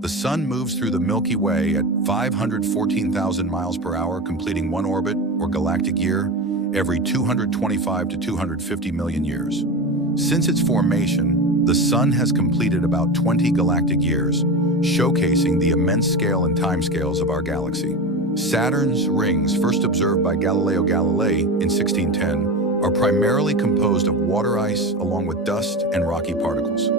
The Sun moves through the Milky Way at 514,000 miles per hour, completing one orbit, or galactic year, every 225 to 250 million years. Since its formation, the Sun has completed about 20 galactic years, showcasing the immense scale and timescales of our galaxy. Saturn's rings, first observed by Galileo Galilei in 1610, are primarily composed of water ice along with dust and rocky particles.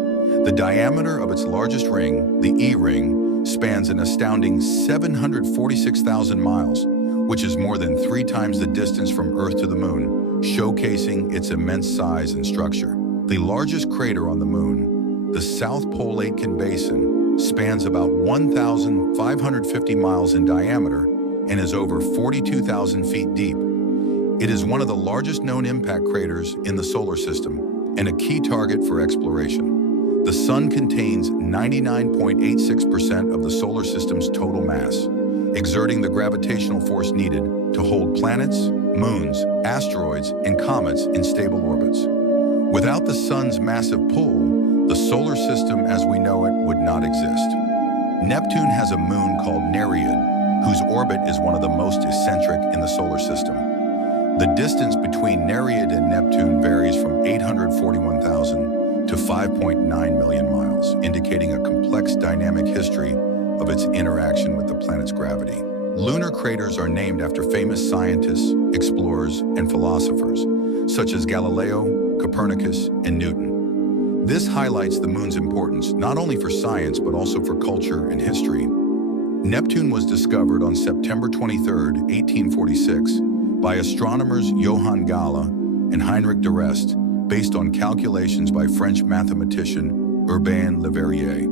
The diameter of its largest ring, the E ring, spans an astounding 746,000 miles, which is more than 3 times the distance from Earth to the Moon, showcasing its immense size and structure. The largest crater on the Moon, the South Pole Aitken Basin, spans about 1,550 miles in diameter and is over 42,000 feet deep. It is one of the largest known impact craters in the solar system and a key target for exploration. The Sun contains 99.86% of the solar system's total mass, exerting the gravitational force needed to hold planets, moons, asteroids, and comets in stable orbits. Without the Sun's massive pull, the solar system as we know it would not exist. Neptune has a moon called Nereid, whose orbit is one of the most eccentric in the solar system. The distance between Nereid and Neptune varies from 841,000 to 5.9 million miles, indicating a complex dynamic history of its interaction with the planet's gravity. Lunar craters are named after famous scientists, explorers, and philosophers, such as Galileo, Copernicus, and Newton. This highlights the moon's importance not only for science but also for culture and history. Neptune was discovered on September 23, 1846, by astronomers Johann Galle and Heinrich de Rest, based on calculations by French mathematician Urbain Le Verrier.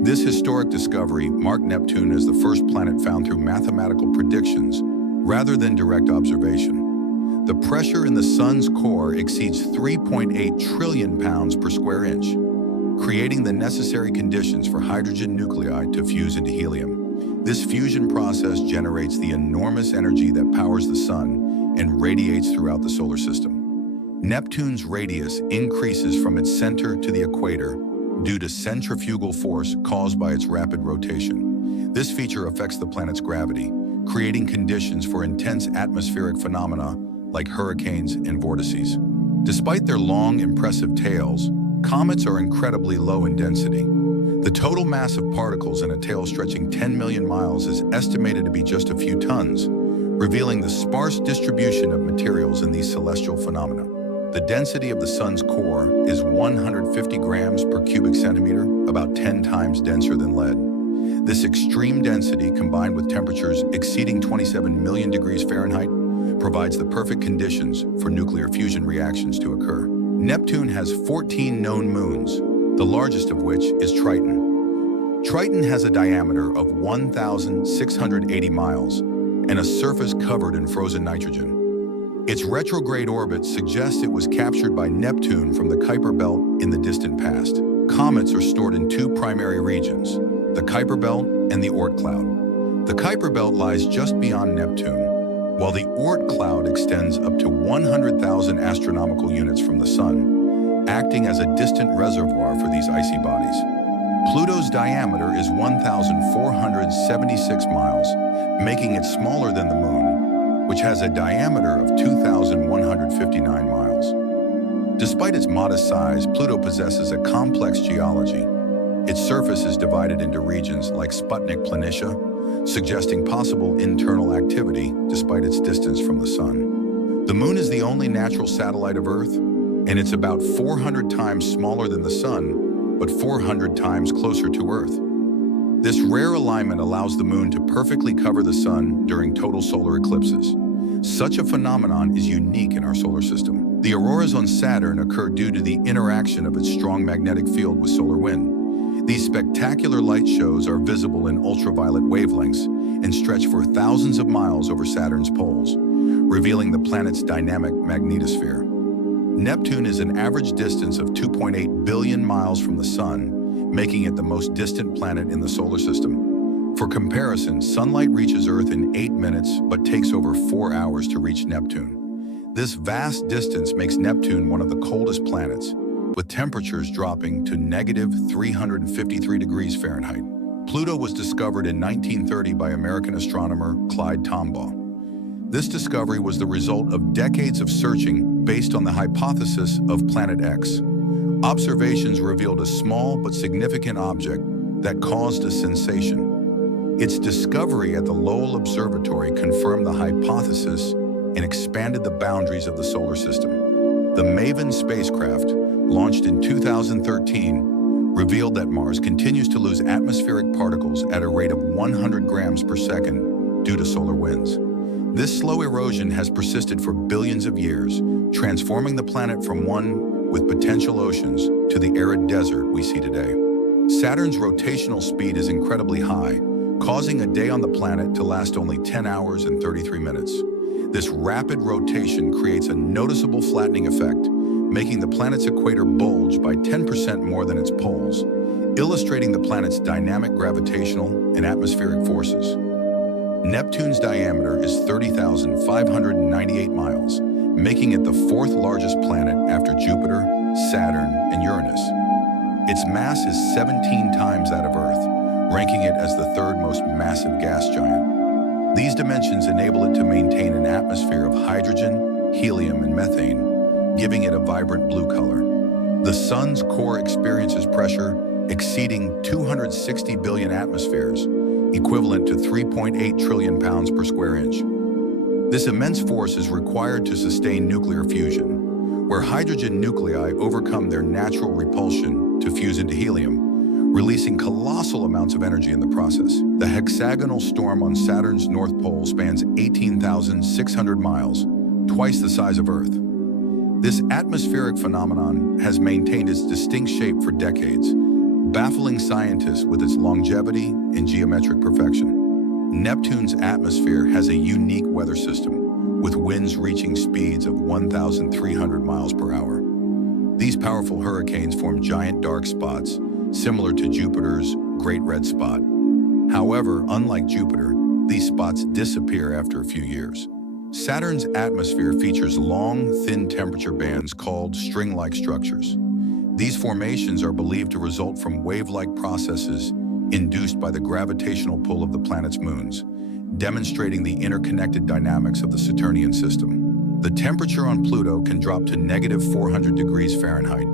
This historic discovery marked Neptune as the first planet found through mathematical predictions rather than direct observation. The pressure in the Sun's core exceeds 3.8 trillion pounds per square inch, creating the necessary conditions for hydrogen nuclei to fuse into helium. This fusion process generates the enormous energy that powers the Sun and radiates throughout the solar system. Neptune's radius increases from its center to the equator due to centrifugal force caused by its rapid rotation. This feature affects the planet's gravity, creating conditions for intense atmospheric phenomena like hurricanes and vortices. Despite their long, impressive tails, comets are incredibly low in density. The total mass of particles in a tail stretching 10 million miles is estimated to be just a few tons, revealing the sparse distribution of materials in these celestial phenomena. The density of the Sun's core is 150 grams per cubic centimeter, about 10 times denser than lead. This extreme density, combined with temperatures exceeding 27 million degrees Fahrenheit, provides the perfect conditions for nuclear fusion reactions to occur. Neptune has 14 known moons, the largest of which is Triton. Triton has a diameter of 1,680 miles and a surface covered in frozen nitrogen. Its retrograde orbit suggests it was captured by Neptune from the Kuiper Belt in the distant past. Comets are stored in 2 primary regions, the Kuiper Belt and the Oort cloud. The Kuiper Belt lies just beyond Neptune, while the Oort cloud extends up to 100,000 astronomical units from the Sun, acting as a distant reservoir for these icy bodies. Pluto's diameter is 1,476 miles, making it smaller than the Moon, which has a diameter of 2,159 miles. Despite its modest size, Pluto possesses a complex geology. Its surface is divided into regions like Sputnik Planitia, suggesting possible internal activity despite its distance from the Sun. The Moon is the only natural satellite of Earth, and it's about 400 times smaller than the Sun, but 400 times closer to Earth. This rare alignment allows the Moon to perfectly cover the Sun during total solar eclipses. Such a phenomenon is unique in our solar system. The auroras on Saturn occur due to the interaction of its strong magnetic field with solar wind. These spectacular light shows are visible in ultraviolet wavelengths and stretch for thousands of miles over Saturn's poles, revealing the planet's dynamic magnetosphere. Neptune is an average distance of 2.8 billion miles from the Sun, making it the most distant planet in the solar system. For comparison, sunlight reaches Earth in 8 minutes, but takes over 4 hours to reach Neptune. This vast distance makes Neptune one of the coldest planets, with temperatures dropping to -353 degrees Fahrenheit. Pluto was discovered in 1930 by American astronomer Clyde Tombaugh. This discovery was the result of decades of searching based on the hypothesis of Planet X. Observations revealed a small but significant object that caused a sensation. Its discovery at the Lowell Observatory confirmed the hypothesis and expanded the boundaries of the solar system. The MAVEN spacecraft, launched in 2013, revealed that Mars continues to lose atmospheric particles at a rate of 100 grams per second due to solar winds. This slow erosion has persisted for billions of years, transforming the planet from one with potential oceans to the arid desert we see today. Saturn's rotational speed is incredibly high, causing a day on the planet to last only 10 hours and 33 minutes. This rapid rotation creates a noticeable flattening effect, making the planet's equator bulge by 10% more than its poles, illustrating the planet's dynamic gravitational and atmospheric forces. Neptune's diameter is 30,598 miles, making it the fourth largest planet after Jupiter, Saturn, and Uranus. Its mass is 17 times that of Earth, ranking it as the third most massive gas giant. These dimensions enable it to maintain an atmosphere of hydrogen, helium, and methane, giving it a vibrant blue color. The Sun's core experiences pressure exceeding 260 billion atmospheres, equivalent to 3.8 trillion pounds per square inch. This immense force is required to sustain nuclear fusion, where hydrogen nuclei overcome their natural repulsion to fuse into helium, releasing colossal amounts of energy in the process. The hexagonal storm on Saturn's North Pole spans 18,600 miles, twice the size of Earth. This atmospheric phenomenon has maintained its distinct shape for decades, baffling scientists with its longevity and geometric perfection. Neptune's atmosphere has a unique weather system, with winds reaching speeds of 1,300 miles per hour. These powerful hurricanes form giant dark spots, similar to Jupiter's Great Red Spot. However, unlike Jupiter, these spots disappear after a few years. Saturn's atmosphere features long, thin temperature bands called string-like structures. These formations are believed to result from wave-like processes induced by the gravitational pull of the planet's moons, demonstrating the interconnected dynamics of the Saturnian system. The temperature on Pluto can drop to negative 400 degrees Fahrenheit,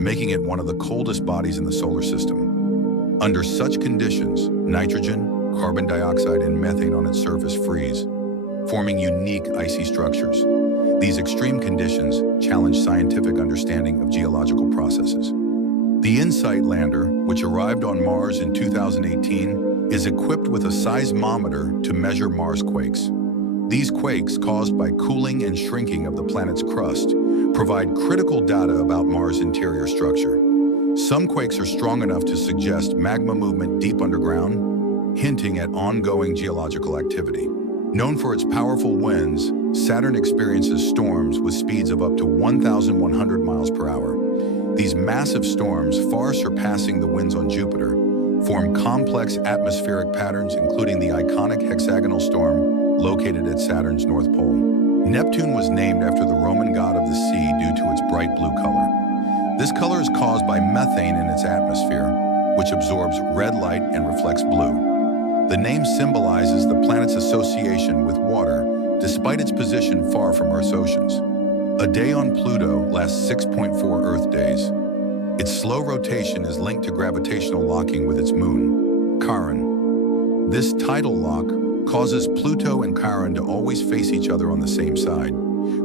making it one of the coldest bodies in the solar system. Under such conditions, nitrogen, carbon dioxide, and methane on its surface freeze, forming unique icy structures. These extreme conditions challenge scientific understanding of geological processes. The InSight lander, which arrived on Mars in 2018, is equipped with a seismometer to measure Mars quakes. These quakes, caused by cooling and shrinking of the planet's crust, provide critical data about Mars' interior structure. Some quakes are strong enough to suggest magma movement deep underground, hinting at ongoing geological activity. Known for its powerful winds, Saturn experiences storms with speeds of up to 1,100 miles per hour. These massive storms, far surpassing the winds on Jupiter, form complex atmospheric patterns, including the iconic hexagonal storm located at Saturn's North Pole. Neptune was named after the Roman god of the sea due to its bright blue color. This color is caused by methane in its atmosphere, which absorbs red light and reflects blue. The name symbolizes the planet's association with water, despite its position far from Earth's oceans. A day on Pluto lasts 6.4 Earth days. Its slow rotation is linked to gravitational locking with its moon, Charon. This tidal lock causes Pluto and Charon to always face each other on the same side,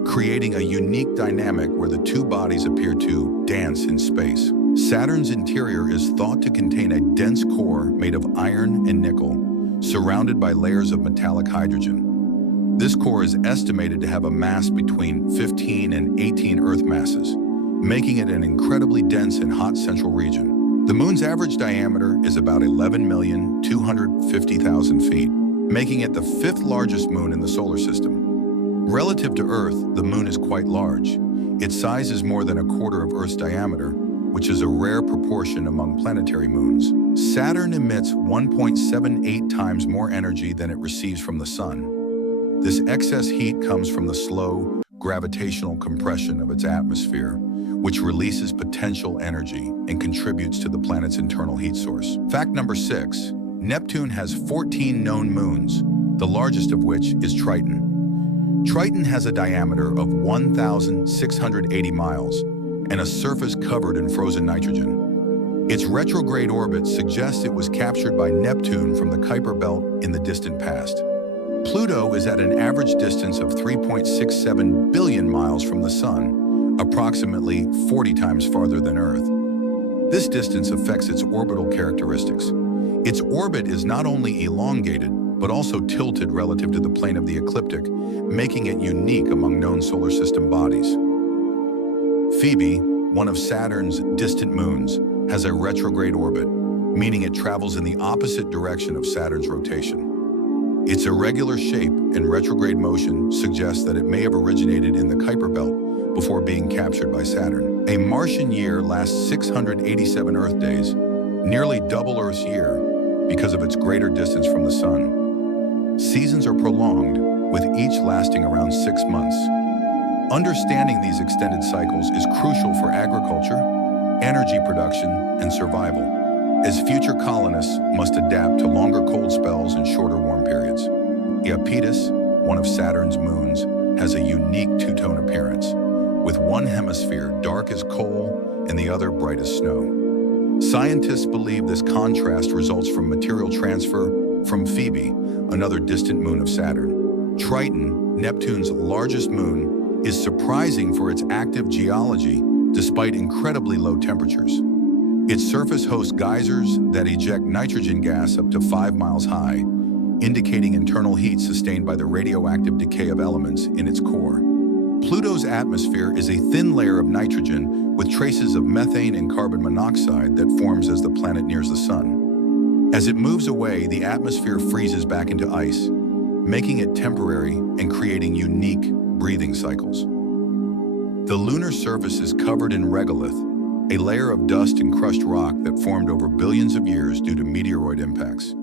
creating a unique dynamic where the two bodies appear to dance in space. Saturn's interior is thought to contain a dense core made of iron and nickel, surrounded by layers of metallic hydrogen. This core is estimated to have a mass between 15 and 18 Earth masses, making it an incredibly dense and hot central region. The moon's average diameter is about 11,250,000 feet, making it the fifth largest moon in the solar system. Relative to Earth, the moon is quite large. Its size is more than a quarter of Earth's diameter, which is a rare proportion among planetary moons. Saturn emits 1.78 times more energy than it receives from the Sun. This excess heat comes from the slow, gravitational compression of its atmosphere, which releases potential energy and contributes to the planet's internal heat source. Fact number 6. Neptune has 14 known moons, the largest of which is Triton. Triton has a diameter of 1,680 miles and a surface covered in frozen nitrogen. Its retrograde orbit suggests it was captured by Neptune from the Kuiper Belt in the distant past. Pluto is at an average distance of 3.67 billion miles from the Sun, approximately 40 times farther than Earth. This distance affects its orbital characteristics. Its orbit is not only elongated, but also tilted relative to the plane of the ecliptic, making it unique among known solar system bodies. Phoebe, one of Saturn's distant moons, has a retrograde orbit, meaning it travels in the opposite direction of Saturn's rotation. Its irregular shape and retrograde motion suggests that it may have originated in the Kuiper Belt before being captured by Saturn. A Martian year lasts 687 Earth days, nearly double Earth's year, because of its greater distance from the Sun. Seasons are prolonged, with each lasting around 6 months. Understanding these extended cycles is crucial for agriculture, energy production, and survival, as future colonists must adapt to longer cold spells and shorter warm periods. Iapetus, one of Saturn's moons, has a unique two-tone appearance, with one hemisphere dark as coal and the other bright as snow. Scientists believe this contrast results from material transfer from Phoebe, another distant moon of Saturn. Triton, Neptune's largest moon, is surprising for its active geology despite incredibly low temperatures. Its surface hosts geysers that eject nitrogen gas up to 5 miles high, indicating internal heat sustained by the radioactive decay of elements in its core. Pluto's atmosphere is a thin layer of nitrogen with traces of methane and carbon monoxide that forms as the planet nears the Sun. As it moves away, the atmosphere freezes back into ice, making it temporary and creating unique breathing cycles. The lunar surface is covered in regolith, a layer of dust and crushed rock that formed over billions of years due to meteoroid impacts.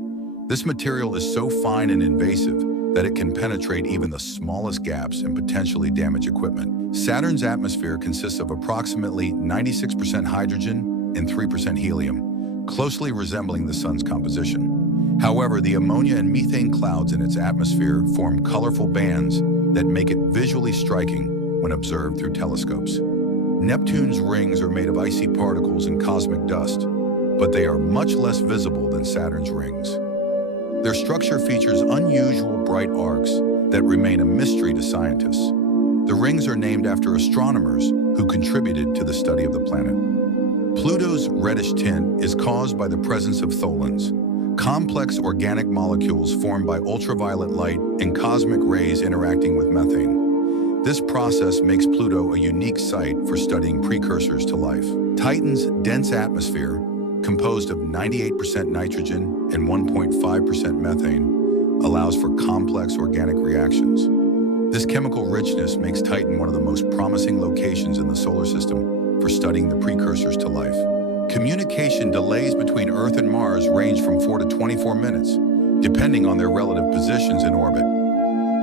This material is so fine and invasive that it can penetrate even the smallest gaps and potentially damage equipment. Saturn's atmosphere consists of approximately 96% hydrogen and 3% helium, closely resembling the Sun's composition. However, the ammonia and methane clouds in its atmosphere form colorful bands that make it visually striking when observed through telescopes. Neptune's rings are made of icy particles and cosmic dust, but they are much less visible than Saturn's rings. Their structure features unusual bright arcs that remain a mystery to scientists. The rings are named after astronomers who contributed to the study of the planet. Pluto's reddish tint is caused by the presence of tholins, complex organic molecules formed by ultraviolet light and cosmic rays interacting with methane. This process makes Pluto a unique site for studying precursors to life. Titan's dense atmosphere, composed of 98% nitrogen and 1.5% methane, allows for complex organic reactions. This chemical richness makes Titan one of the most promising locations in the solar system for studying the precursors to life. Communication delays between Earth and Mars range from 4 to 24 minutes, depending on their relative positions in orbit.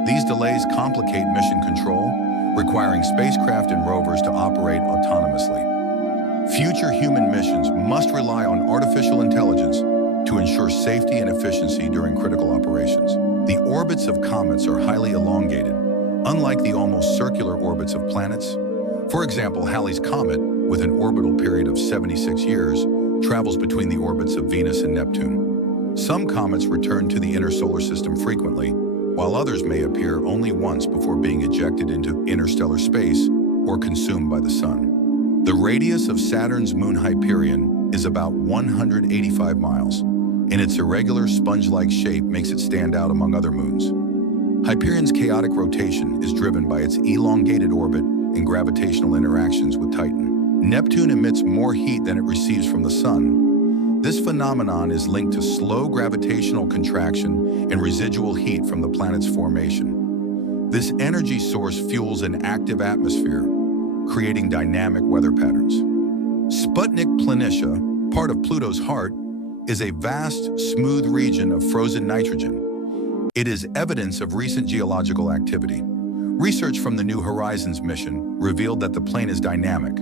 These delays complicate mission control, requiring spacecraft and rovers to operate autonomously. Future human missions must rely on artificial intelligence to ensure safety and efficiency during critical operations. The orbits of comets are highly elongated, unlike the almost circular orbits of planets. For example, Halley's Comet, with an orbital period of 76 years, travels between the orbits of Venus and Neptune. Some comets return to the inner solar system frequently, while others may appear only once before being ejected into interstellar space or consumed by the Sun. The radius of Saturn's moon Hyperion is about 185 miles, and its irregular sponge-like shape makes it stand out among other moons. Hyperion's chaotic rotation is driven by its elongated orbit and gravitational interactions with Titan. Neptune emits more heat than it receives from the Sun. This phenomenon is linked to slow gravitational contraction and residual heat from the planet's formation. This energy source fuels an active atmosphere, creating dynamic weather patterns. Sputnik Planitia, part of Pluto's heart, is a vast, smooth region of frozen nitrogen. It is evidence of recent geological activity. Research from the New Horizons mission revealed that the plain is dynamic,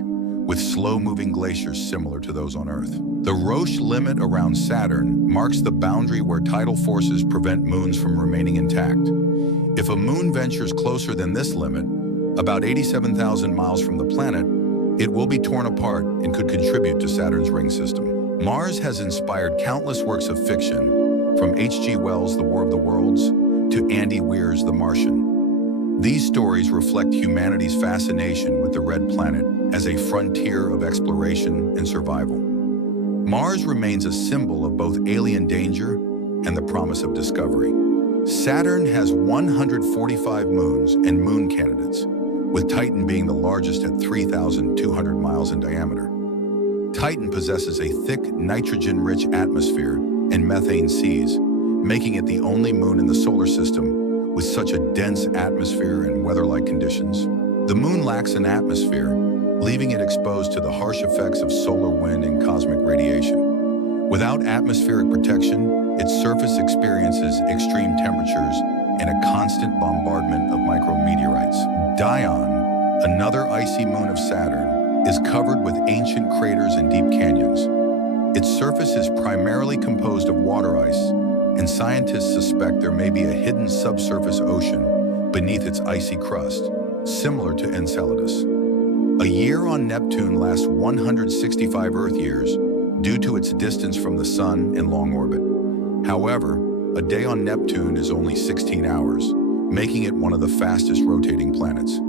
with slow-moving glaciers similar to those on Earth. The Roche limit around Saturn marks the boundary where tidal forces prevent moons from remaining intact. If a moon ventures closer than this limit, about 87,000 miles from the planet, it will be torn apart and could contribute to Saturn's ring system. Mars has inspired countless works of fiction, from H.G. Wells' The War of the Worlds to Andy Weir's The Martian. These stories reflect humanity's fascination with the red planet as a frontier of exploration and survival. Mars remains a symbol of both alien danger and the promise of discovery. Saturn has 145 moons and moon candidates, with Titan being the largest at 3,200 miles in diameter. Titan possesses a thick, nitrogen-rich atmosphere and methane seas, making it the only moon in the solar system with such a dense atmosphere and weather-like conditions. The moon lacks an atmosphere, leaving it exposed to the harsh effects of solar wind and cosmic radiation. Without atmospheric protection, its surface experiences extreme temperatures and a constant bombardment of micrometeorites. Dione, another icy moon of Saturn, is covered with ancient craters and deep canyons. Its surface is primarily composed of water ice, and scientists suspect there may be a hidden subsurface ocean beneath its icy crust, similar to Enceladus. A year on Neptune lasts 165 Earth years due to its distance from the Sun and long orbit. However, a day on Neptune is only 16 hours, making it one of the fastest rotating planets.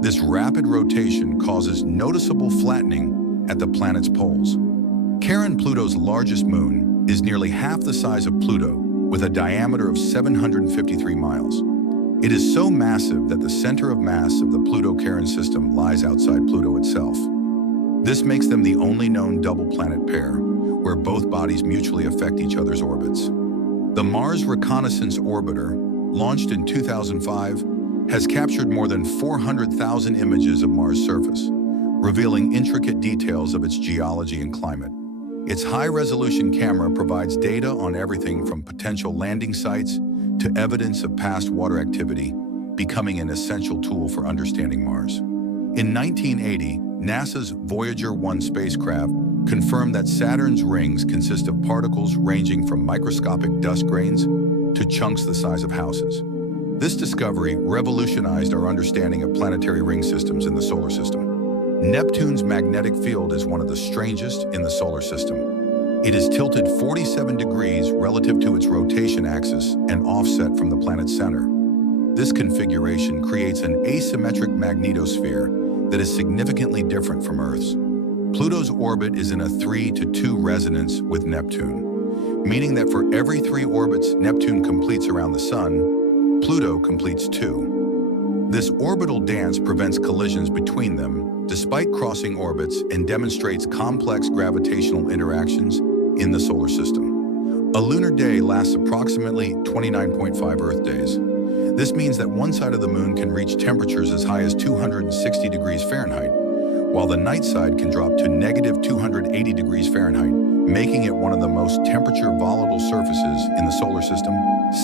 This rapid rotation causes noticeable flattening at the planet's poles. Charon, Pluto's largest moon, is nearly half the size of Pluto, with a diameter of 753 miles. It is so massive that the center of mass of the Pluto-Charon system lies outside Pluto itself. This makes them the only known double-planet pair, where both bodies mutually affect each other's orbits. The Mars Reconnaissance Orbiter, launched in 2005, has captured more than 400,000 images of Mars' surface, revealing intricate details of its geology and climate. Its high-resolution camera provides data on everything from potential landing sites to evidence of past water activity, becoming an essential tool for understanding Mars. In 1980, NASA's Voyager 1 spacecraft confirmed that Saturn's rings consist of particles ranging from microscopic dust grains to chunks the size of houses. This discovery revolutionized our understanding of planetary ring systems in the solar system. Neptune's magnetic field is one of the strangest in the solar system. It is tilted 47 degrees relative to its rotation axis and offset from the planet's center. This configuration creates an asymmetric magnetosphere that is significantly different from Earth's. Pluto's orbit is in a 3-to-2 resonance with Neptune, meaning that for every 3 orbits Neptune completes around the Sun, Pluto completes 2. This orbital dance prevents collisions between them, despite crossing orbits, and demonstrates complex gravitational interactions in the solar system. A lunar day lasts approximately 29.5 Earth days. This means that one side of the moon can reach temperatures as high as 260 degrees Fahrenheit, while the night side can drop to negative 280 degrees Fahrenheit, making it one of the most temperature-volatile surfaces in the solar system.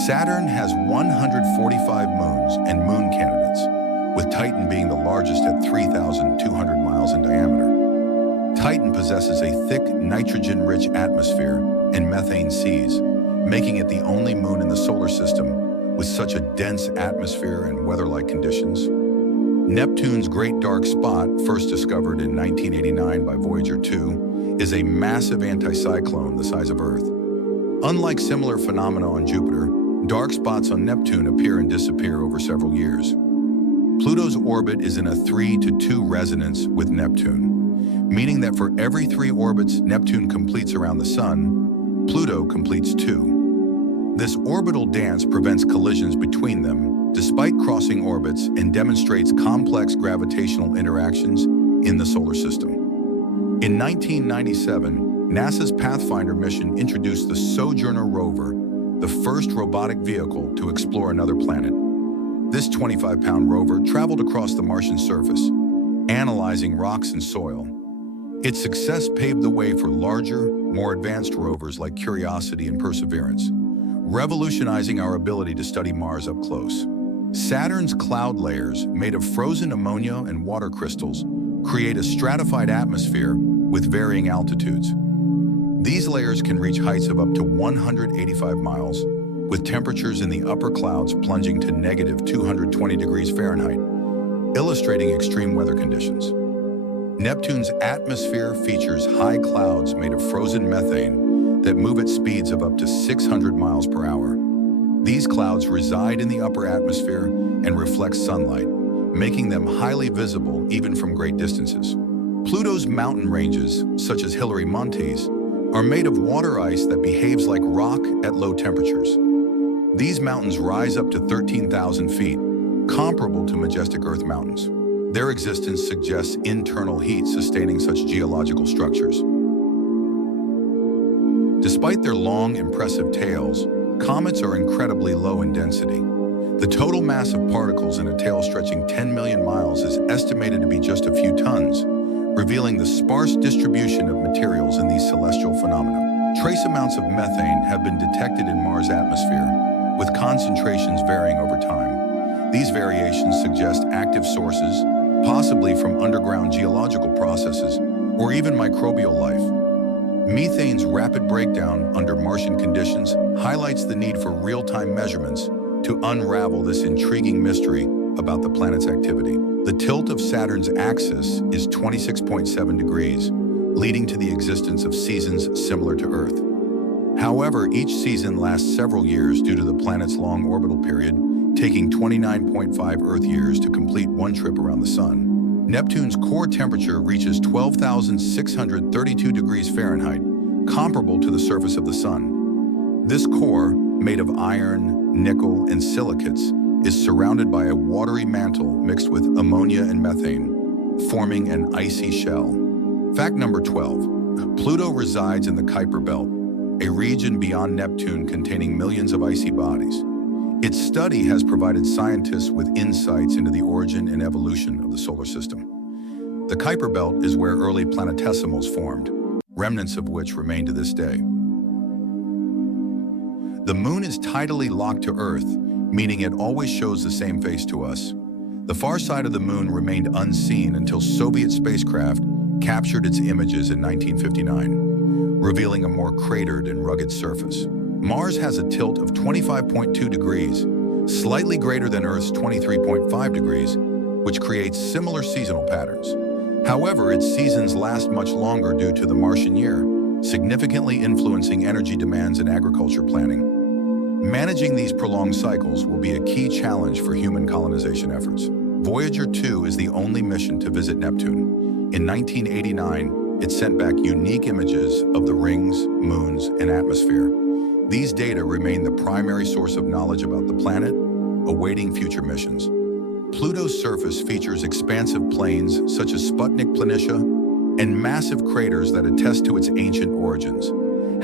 Saturn has 145 moons and moon candidates, with Titan being the largest at 3,200 miles in diameter. Titan possesses a thick, nitrogen-rich atmosphere and methane seas, making it the only moon in the solar system with such a dense atmosphere and weather-like conditions. Neptune's Great Dark Spot, first discovered in 1989 by Voyager 2, is a massive anticyclone the size of Earth. Unlike similar phenomena on Jupiter, dark spots on Neptune appear and disappear over several years. Pluto's orbit is in a 3-to-2 resonance with Neptune, meaning that for every 3 orbits Neptune completes around the Sun, Pluto completes 2. This orbital dance prevents collisions between them, despite crossing orbits, and demonstrates complex gravitational interactions in the solar system. In 1997, NASA's Pathfinder mission introduced the Sojourner rover, the first robotic vehicle to explore another planet. This 25-pound rover traveled across the Martian surface, analyzing rocks and soil. Its success paved the way for larger, more advanced rovers like Curiosity and Perseverance, revolutionizing our ability to study Mars up close. Saturn's cloud layers, made of frozen ammonia and water crystals, create a stratified atmosphere with varying altitudes. These layers can reach heights of up to 185 miles, with temperatures in the upper clouds plunging to negative 220 degrees Fahrenheit, illustrating extreme weather conditions. Neptune's atmosphere features high clouds made of frozen methane that move at speeds of up to 600 miles per hour. These clouds reside in the upper atmosphere and reflect sunlight, making them highly visible even from great distances. Pluto's mountain ranges, such as Hillary Montes, are made of water ice that behaves like rock at low temperatures. These mountains rise up to 13,000 feet, comparable to majestic Earth mountains. Their existence suggests internal heat sustaining such geological structures. Despite their long, impressive tails, comets are incredibly low in density. The total mass of particles in a tail stretching 10 million miles is estimated to be just a few tons, revealing the sparse distribution of materials in these celestial phenomena. Trace amounts of methane have been detected in Mars' atmosphere, with concentrations varying over time. These variations suggest active sources, possibly from underground geological processes or even microbial life. Methane's rapid breakdown under Martian conditions highlights the need for real-time measurements to unravel this intriguing mystery about the planet's activity. The tilt of Saturn's axis is 26.7 degrees, leading to the existence of seasons similar to Earth. However, each season lasts several years due to the planet's long orbital period, taking 29.5 Earth years to complete one trip around the Sun. Neptune's core temperature reaches 12,632 degrees Fahrenheit, comparable to the surface of the Sun. This core, made of iron, nickel, and silicates, is surrounded by a watery mantle mixed with ammonia and methane, forming an icy shell. Fact number 12. Pluto resides in the Kuiper Belt, a region beyond Neptune containing millions of icy bodies. Its study has provided scientists with insights into the origin and evolution of the solar system. The Kuiper Belt is where early planetesimals formed, remnants of which remain to this day. The Moon is tidally locked to Earth, meaning it always shows the same face to us. The far side of the Moon remained unseen until Soviet spacecraft captured its images in 1959, revealing a more cratered and rugged surface. Mars has a tilt of 25.2 degrees, slightly greater than Earth's 23.5 degrees, which creates similar seasonal patterns. However, its seasons last much longer due to the Martian year, significantly influencing energy demands and agriculture planning. Managing these prolonged cycles will be a key challenge for human colonization efforts. Voyager 2 is the only mission to visit Neptune. In 1989, it sent back unique images of the rings, moons, and atmosphere. These data remain the primary source of knowledge about the planet, awaiting future missions. Pluto's surface features expansive plains such as Sputnik Planitia and massive craters that attest to its ancient origins.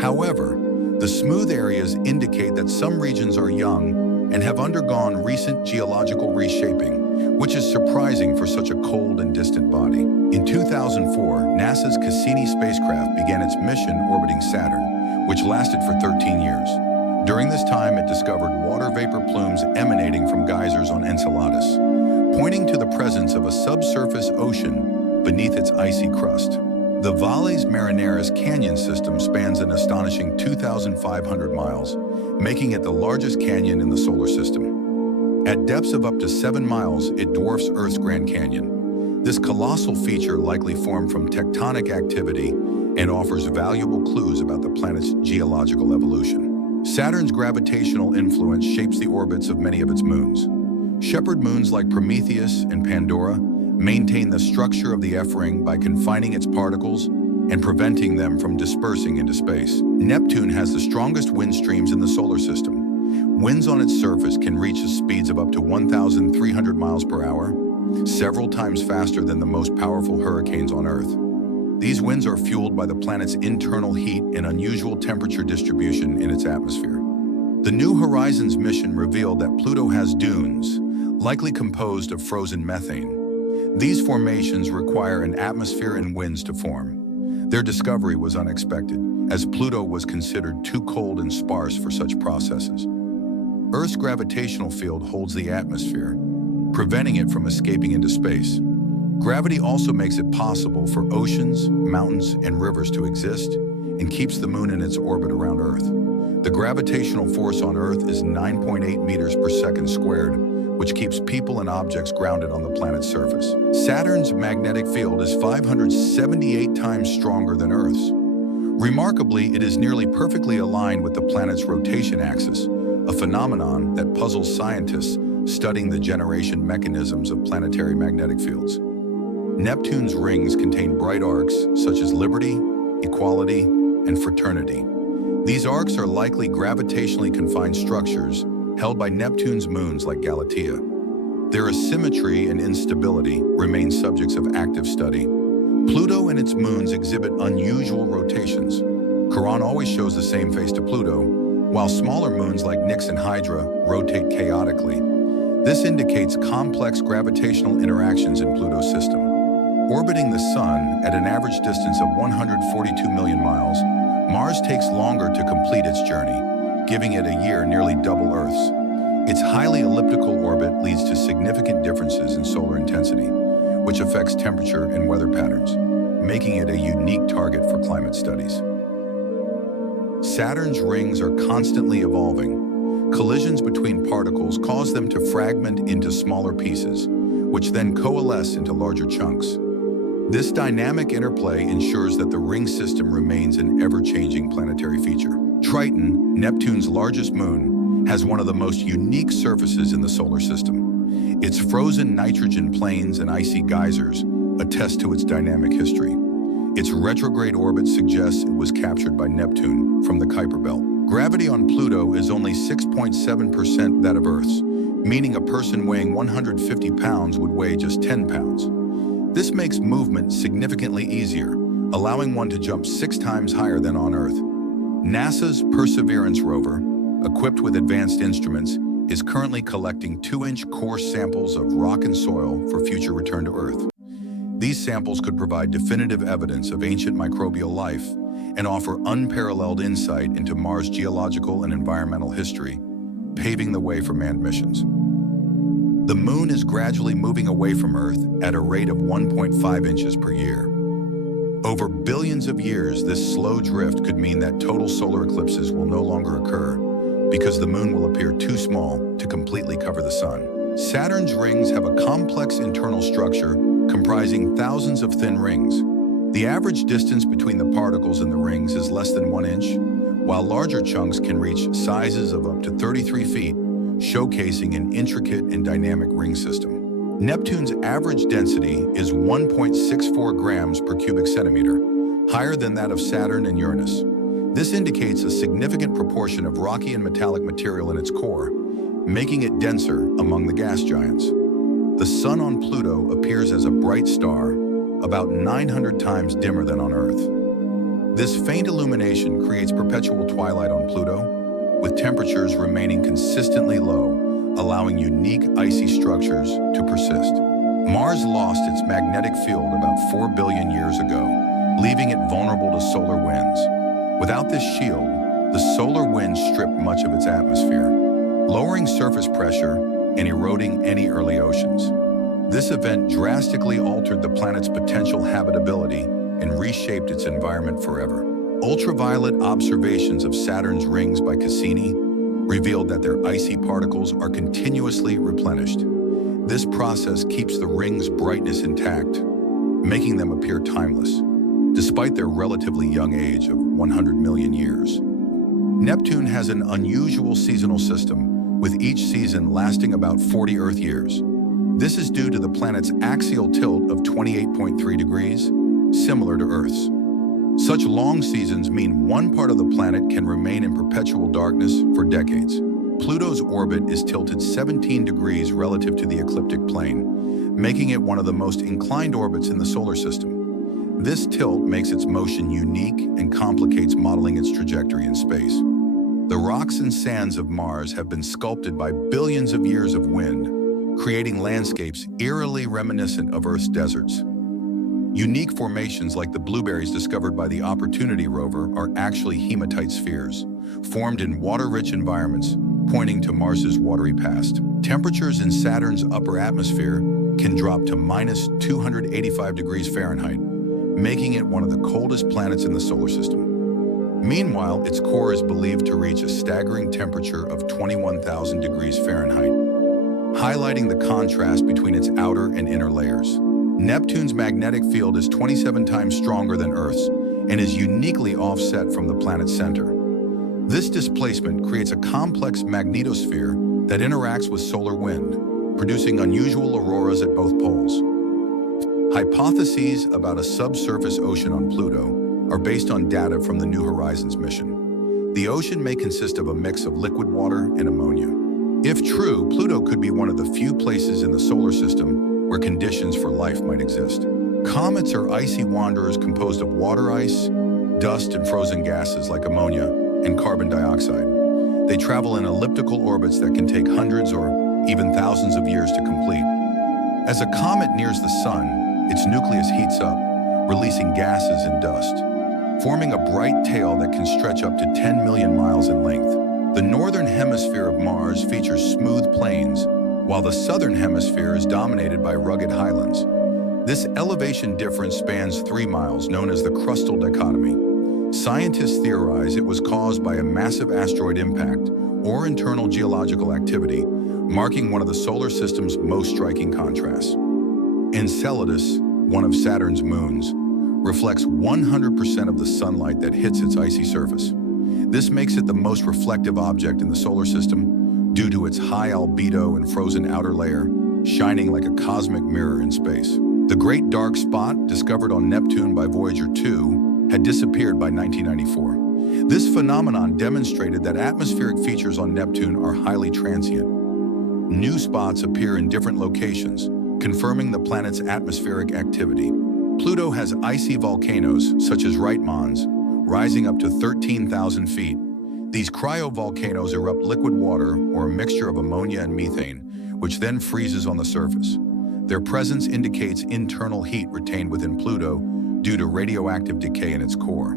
However, the smooth areas indicate that some regions are young and have undergone recent geological reshaping, which is surprising for such a cold and distant body. In 2004, NASA's Cassini spacecraft began its mission orbiting Saturn, which lasted for 13 years. During this time, it discovered water vapor plumes emanating from geysers on Enceladus, pointing to the presence of a subsurface ocean beneath its icy crust. The Valles Marineris canyon system spans an astonishing 2,500 miles, making it the largest canyon in the solar system. At depths of up to 7 miles, it dwarfs Earth's Grand Canyon. This colossal feature likely formed from tectonic activity and offers valuable clues about the planet's geological evolution. Saturn's gravitational influence shapes the orbits of many of its moons. Shepherd moons like Prometheus and Pandora maintain the structure of the F-ring by confining its particles and preventing them from dispersing into space. Neptune has the strongest wind streams in the solar system. Winds on its surface can reach speeds of up to 1,300 miles per hour, several times faster than the most powerful hurricanes on Earth. These winds are fueled by the planet's internal heat and unusual temperature distribution in its atmosphere. The New Horizons mission revealed that Pluto has dunes, likely composed of frozen methane. These formations require an atmosphere and winds to form. Their discovery was unexpected, as Pluto was considered too cold and sparse for such processes. Earth's gravitational field holds the atmosphere, preventing it from escaping into space. Gravity also makes it possible for oceans, mountains, and rivers to exist, and keeps the moon in its orbit around Earth. The gravitational force on Earth is 9.8 meters per second squared, which keeps people and objects grounded on the planet's surface. Saturn's magnetic field is 578 times stronger than Earth's. Remarkably, it is nearly perfectly aligned with the planet's rotation axis, a phenomenon that puzzles scientists studying the generation mechanisms of planetary magnetic fields. Neptune's rings contain bright arcs such as liberty, equality, and fraternity. These arcs are likely gravitationally confined structures held by Neptune's moons like Galatea. Their asymmetry and instability remain subjects of active study. Pluto and its moons exhibit unusual rotations. Charon always shows the same face to Pluto, while smaller moons like Nix and Hydra rotate chaotically. This indicates complex gravitational interactions in Pluto's system. Orbiting the Sun at an average distance of 142 million miles, Mars takes longer to complete its journey, giving it a year nearly double Earth's. Its highly elliptical orbit leads to significant differences in solar intensity, which affects temperature and weather patterns, making it a unique target for climate studies. Saturn's rings are constantly evolving. Collisions between particles cause them to fragment into smaller pieces, which then coalesce into larger chunks. This dynamic interplay ensures that the ring system remains an ever-changing planetary feature. Triton, Neptune's largest moon, has one of the most unique surfaces in the solar system. Its frozen nitrogen plains and icy geysers attest to its dynamic history. Its retrograde orbit suggests it was captured by Neptune from the Kuiper Belt. Gravity on Pluto is only 6.7% that of Earth's, meaning a person weighing 150 pounds would weigh just 10 pounds. This makes movement significantly easier, allowing one to jump 6 times higher than on Earth. NASA's Perseverance rover, equipped with advanced instruments, is currently collecting 2-inch core samples of rock and soil for future return to Earth. These samples could provide definitive evidence of ancient microbial life and offer unparalleled insight into Mars' geological and environmental history, paving the way for manned missions. The moon is gradually moving away from Earth at a rate of 1.5 inches per year. Over billions of years, this slow drift could mean that total solar eclipses will no longer occur because the moon will appear too small to completely cover the sun. Saturn's rings have a complex internal structure comprising thousands of thin rings. The average distance between the particles in the rings is less than 1 inch, while larger chunks can reach sizes of up to 33 feet, showcasing an intricate and dynamic ring system. Neptune's average density is 1.64 grams per cubic centimeter, higher than that of Saturn and Uranus. This indicates a significant proportion of rocky and metallic material in its core, making it denser among the gas giants. The Sun on Pluto appears as a bright star, about 900 times dimmer than on Earth. This faint illumination creates perpetual twilight on Pluto, with temperatures remaining consistently low, allowing unique icy structures to persist. Mars lost its magnetic field about 4 billion years ago, leaving it vulnerable to solar winds. Without this shield, the solar winds stripped much of its atmosphere, lowering surface pressure and eroding any early oceans. This event drastically altered the planet's potential habitability and reshaped its environment forever. Ultraviolet observations of Saturn's rings by Cassini revealed that their icy particles are continuously replenished. This process keeps the rings' brightness intact, making them appear timeless, despite their relatively young age of 100 million years. Neptune has an unusual seasonal system, with each season lasting about 40 Earth years. This is due to the planet's axial tilt of 28.3 degrees, similar to Earth's. Such long seasons mean one part of the planet can remain in perpetual darkness for decades. Pluto's orbit is tilted 17 degrees relative to the ecliptic plane, making it one of the most inclined orbits in the solar system. This tilt makes its motion unique and complicates modeling its trajectory in space. The rocks and sands of Mars have been sculpted by billions of years of wind, creating landscapes eerily reminiscent of Earth's deserts. Unique formations like the blueberries discovered by the Opportunity rover are actually hematite spheres, formed in water-rich environments, pointing to Mars's watery past. Temperatures in Saturn's upper atmosphere can drop to minus 285 degrees Fahrenheit, making it one of the coldest planets in the solar system. Meanwhile, its core is believed to reach a staggering temperature of 21,000 degrees Fahrenheit, highlighting the contrast between its outer and inner layers. Neptune's magnetic field is 27 times stronger than Earth's and is uniquely offset from the planet's center. This displacement creates a complex magnetosphere that interacts with solar wind, producing unusual auroras at both poles. Hypotheses about a subsurface ocean on Pluto are based on data from the New Horizons mission. The ocean may consist of a mix of liquid water and ammonia. If true, Pluto could be one of the few places in the solar system where conditions for life might exist. Comets are icy wanderers composed of water ice, dust, and frozen gases like ammonia and carbon dioxide. They travel in elliptical orbits that can take hundreds or even thousands of years to complete. As a comet nears the sun, its nucleus heats up, releasing gases and dust, forming a bright tail that can stretch up to 10 million miles in length. The northern hemisphere of Mars features smooth plains, while the southern hemisphere is dominated by rugged highlands. This elevation difference spans 3 miles, known as the crustal dichotomy. Scientists theorize it was caused by a massive asteroid impact or internal geological activity, marking one of the solar system's most striking contrasts. Enceladus, one of Saturn's moons, reflects 100% of the sunlight that hits its icy surface. This makes it the most reflective object in the solar system due to its high albedo and frozen outer layer, shining like a cosmic mirror in space. The Great Dark Spot, discovered on Neptune by Voyager 2, had disappeared by 1994. This phenomenon demonstrated that atmospheric features on Neptune are highly transient. New spots appear in different locations, confirming the planet's atmospheric activity. Pluto has icy volcanoes, such as Reitmans, rising up to 13,000 feet. These cryovolcanoes erupt liquid water or a mixture of ammonia and methane, which then freezes on the surface. Their presence indicates internal heat retained within Pluto due to radioactive decay in its core.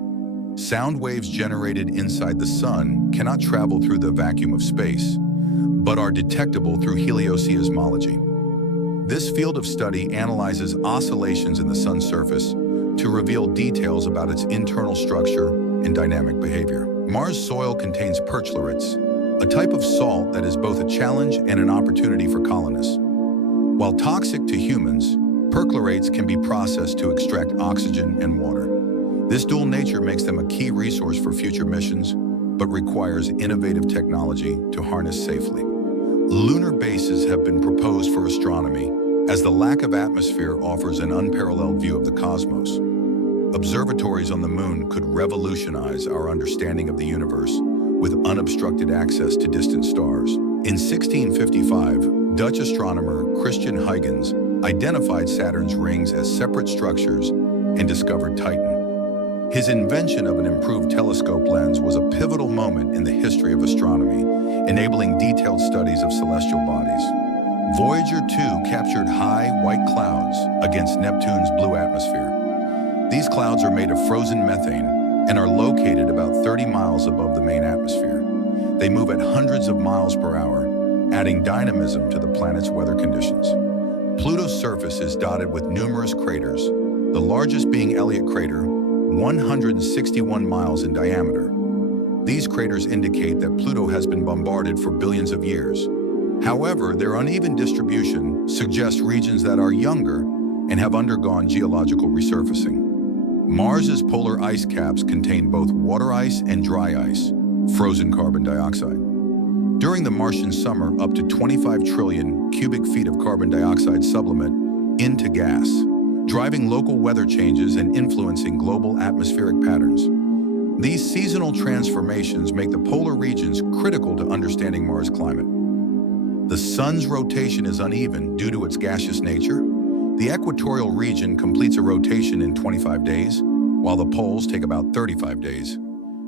Sound waves generated inside the sun cannot travel through the vacuum of space, but are detectable through helioseismology. This field of study analyzes oscillations in the sun's surface to reveal details about its internal structure and dynamic behavior. Mars' soil contains perchlorates, a type of salt that is both a challenge and an opportunity for colonists. While toxic to humans, perchlorates can be processed to extract oxygen and water. This dual nature makes them a key resource for future missions, but requires innovative technology to harness safely. Lunar bases have been proposed for astronomy, as the lack of atmosphere offers an unparalleled view of the cosmos. Observatories on the moon could revolutionize our understanding of the universe with unobstructed access to distant stars. In 1655, Dutch astronomer Christian Huygens identified Saturn's rings as separate structures and discovered Titan. His invention of an improved telescope lens was a pivotal moment in the history of astronomy, enabling detailed studies of celestial bodies. Voyager 2 captured high, white clouds against Neptune's blue atmosphere. These clouds are made of frozen methane and are located about 30 miles above the main atmosphere. They move at hundreds of miles per hour, adding dynamism to the planet's weather conditions. Pluto's surface is dotted with numerous craters, the largest being Elliott Crater, 161 miles in diameter. These craters indicate that Pluto has been bombarded for billions of years. However, their uneven distribution suggests regions that are younger and have undergone geological resurfacing. Mars's polar ice caps contain both water ice and dry ice, frozen carbon dioxide. During the Martian summer, up to 25 trillion cubic feet of carbon dioxide sublimate into gas, driving local weather changes and influencing global atmospheric patterns. These seasonal transformations make the polar regions critical to understanding Mars' climate. The sun's rotation is uneven due to its gaseous nature. The equatorial region completes a rotation in 25 days, while the poles take about 35 days.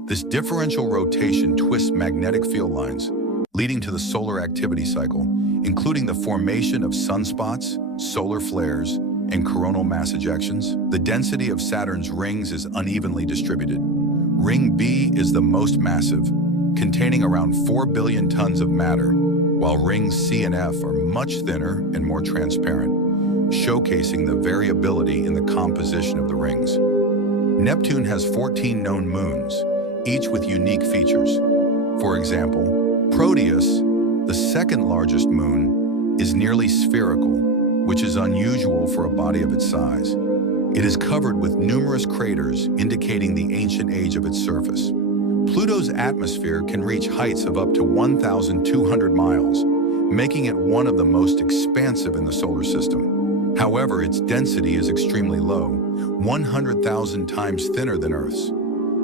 This differential rotation twists magnetic field lines, leading to the solar activity cycle, including the formation of sunspots, solar flares, and coronal mass ejections. The density of Saturn's rings is unevenly distributed. Ring B is the most massive, containing around 4 billion tons of matter, while rings C and F are much thinner and more transparent, showcasing the variability in the composition of the rings. Neptune has 14 known moons, each with unique features. For example, Proteus, the second largest moon, is nearly spherical, which is unusual for a body of its size. It is covered with numerous craters indicating the ancient age of its surface. Pluto's atmosphere can reach heights of up to 1,200 miles, making it one of the most expansive in the solar system. However, its density is extremely low, 100,000 times thinner than Earth's.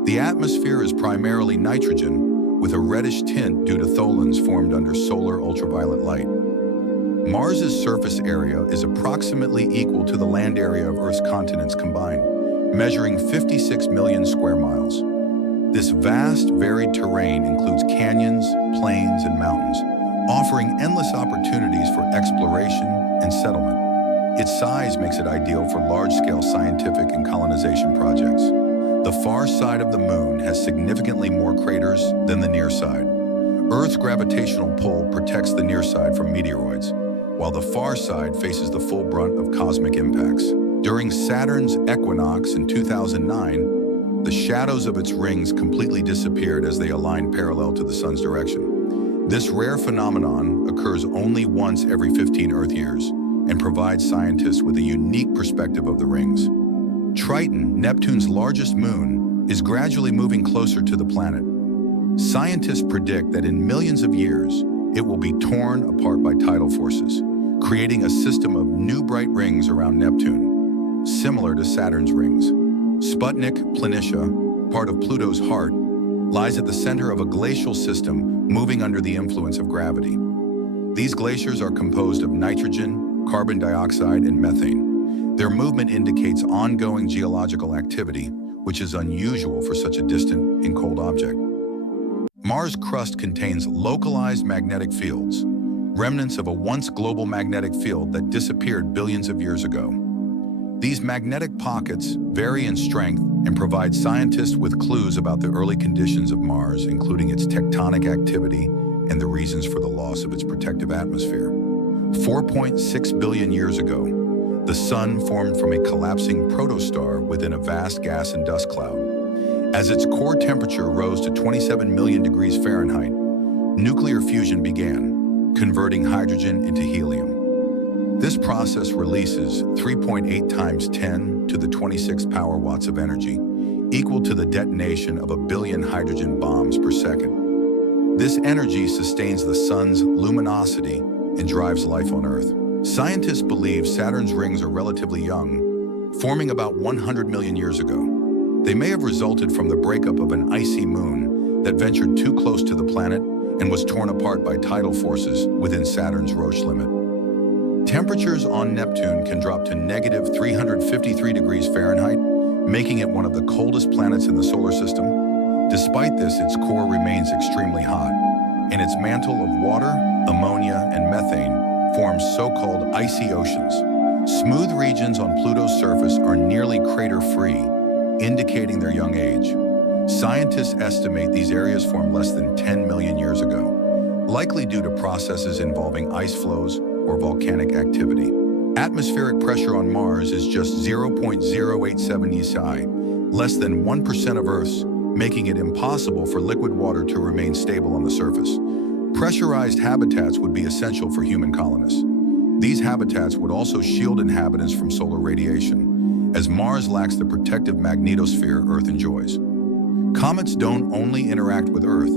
The atmosphere is primarily nitrogen, with a reddish tint due to tholins formed under solar ultraviolet light. Mars's surface area is approximately equal to the land area of Earth's continents combined, measuring 56 million square miles. This vast, varied terrain includes canyons, plains, and mountains, offering endless opportunities for exploration and settlement. Its size makes it ideal for large-scale scientific and colonization projects. The far side of the moon has significantly more craters than the near side. Earth's gravitational pull protects the near side from meteoroids, while the far side faces the full brunt of cosmic impacts. During Saturn's equinox in 2009, the shadows of its rings completely disappeared as they aligned parallel to the sun's direction. This rare phenomenon occurs only once every 15 Earth years and provides scientists with a unique perspective of the rings. Triton, Neptune's largest moon, is gradually moving closer to the planet. Scientists predict that in millions of years, it will be torn apart by tidal forces, creating a system of new bright rings around Neptune, similar to Saturn's rings. Sputnik, Planitia, part of Pluto's heart, lies at the center of a glacial system moving under the influence of gravity. These glaciers are composed of nitrogen, carbon dioxide, and methane. Their movement indicates ongoing geological activity, which is unusual for such a distant and cold object. Mars' crust contains localized magnetic fields, remnants of a once global magnetic field that disappeared billions of years ago. These magnetic pockets vary in strength and provide scientists with clues about the early conditions of Mars, including its tectonic activity and the reasons for the loss of its protective atmosphere. 4.6 billion years ago, the Sun formed from a collapsing protostar within a vast gas and dust cloud. As its core temperature rose to 27 million degrees Fahrenheit, nuclear fusion began, converting hydrogen into helium. This process releases 3.8 times 10 to the 26th power watts of energy, equal to the detonation of 1 billion hydrogen bombs per second. This energy sustains the sun's luminosity and drives life on Earth. Scientists believe Saturn's rings are relatively young, forming about 100 million years ago. They may have resulted from the breakup of an icy moon that ventured too close to the planet and was torn apart by tidal forces within Saturn's Roche limit. Temperatures on Neptune can drop to negative 353 degrees Fahrenheit, making it one of the coldest planets in the solar system. Despite this, its core remains extremely hot, and its mantle of water, ammonia, and methane forms so-called icy oceans. Smooth regions on Pluto's surface are nearly crater-free, indicating their young age. Scientists estimate these areas formed less than 10 million years ago, likely due to processes involving ice flows or volcanic activity. Atmospheric pressure on Mars is just 0.087 psi, less than 1% of Earth's, making it impossible for liquid water to remain stable on the surface. Pressurized habitats would be essential for human colonists. These habitats would also shield inhabitants from solar radiation, as Mars lacks the protective magnetosphere Earth enjoys. Comets don't only interact with Earth,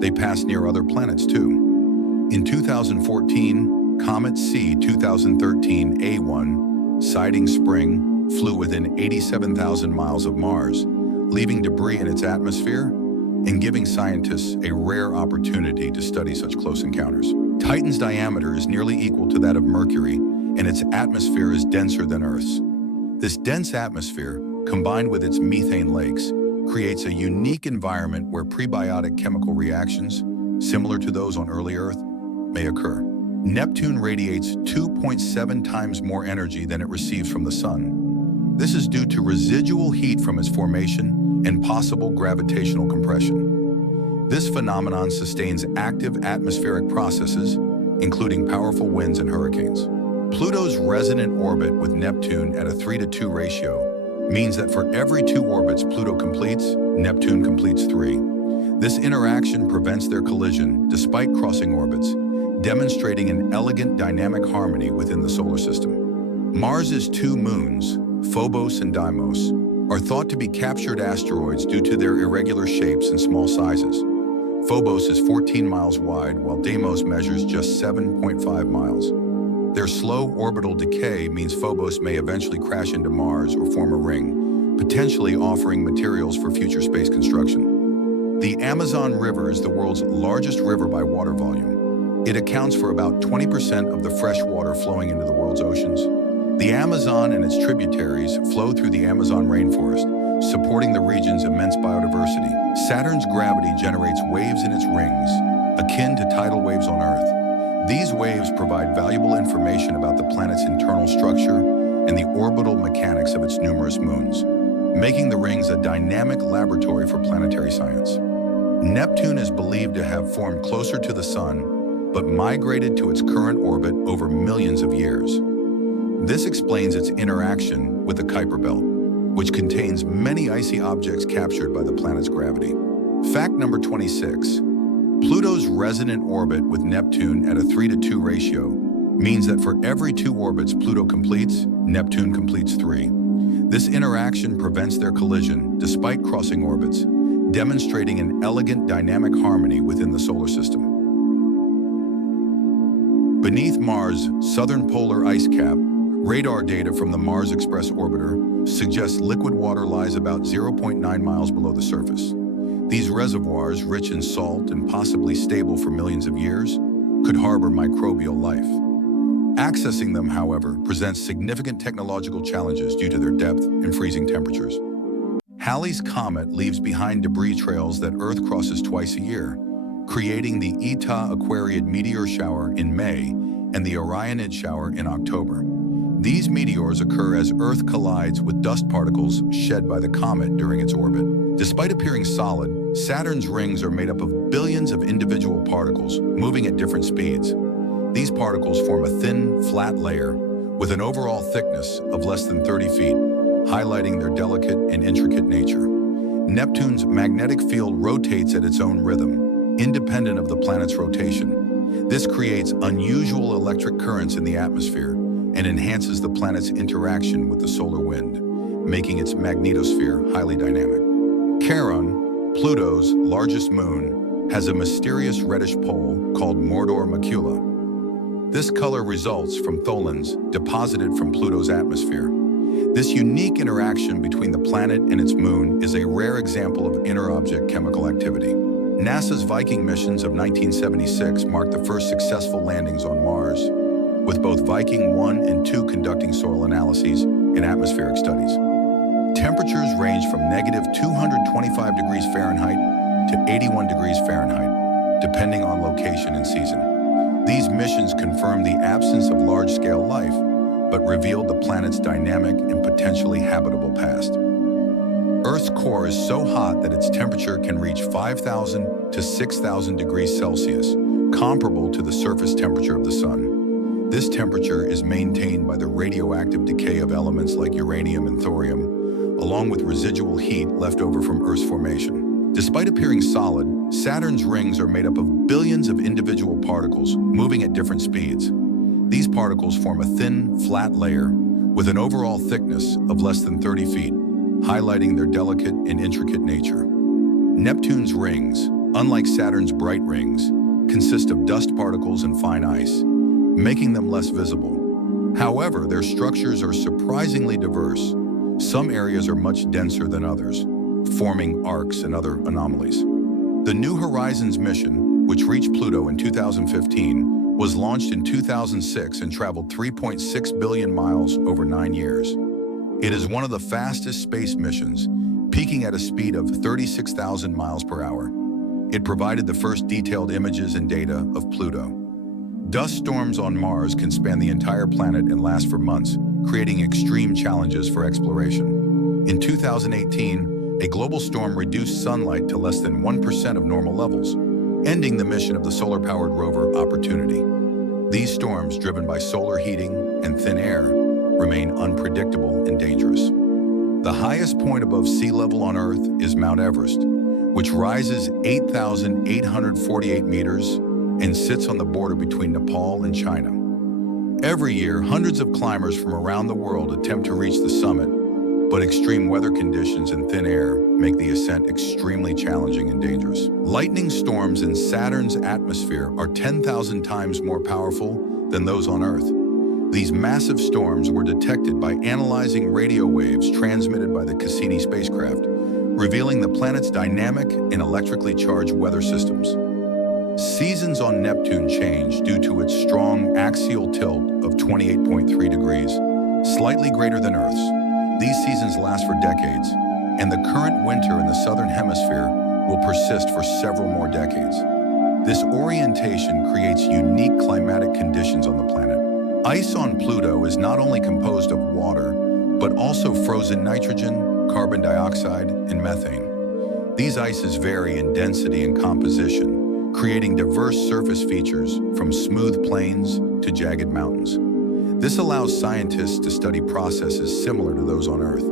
they pass near other planets too. In 2014, Comet C 2013 A1, Siding Spring, flew within 87,000 miles of Mars, leaving debris in its atmosphere and giving scientists a rare opportunity to study such close encounters. Titan's diameter is nearly equal to that of Mercury, and its atmosphere is denser than Earth's. This dense atmosphere, combined with its methane lakes, creates a unique environment where prebiotic chemical reactions, similar to those on early Earth, may occur. Neptune radiates 2.7 times more energy than it receives from the Sun. This is due to residual heat from its formation and possible gravitational compression. This phenomenon sustains active atmospheric processes, including powerful winds and hurricanes. Pluto's resonant orbit with Neptune at a 3:2 ratio means that for every 2 orbits Pluto completes, Neptune completes 3. This interaction prevents their collision despite crossing orbits, demonstrating an elegant dynamic harmony within the solar system. Mars's 2 moons, Phobos and Deimos, are thought to be captured asteroids due to their irregular shapes and small sizes. Phobos is 14 miles wide, while Deimos measures just 7.5 miles. Their slow orbital decay means Phobos may eventually crash into Mars or form a ring, potentially offering materials for future space construction. The Amazon River is the world's largest river by water volume. It accounts for about 20% of the fresh water flowing into the world's oceans. The Amazon and its tributaries flow through the Amazon rainforest, supporting the region's immense biodiversity. Saturn's gravity generates waves in its rings, akin to tidal waves on Earth. These waves provide valuable information about the planet's internal structure and the orbital mechanics of its numerous moons, making the rings a dynamic laboratory for planetary science. Neptune is believed to have formed closer to the Sun, but migrated to its current orbit over millions of years. This explains its interaction with the Kuiper Belt, which contains many icy objects captured by the planet's gravity. Fact number 26. Pluto's resonant orbit with Neptune at a 3:2 ratio means that for every 2 orbits Pluto completes, Neptune completes 3. This interaction prevents their collision despite crossing orbits, demonstrating an elegant dynamic harmony within the solar system. Beneath Mars' southern polar ice cap, radar data from the Mars Express orbiter suggests liquid water lies about 0.9 miles below the surface. These reservoirs, rich in salt and possibly stable for millions of years, could harbor microbial life. Accessing them, however, presents significant technological challenges due to their depth and freezing temperatures. Halley's Comet leaves behind debris trails that Earth crosses twice a year, creating the Eta Aquariid meteor shower in May and the Orionid shower in October. These meteors occur as Earth collides with dust particles shed by the comet during its orbit. Despite appearing solid, Saturn's rings are made up of billions of individual particles moving at different speeds. These particles form a thin, flat layer with an overall thickness of less than 30 feet, highlighting their delicate and intricate nature. Neptune's magnetic field rotates at its own rhythm, independent of the planet's rotation. This creates unusual electric currents in the atmosphere and enhances the planet's interaction with the solar wind, making its magnetosphere highly dynamic. Charon, Pluto's largest moon, has a mysterious reddish pole called Mordor Macula. This color results from tholins deposited from Pluto's atmosphere. This unique interaction between the planet and its moon is a rare example of inter-object chemical activity. NASA's Viking missions of 1976 marked the first successful landings on Mars, with both Viking 1 and 2 conducting soil analyses and atmospheric studies. Temperatures range from -225 degrees Fahrenheit to 81 degrees Fahrenheit, depending on location and season. These missions confirmed the absence of large-scale life, but revealed the planet's dynamic and potentially habitable past. Earth's core is so hot that its temperature can reach 5,000 to 6,000 degrees Celsius, comparable to the surface temperature of the Sun. This temperature is maintained by the radioactive decay of elements like uranium and thorium, along with residual heat left over from Earth's formation. Despite appearing solid, Saturn's rings are made up of billions of individual particles moving at different speeds. These particles form a thin, flat layer with an overall thickness of less than 30 feet, highlighting their delicate and intricate nature. Neptune's rings, unlike Saturn's bright rings, consist of dust particles and fine ice, making them less visible. However, their structures are surprisingly diverse. Some areas are much denser than others, forming arcs and other anomalies. The New Horizons mission, which reached Pluto in 2015, was launched in 2006 and traveled 3.6 billion miles over 9 years. It is one of the fastest space missions, peaking at a speed of 36,000 miles per hour. It provided the first detailed images and data of Pluto. Dust storms on Mars can span the entire planet and last for months, creating extreme challenges for exploration. In 2018, a global storm reduced sunlight to less than 1% of normal levels, ending the mission of the solar-powered rover Opportunity. These storms, driven by solar heating and thin air, remain unpredictable and dangerous. The highest point above sea level on Earth is Mount Everest, which rises 8,848 meters and sits on the border between Nepal and China. Every year, hundreds of climbers from around the world attempt to reach the summit, but extreme weather conditions and thin air make the ascent extremely challenging and dangerous. Lightning storms in Saturn's atmosphere are 10,000 times more powerful than those on Earth. These massive storms were detected by analyzing radio waves transmitted by the Cassini spacecraft, revealing the planet's dynamic and electrically charged weather systems. Seasons on Neptune change due to its strong axial tilt of 28.3 degrees, slightly greater than Earth's. These seasons last for decades, and the current winter in the southern hemisphere will persist for several more decades. This orientation creates unique climatic conditions on the planet. Ice on Pluto is not only composed of water, but also frozen nitrogen, carbon dioxide, and methane. These ices vary in density and composition, creating diverse surface features from smooth plains to jagged mountains. This allows scientists to study processes similar to those on Earth.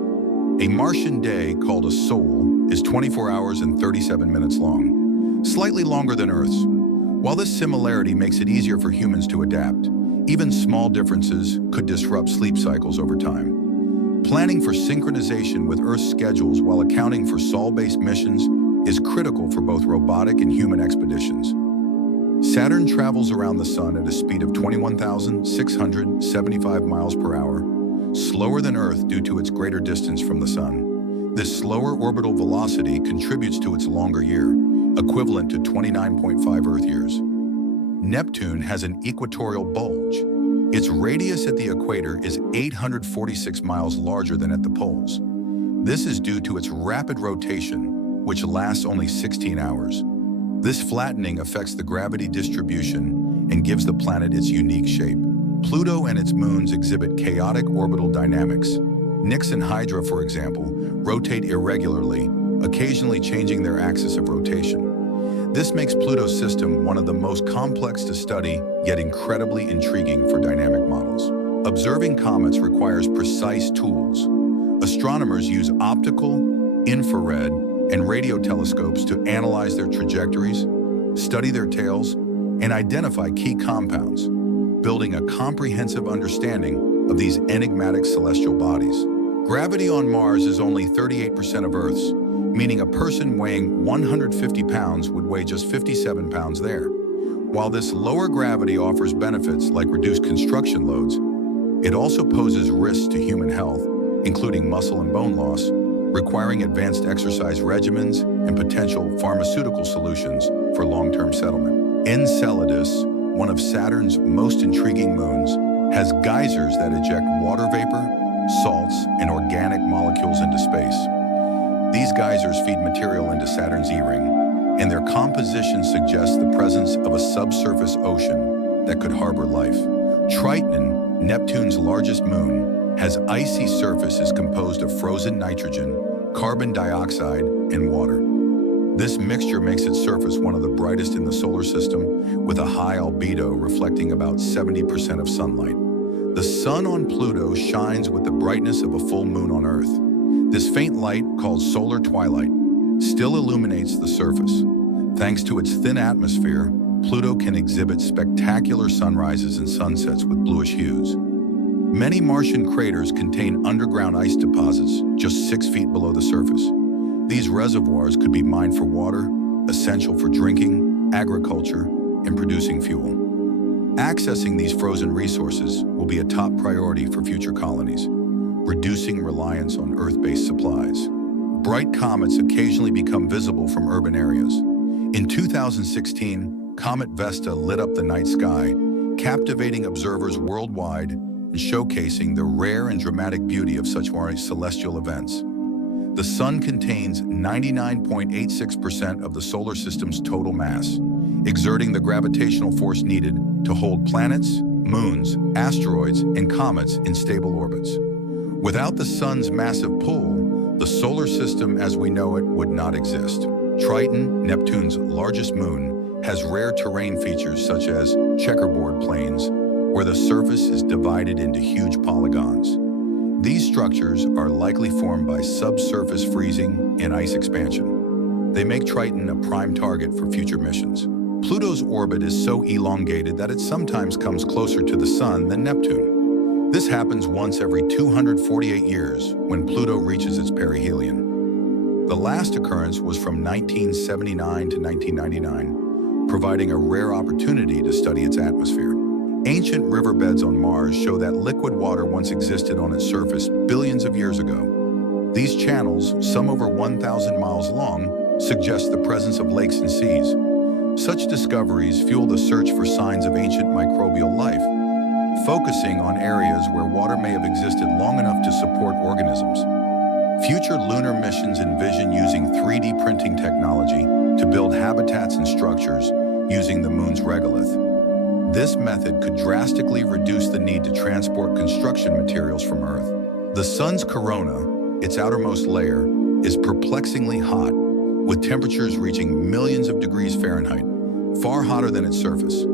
A Martian day, called a sol, is 24 hours and 37 minutes long, slightly longer than Earth's. While this similarity makes it easier for humans to adapt, even small differences could disrupt sleep cycles over time. Planning for synchronization with Earth's schedules while accounting for Sol-based missions is critical for both robotic and human expeditions. Saturn travels around the Sun at a speed of 21,675 miles per hour, slower than Earth due to its greater distance from the Sun. This slower orbital velocity contributes to its longer year, equivalent to 29.5 Earth years. Neptune has an equatorial bulge. Its radius at the equator is 846 miles larger than at the poles. This is due to its rapid rotation, which lasts only 16 hours. This flattening affects the gravity distribution and gives the planet its unique shape. Pluto and its moons exhibit chaotic orbital dynamics. Nix and Hydra, for example, rotate irregularly, occasionally changing their axis of rotation. This makes Pluto's system one of the most complex to study, yet incredibly intriguing for dynamic models. Observing comets requires precise tools. Astronomers use optical, infrared, and radio telescopes to analyze their trajectories, study their tails, and identify key compounds, building a comprehensive understanding of these enigmatic celestial bodies. Gravity on Mars is only 38% of Earth's, meaning a person weighing 150 pounds would weigh just 57 pounds there. While this lower gravity offers benefits like reduced construction loads, it also poses risks to human health, including muscle and bone loss, requiring advanced exercise regimens and potential pharmaceutical solutions for long-term settlement. Enceladus, one of Saturn's most intriguing moons, has geysers that eject water vapor, salts, and organic molecules into space. These geysers feed material into Saturn's E-ring, and their composition suggests the presence of a subsurface ocean that could harbor life. Triton, Neptune's largest moon, has icy surfaces composed of frozen nitrogen, carbon dioxide, and water. This mixture makes its surface one of the brightest in the solar system, with a high albedo reflecting about 70% of sunlight. The sun on Pluto shines with the brightness of a full moon on Earth. This faint light, called solar twilight, still illuminates the surface. Thanks to its thin atmosphere, Pluto can exhibit spectacular sunrises and sunsets with bluish hues. Many Martian craters contain underground ice deposits just 6 feet below the surface. These reservoirs could be mined for water, essential for drinking, agriculture, and producing fuel. Accessing these frozen resources will be a top priority for future colonies, reducing reliance on Earth-based supplies. Bright comets occasionally become visible from urban areas. In 2016, Comet Vesta lit up the night sky, captivating observers worldwide and showcasing the rare and dramatic beauty of such celestial events. The Sun contains 99.86% of the solar system's total mass, exerting the gravitational force needed to hold planets, moons, asteroids, and comets in stable orbits. Without the Sun's massive pull, the solar system as we know it would not exist. Triton, Neptune's largest moon, has rare terrain features such as checkerboard plains, where the surface is divided into huge polygons. These structures are likely formed by subsurface freezing and ice expansion. They make Triton a prime target for future missions. Pluto's orbit is so elongated that it sometimes comes closer to the Sun than Neptune. This happens once every 248 years when Pluto reaches its perihelion. The last occurrence was from 1979 to 1999, providing a rare opportunity to study its atmosphere. Ancient riverbeds on Mars show that liquid water once existed on its surface billions of years ago. These channels, some over 1,000 miles long, suggest the presence of lakes and seas. Such discoveries fuel the search for signs of ancient microbial life, focusing on areas where water may have existed long enough to support organisms. Future lunar missions envision using 3D printing technology to build habitats and structures using the moon's regolith. This method could drastically reduce the need to transport construction materials from Earth. The Sun's corona, its outermost layer, is perplexingly hot, with temperatures reaching millions of degrees Fahrenheit, far hotter than its surface.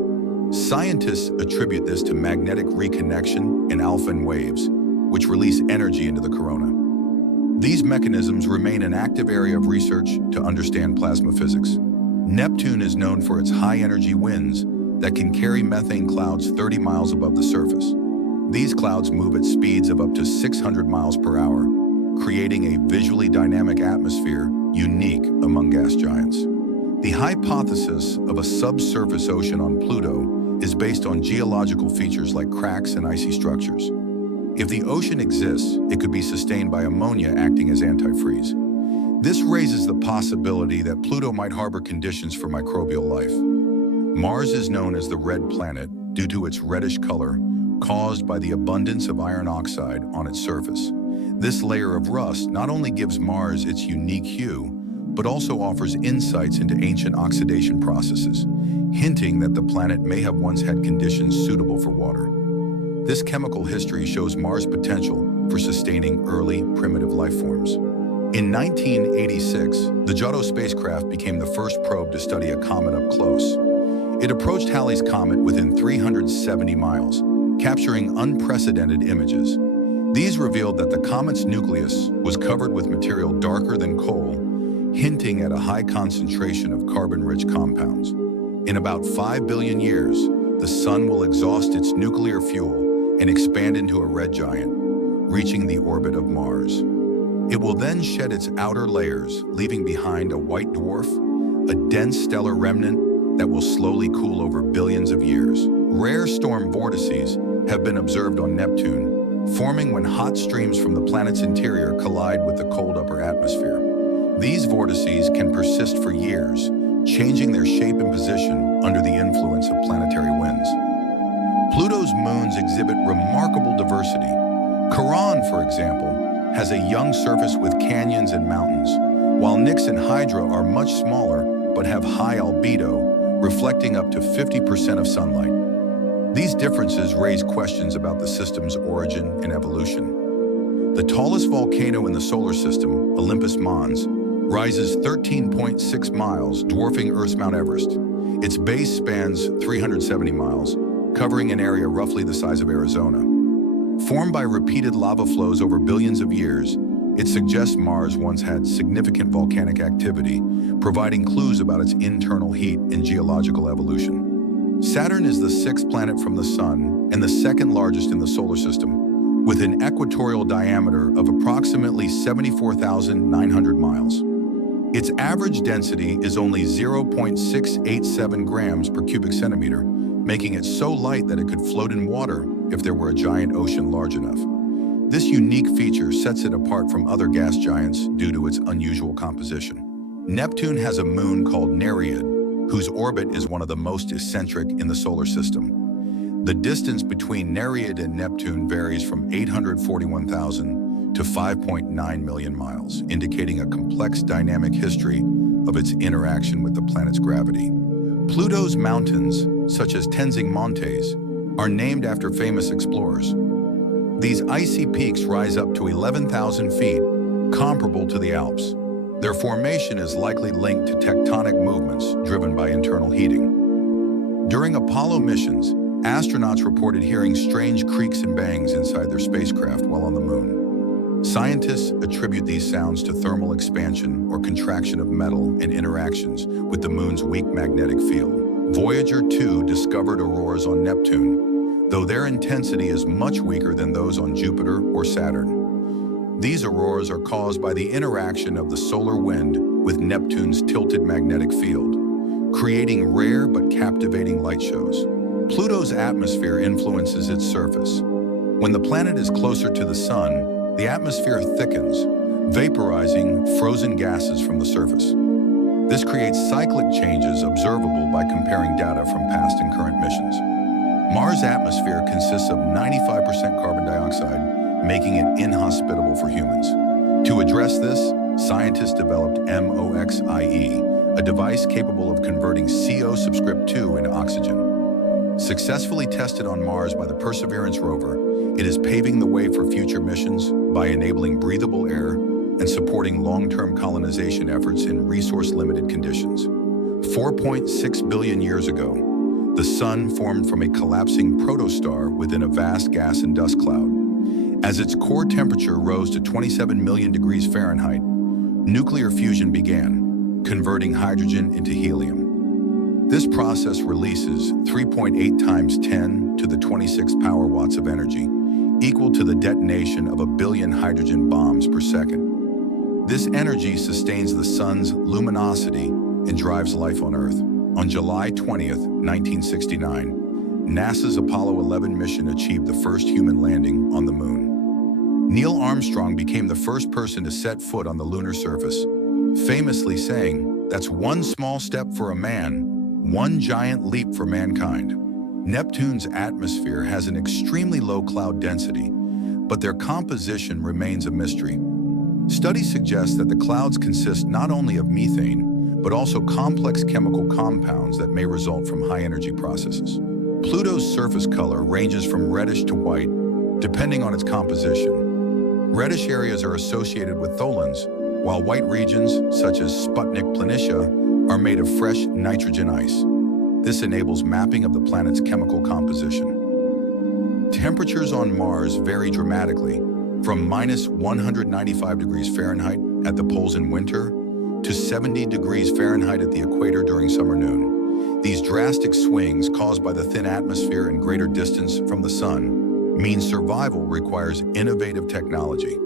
Scientists attribute this to magnetic reconnection and alpha waves, which release energy into the corona. These mechanisms remain an active area of research to understand plasma physics. Neptune is known for its high-energy winds that can carry methane clouds 30 miles above the surface. These clouds move at speeds of up to 600 miles per hour, creating a visually dynamic atmosphere unique among gas giants. The hypothesis of a subsurface ocean on Pluto is based on geological features like cracks and icy structures. If the ocean exists, it could be sustained by ammonia acting as antifreeze. This raises the possibility that Pluto might harbor conditions for microbial life. Mars is known as the red planet due to its reddish color caused by the abundance of iron oxide on its surface. This layer of rust not only gives Mars its unique hue, but also offers insights into ancient oxidation processes, hinting that the planet may have once had conditions suitable for water. This chemical history shows Mars' potential for sustaining early, primitive life forms. In 1986, the Giotto spacecraft became the first probe to study a comet up close. It approached Halley's Comet within 370 miles, capturing unprecedented images. These revealed that the comet's nucleus was covered with material darker than coal, hinting at a high concentration of carbon-rich compounds. In about 5 billion years, the Sun will exhaust its nuclear fuel and expand into a red giant, reaching the orbit of Mars. It will then shed its outer layers, leaving behind a white dwarf, a dense stellar remnant that will slowly cool over billions of years. Rare storm vortices have been observed on Neptune, forming when hot streams from the planet's interior collide with the cold upper atmosphere. These vortices can persist for years, changing their shape and position under the influence of planetary winds. Pluto's moons exhibit remarkable diversity. Charon, for example, has a young surface with canyons and mountains, while Nix and Hydra are much smaller but have high albedo, reflecting up to 50% of sunlight. These differences raise questions about the system's origin and evolution. The tallest volcano in the solar system, Olympus Mons, rises 13.6 miles, dwarfing Earth's Mount Everest. Its base spans 370 miles, covering an area roughly the size of Arizona. Formed by repeated lava flows over billions of years, it suggests Mars once had significant volcanic activity, providing clues about its internal heat and geological evolution. Saturn is the sixth planet from the Sun and the second largest in the solar system, with an equatorial diameter of approximately 74,900 miles. Its average density is only 0.687 grams per cubic centimeter, making it so light that it could float in water if there were a giant ocean large enough. This unique feature sets it apart from other gas giants due to its unusual composition. Neptune has a moon called Nereid, whose orbit is one of the most eccentric in the solar system. The distance between Nereid and Neptune varies from 841,000 to 5.9 million miles, indicating a complex dynamic history of its interaction with the planet's gravity. Pluto's mountains, such as Tenzing Montes, are named after famous explorers. These icy peaks rise up to 11,000 feet, comparable to the Alps. Their formation is likely linked to tectonic movements driven by internal heating. During Apollo missions, Astronauts reported hearing strange creaks and bangs inside their spacecraft while on the moon. Scientists attribute these sounds to thermal expansion or contraction of metal and interactions with the moon's weak magnetic field. Voyager 2 discovered auroras on Neptune, though their intensity is much weaker than those on Jupiter or Saturn. These auroras are caused by the interaction of the solar wind with Neptune's tilted magnetic field, creating rare but captivating light shows. Pluto's atmosphere influences its surface. When the planet is closer to the sun, the atmosphere thickens, vaporizing frozen gases from the surface. This creates cyclic changes observable by comparing data from past and current missions. Mars' atmosphere consists of 95% carbon dioxide, making it inhospitable for humans. To address this, scientists developed MOXIE, a device capable of converting CO subscript 2 into oxygen. Successfully tested on Mars by the Perseverance rover, it is paving the way for future missions by enabling breathable air and supporting long-term colonization efforts in resource-limited conditions. 4.6 billion years ago, the Sun formed from a collapsing protostar within a vast gas and dust cloud. As its core temperature rose to 27 million degrees Fahrenheit, nuclear fusion began, converting hydrogen into helium. This process releases 3.8 times 10 to the 26 power watts of energy, equal to the detonation of 1 billion hydrogen bombs per second. This energy sustains the sun's luminosity and drives life on Earth. On July 20th, 1969, NASA's Apollo 11 mission achieved the first human landing on the moon. Neil Armstrong became the first person to set foot on the lunar surface, famously saying, "That's one small step for a man, one giant leap for mankind." Neptune's atmosphere has an extremely low cloud density, but their composition remains a mystery. Studies suggest that the clouds consist not only of methane, but also complex chemical compounds that may result from high-energy processes. Pluto's surface color ranges from reddish to white, depending on its composition. Reddish areas are associated with tholins, while white regions, such as Sputnik Planitia, are made of fresh nitrogen ice. This enables mapping of the planet's chemical composition. Temperatures on Mars vary dramatically, from minus 195 degrees Fahrenheit at the poles in winter to 70 degrees Fahrenheit at the equator during summer noon. These drastic swings caused by the thin atmosphere and greater distance from the sun mean survival requires innovative technology.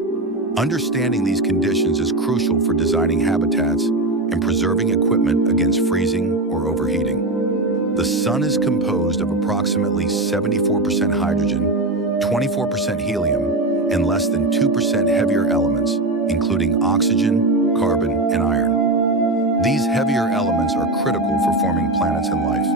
Understanding these conditions is crucial for designing habitats and preserving equipment against freezing or overheating. The sun is composed of approximately 74% hydrogen, 24% helium, and less than 2% heavier elements, including oxygen, carbon, and iron. These heavier elements are critical for forming planets and life.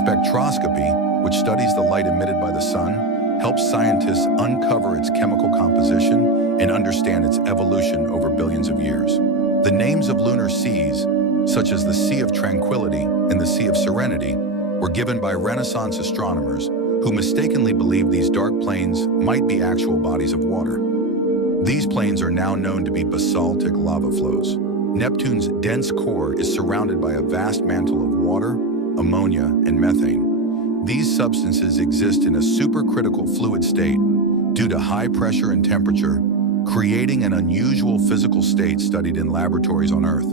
Spectroscopy, which studies the light emitted by the sun, helps scientists uncover its chemical composition and understand its evolution over billions of years. The names of lunar seas, such as the Sea of Tranquility and the Sea of Serenity, were given by Renaissance astronomers who mistakenly believed these dark plains might be actual bodies of water. These plains are now known to be basaltic lava flows. Neptune's dense core is surrounded by a vast mantle of water, ammonia, and methane. These substances exist in a supercritical fluid state due to high pressure and temperature, creating an unusual physical state studied in laboratories on Earth.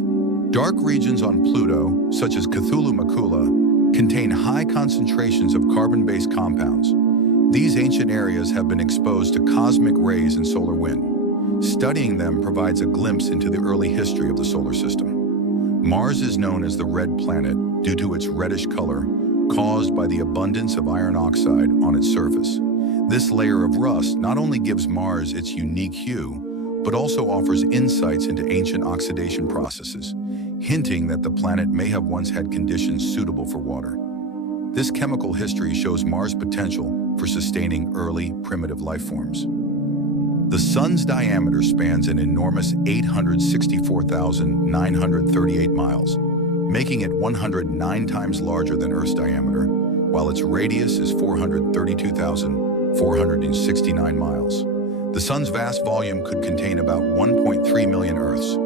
Dark regions on Pluto, such as Cthulhu-Macula, contain high concentrations of carbon-based compounds. These ancient areas have been exposed to cosmic rays and solar wind. Studying them provides a glimpse into the early history of the solar system. Mars is known as the red planet due to its reddish color caused by the abundance of iron oxide on its surface. This layer of rust not only gives Mars its unique hue, but also offers insights into ancient oxidation processes, hinting that the planet may have once had conditions suitable for water. This chemical history shows Mars' potential for sustaining early, primitive life forms. The Sun's diameter spans an enormous 864,938 miles, making it 109 times larger than Earth's diameter, while its radius is 432,469 miles. The Sun's vast volume could contain about 1.3 million Earths.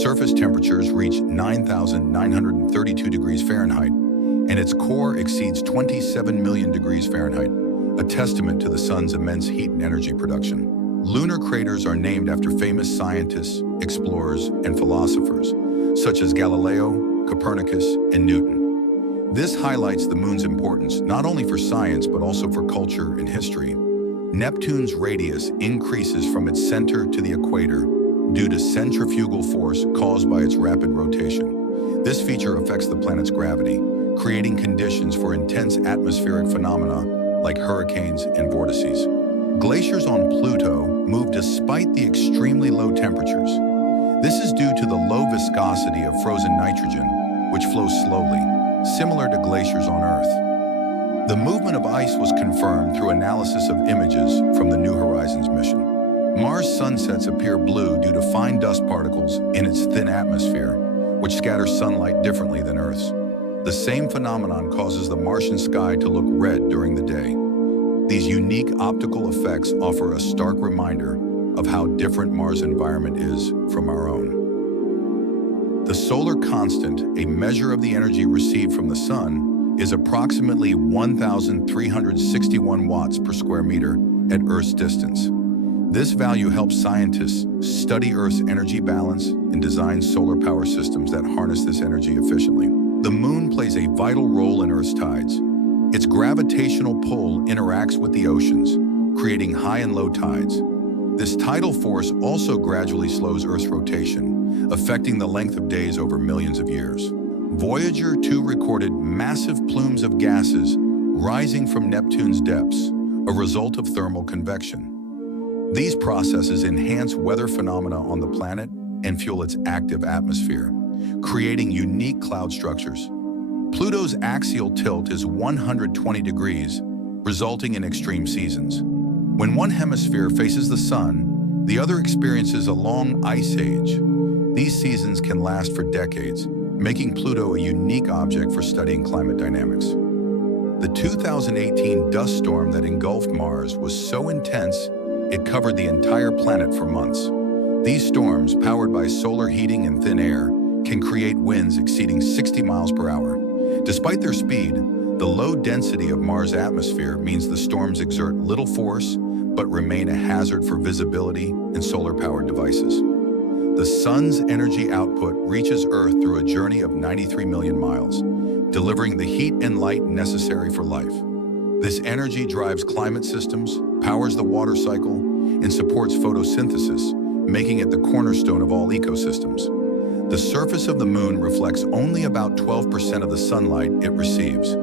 Surface temperatures reach 9,932 degrees Fahrenheit, and its core exceeds 27 million degrees Fahrenheit, a testament to the sun's immense heat and energy production. Lunar craters are named after famous scientists, explorers, and philosophers, such as Galileo, Copernicus, and Newton. This highlights the moon's importance not only for science but also for culture and history. Neptune's radius increases from its center to the equator due to centrifugal force caused by its rapid rotation. This feature affects the planet's gravity, creating conditions for intense atmospheric phenomena like hurricanes and vortices. Glaciers on Pluto move despite the extremely low temperatures. This is due to the low viscosity of frozen nitrogen, which flows slowly, similar to glaciers on Earth. The movement of ice was confirmed through analysis of images from the New Horizons mission. Mars' sunsets appear blue due to fine dust particles in its thin atmosphere, which scatter sunlight differently than Earth's. The same phenomenon causes the Martian sky to look red during the day. These unique optical effects offer a stark reminder of how different Mars' environment is from our own. The solar constant, a measure of the energy received from the sun, is approximately 1,361 watts per square meter at Earth's distance. This value helps scientists study Earth's energy balance and design solar power systems that harness this energy efficiently. The moon plays a vital role in Earth's tides. Its gravitational pull interacts with the oceans, creating high and low tides. This tidal force also gradually slows Earth's rotation, affecting the length of days over millions of years. Voyager 2 recorded massive plumes of gases rising from Neptune's depths, a result of thermal convection. These processes enhance weather phenomena on the planet and fuel its active atmosphere, creating unique cloud structures. Pluto's axial tilt is 120 degrees, resulting in extreme seasons. When one hemisphere faces the sun, the other experiences a long ice age. These seasons can last for decades, making Pluto a unique object for studying climate dynamics. The 2018 dust storm that engulfed Mars was so intense, it covered the entire planet for months. These storms, powered by solar heating and thin air, can create winds exceeding 60 miles per hour. Despite their speed, the low density of Mars' atmosphere means the storms exert little force but remain a hazard for visibility and solar-powered devices. The sun's energy output reaches Earth through a journey of 93 million miles, delivering the heat and light necessary for life. This energy drives climate systems, powers the water cycle, and supports photosynthesis, making it the cornerstone of all ecosystems. The surface of the moon reflects only about 12% of the sunlight it receives.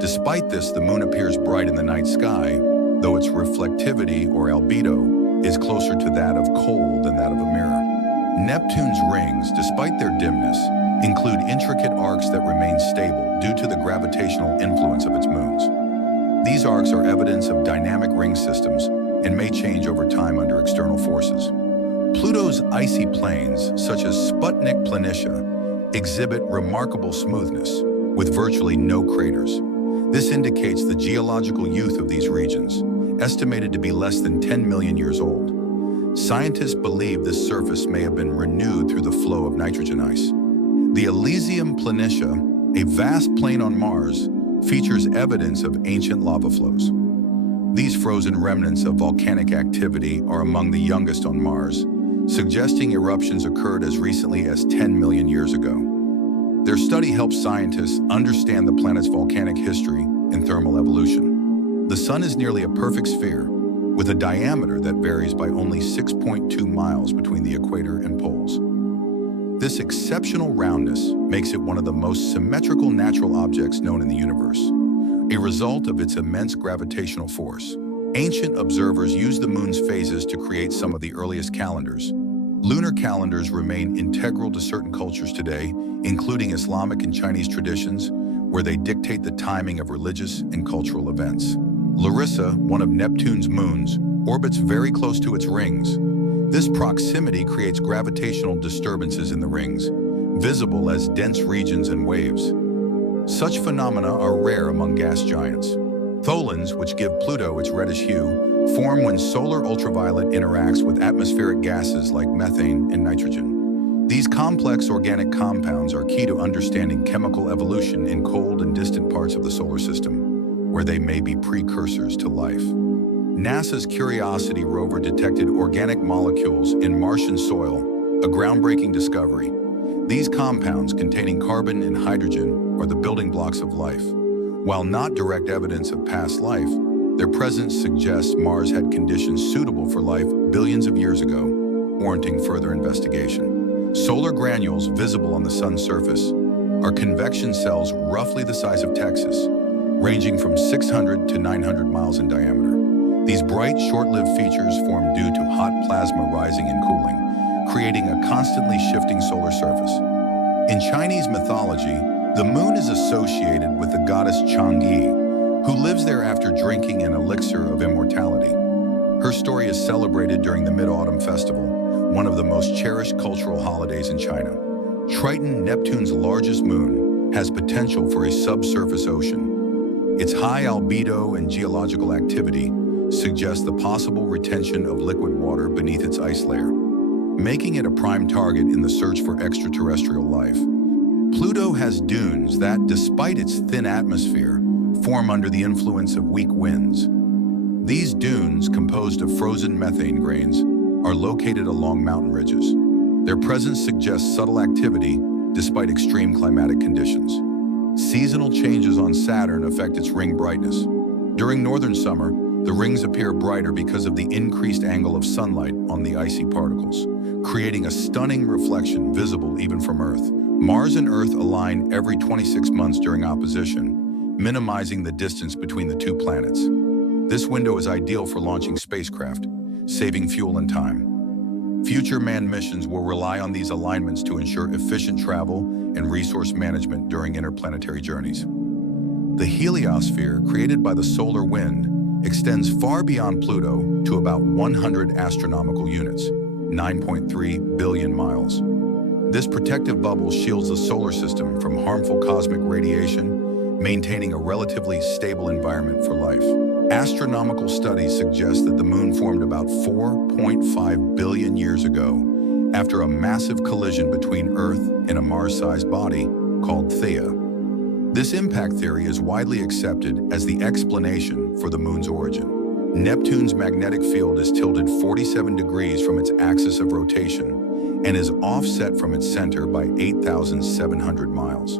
Despite this, the moon appears bright in the night sky, though its reflectivity, or albedo, is closer to that of coal than that of a mirror. Neptune's rings, despite their dimness, include intricate arcs that remain stable due to the gravitational influence of its moons. These arcs are evidence of dynamic ring systems and may change over time under external forces. Pluto's icy plains, such as Sputnik Planitia, exhibit remarkable smoothness, with virtually no craters. This indicates the geological youth of these regions, estimated to be less than 10 million years old. Scientists believe this surface may have been renewed through the flow of nitrogen ice. The Elysium Planitia, a vast plain on Mars, features evidence of ancient lava flows. These frozen remnants of volcanic activity are among the youngest on Mars, suggesting eruptions occurred as recently as 10 million years ago. Their study helps scientists understand the planet's volcanic history and thermal evolution. The sun is nearly a perfect sphere, with a diameter that varies by only 6.2 miles between the equator and poles. This exceptional roundness makes it one of the most symmetrical natural objects known in the universe, a result of its immense gravitational force. Ancient observers used the moon's phases to create some of the earliest calendars. Lunar calendars remain integral to certain cultures today, including Islamic and Chinese traditions, where they dictate the timing of religious and cultural events. Larissa, one of Neptune's moons, orbits very close to its rings. This proximity creates gravitational disturbances in the rings, visible as dense regions and waves. Such phenomena are rare among gas giants. Tholins, which give Pluto its reddish hue, form when solar ultraviolet interacts with atmospheric gases like methane and nitrogen. These complex organic compounds are key to understanding chemical evolution in cold and distant parts of the solar system, where they may be precursors to life. NASA's Curiosity rover detected organic molecules in Martian soil, a groundbreaking discovery. These compounds containing carbon and hydrogen are the building blocks of life. While not direct evidence of past life, their presence suggests Mars had conditions suitable for life billions of years ago, warranting further investigation. Solar granules visible on the sun's surface are convection cells roughly the size of Texas, ranging from 600 to 900 miles in diameter. These bright, short-lived features form due to hot plasma rising and cooling, creating a constantly shifting solar surface. In Chinese mythology, the moon is associated with the goddess Chang'e, who lives there after drinking an elixir of immortality. Her story is celebrated during the Mid-Autumn Festival, one of the most cherished cultural holidays in China. Triton, Neptune's largest moon, has potential for a subsurface ocean. Its high albedo and geological activity suggest the possible retention of liquid water beneath its ice layer, making it a prime target in the search for extraterrestrial life. Pluto has dunes that, despite its thin atmosphere, form under the influence of weak winds. These dunes, composed of frozen methane grains, are located along mountain ridges. Their presence suggests subtle activity despite extreme climatic conditions. Seasonal changes on Saturn affect its ring brightness. During northern summer, the rings appear brighter because of the increased angle of sunlight on the icy particles, creating a stunning reflection visible even from Earth. Mars and Earth align every 26 months during opposition, minimizing the distance between the two planets. This window is ideal for launching spacecraft, saving fuel and time. Future manned missions will rely on these alignments to ensure efficient travel and resource management during interplanetary journeys. The heliosphere, created by the solar wind, extends far beyond Pluto to about 100 astronomical units, 9.3 billion miles. This protective bubble shields the solar system from harmful cosmic radiation, maintaining a relatively stable environment for life. Astronomical studies suggest that the moon formed about 4.5 billion years ago after a massive collision between Earth and a Mars-sized body called Theia. This impact theory is widely accepted as the explanation for the moon's origin. Neptune's magnetic field is tilted 47 degrees from its axis of rotation and is offset from its center by 8,700 miles.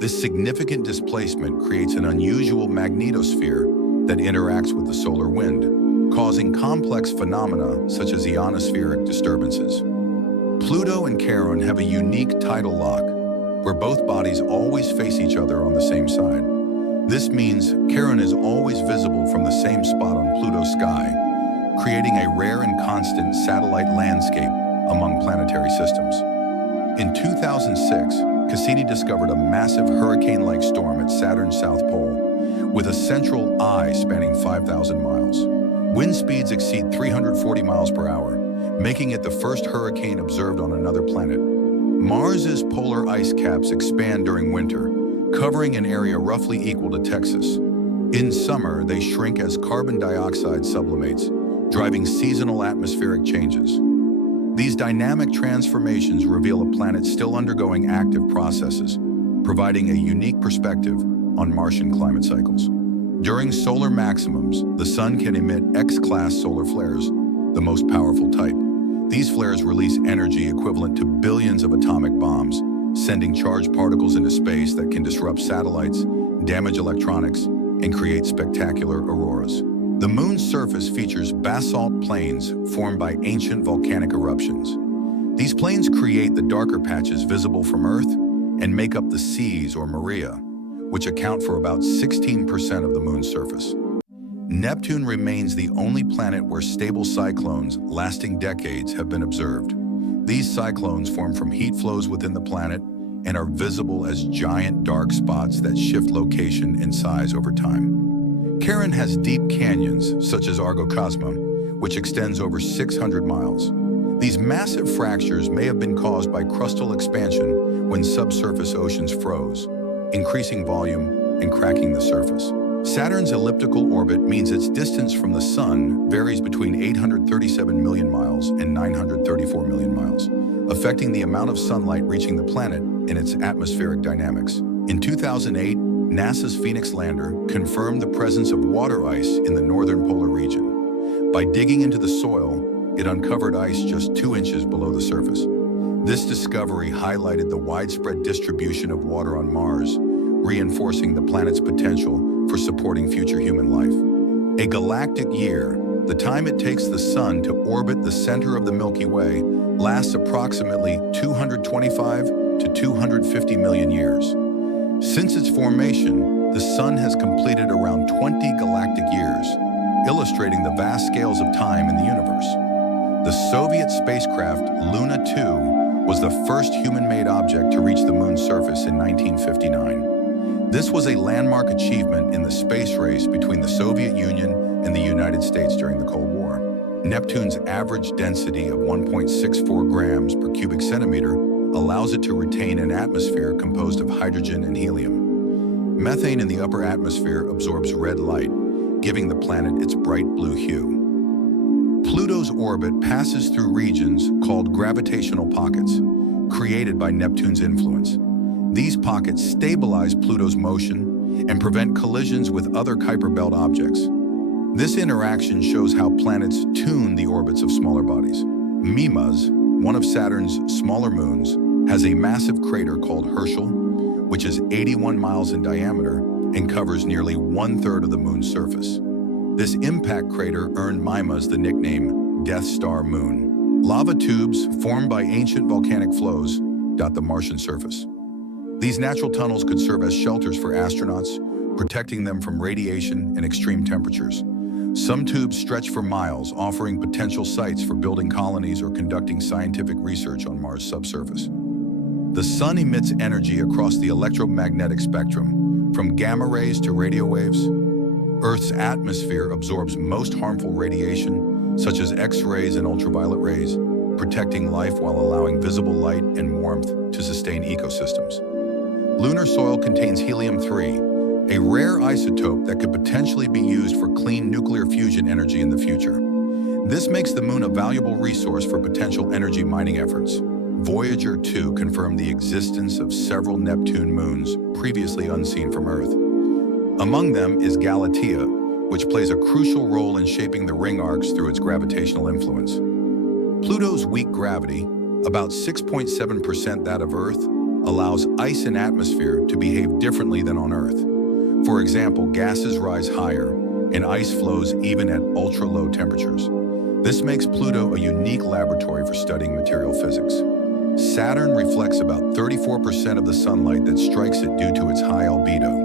This significant displacement creates an unusual magnetosphere that interacts with the solar wind, causing complex phenomena such as ionospheric disturbances. Pluto and Charon have a unique tidal lock, where both bodies always face each other on the same side. This means Charon is always visible from the same spot on Pluto's sky, creating a rare and constant satellite landscape among planetary systems. In 2006, Cassini discovered a massive hurricane-like storm at Saturn's south pole, with a central eye spanning 5,000 miles. Wind speeds exceed 340 miles per hour, making it the first hurricane observed on another planet. Mars's polar ice caps expand during winter, covering an area roughly equal to Texas. In summer, they shrink as carbon dioxide sublimates, driving seasonal atmospheric changes. These dynamic transformations reveal a planet still undergoing active processes, providing a unique perspective on Martian climate cycles. During solar maximums, the sun can emit X-class solar flares, the most powerful type. These flares release energy equivalent to billions of atomic bombs, sending charged particles into space that can disrupt satellites, damage electronics, and create spectacular auroras. The moon's surface features basalt plains formed by ancient volcanic eruptions. These plains create the darker patches visible from Earth and make up the seas or maria, which account for about 16% of the moon's surface. Neptune remains the only planet where stable cyclones lasting decades have been observed. These cyclones form from heat flows within the planet and are visible as giant dark spots that shift location and size over time. Charon has deep canyons, such as Argo Cosma, which extends over 600 miles. These massive fractures may have been caused by crustal expansion when subsurface oceans froze, increasing volume and cracking the surface. Saturn's elliptical orbit means its distance from the Sun varies between 837 million miles and 934 million miles. affecting the amount of sunlight reaching the planet and its atmospheric dynamics. In 2008, NASA's Phoenix lander confirmed the presence of water ice in the northern polar region. By digging into the soil, it uncovered ice just 2 inches below the surface. This discovery highlighted the widespread distribution of water on Mars, reinforcing the planet's potential for supporting future human life. A galactic year, the time it takes the Sun to orbit the center of the Milky Way, lasts approximately 225 to 250 million years. Since its formation, the Sun has completed around 20 galactic years, illustrating the vast scales of time in the universe. The Soviet spacecraft Luna 2 was the first human-made object to reach the moon's surface in 1959. This was a landmark achievement in the space race between the Soviet Union and the United States during the Cold War. Neptune's average density of 1.64 grams per cubic centimeter allows it to retain an atmosphere composed of hydrogen and helium. Methane in the upper atmosphere absorbs red light, giving the planet its bright blue hue. Pluto's orbit passes through regions called gravitational pockets, created by Neptune's influence. These pockets stabilize Pluto's motion and prevent collisions with other Kuiper Belt objects. This interaction shows how planets tune the orbits of smaller bodies. Mimas, one of Saturn's smaller moons, has a massive crater called Herschel, which is 81 miles in diameter and covers nearly 1/3 of the moon's surface. This impact crater earned Mimas the nickname Death Star Moon. Lava tubes formed by ancient volcanic flows dot the Martian surface. These natural tunnels could serve as shelters for astronauts, protecting them from radiation and extreme temperatures. Some tubes stretch for miles, offering potential sites for building colonies or conducting scientific research on Mars' subsurface. The Sun emits energy across the electromagnetic spectrum, from gamma rays to radio waves. Earth's atmosphere absorbs most harmful radiation, such as X-rays and ultraviolet rays, protecting life while allowing visible light and warmth to sustain ecosystems. Lunar soil contains helium-3, a rare isotope that could potentially be used for clean nuclear fusion energy in the future. This makes the moon a valuable resource for potential energy mining efforts. Voyager 2 confirmed the existence of several Neptune moons previously unseen from Earth. Among them is Galatea, which plays a crucial role in shaping the ring arcs through its gravitational influence. Pluto's weak gravity, about 6.7% that of Earth, allows ice and atmosphere to behave differently than on Earth. For example, gases rise higher, and ice flows even at ultra-low temperatures. This makes Pluto a unique laboratory for studying material physics. Saturn reflects about 34% of the sunlight that strikes it due to its high albedo.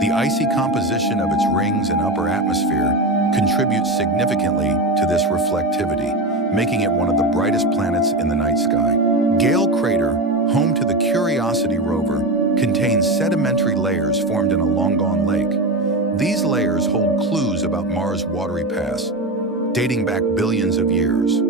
The icy composition of its rings and upper atmosphere contributes significantly to this reflectivity, making it one of the brightest planets in the night sky. Gale Crater, home to the Curiosity rover, contains sedimentary layers formed in a long-gone lake. These layers hold clues about Mars' watery past, dating back billions of years.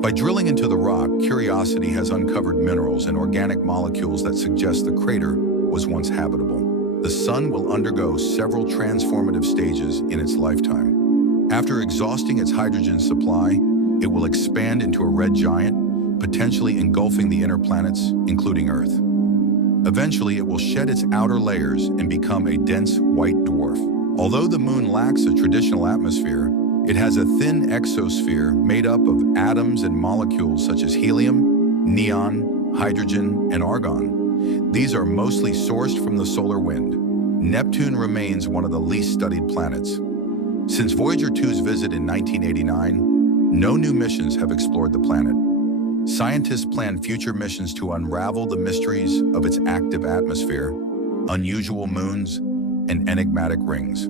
By drilling into the rock, Curiosity has uncovered minerals and organic molecules that suggest the crater was once habitable. The Sun will undergo several transformative stages in its lifetime. After exhausting its hydrogen supply, it will expand into a red giant, potentially engulfing the inner planets, including Earth. Eventually, it will shed its outer layers and become a dense white dwarf. Although the moon lacks a traditional atmosphere, it has a thin exosphere made up of atoms and molecules such as helium, neon, hydrogen, and argon. These are mostly sourced from the solar wind. Neptune remains one of the least studied planets. Since Voyager 2's visit in 1989, no new missions have explored the planet. Scientists plan future missions to unravel the mysteries of its active atmosphere, unusual moons, and enigmatic rings.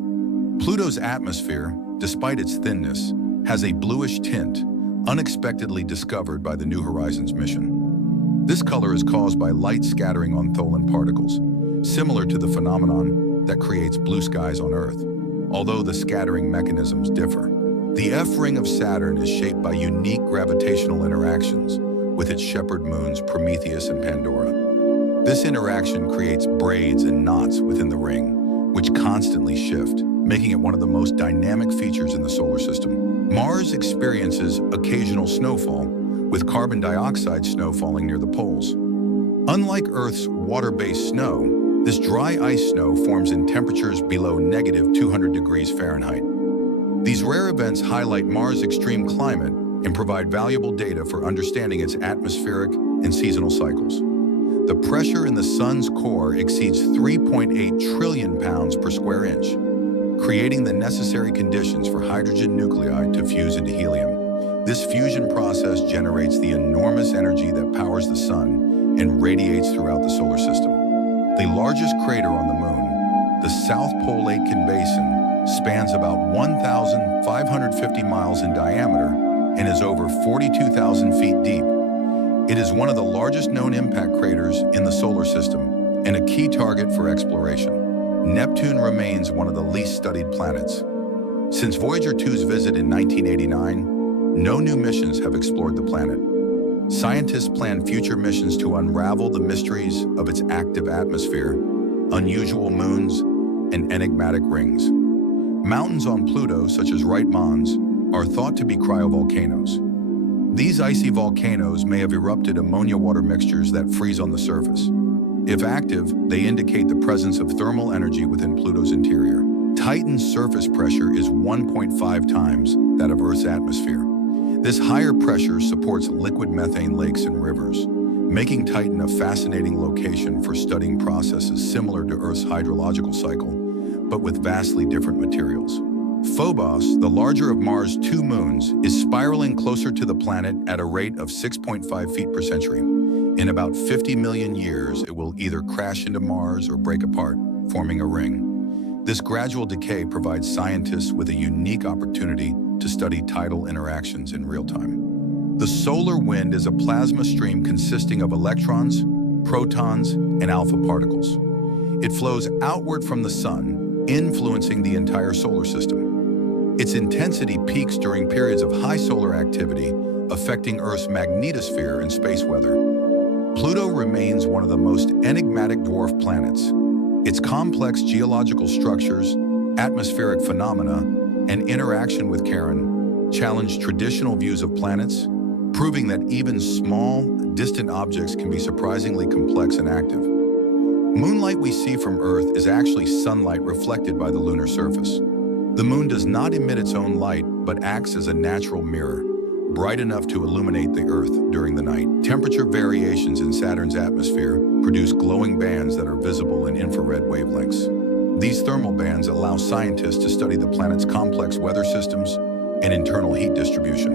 Pluto's atmosphere, despite its thinness, has a bluish tint, unexpectedly discovered by the New Horizons mission. This color is caused by light scattering on Tholen particles, similar to the phenomenon that creates blue skies on Earth, although the scattering mechanisms differ. The F-ring of Saturn is shaped by unique gravitational interactions with its shepherd moons Prometheus and Pandora. This interaction creates braids and knots within the ring, which constantly shift, making it one of the most dynamic features in the solar system. Mars experiences occasional snowfall, with carbon dioxide snow falling near the poles. Unlike Earth's water-based snow, this dry ice snow forms in temperatures below -200 degrees Fahrenheit. These rare events highlight Mars' extreme climate and provide valuable data for understanding its atmospheric and seasonal cycles. The pressure in the Sun's core exceeds 3.8 trillion pounds per square inch, creating the necessary conditions for hydrogen nuclei to fuse into helium. This fusion process generates the enormous energy that powers the Sun and radiates throughout the solar system. The largest crater on the Moon, the South Pole Aitken Basin, spans about 1,550 miles in diameter and is over 42,000 feet deep. It is one of the largest known impact craters in the solar system and a key target for exploration. Neptune remains one of the least studied planets. Since Voyager 2's visit in 1989, no new missions have explored the planet. Scientists plan future missions to unravel the mysteries of its active atmosphere, unusual moons, and enigmatic rings. Mountains on Pluto, such as Wright Mons, are thought to be cryovolcanoes. These icy volcanoes may have erupted ammonia water mixtures that freeze on the surface. If active, they indicate the presence of thermal energy within Pluto's interior. Titan's surface pressure is 1.5 times that of Earth's atmosphere. This higher pressure supports liquid methane lakes and rivers, making Titan a fascinating location for studying processes similar to Earth's hydrological cycle, but with vastly different materials. Phobos, the larger of Mars' two moons, is spiraling closer to the planet at a rate of 6.5 feet per century. In about 50 million years, it will either crash into Mars or break apart, forming a ring. This gradual decay provides scientists with a unique opportunity to study tidal interactions in real time. The solar wind is a plasma stream consisting of electrons, protons, and alpha particles. It flows outward from the Sun, influencing the entire solar system. Its intensity peaks during periods of high solar activity, affecting Earth's magnetosphere and space weather. Pluto remains one of the most enigmatic dwarf planets. Its complex geological structures, atmospheric phenomena, and interaction with Charon challenge traditional views of planets, proving that even small, distant objects can be surprisingly complex and active. Moonlight we see from Earth is actually sunlight reflected by the lunar surface. The Moon does not emit its own light, but acts as a natural mirror, bright enough to illuminate the Earth during the night. Temperature variations in Saturn's atmosphere produce glowing bands that are visible in infrared wavelengths. These thermal bands allow scientists to study the planet's complex weather systems and internal heat distribution.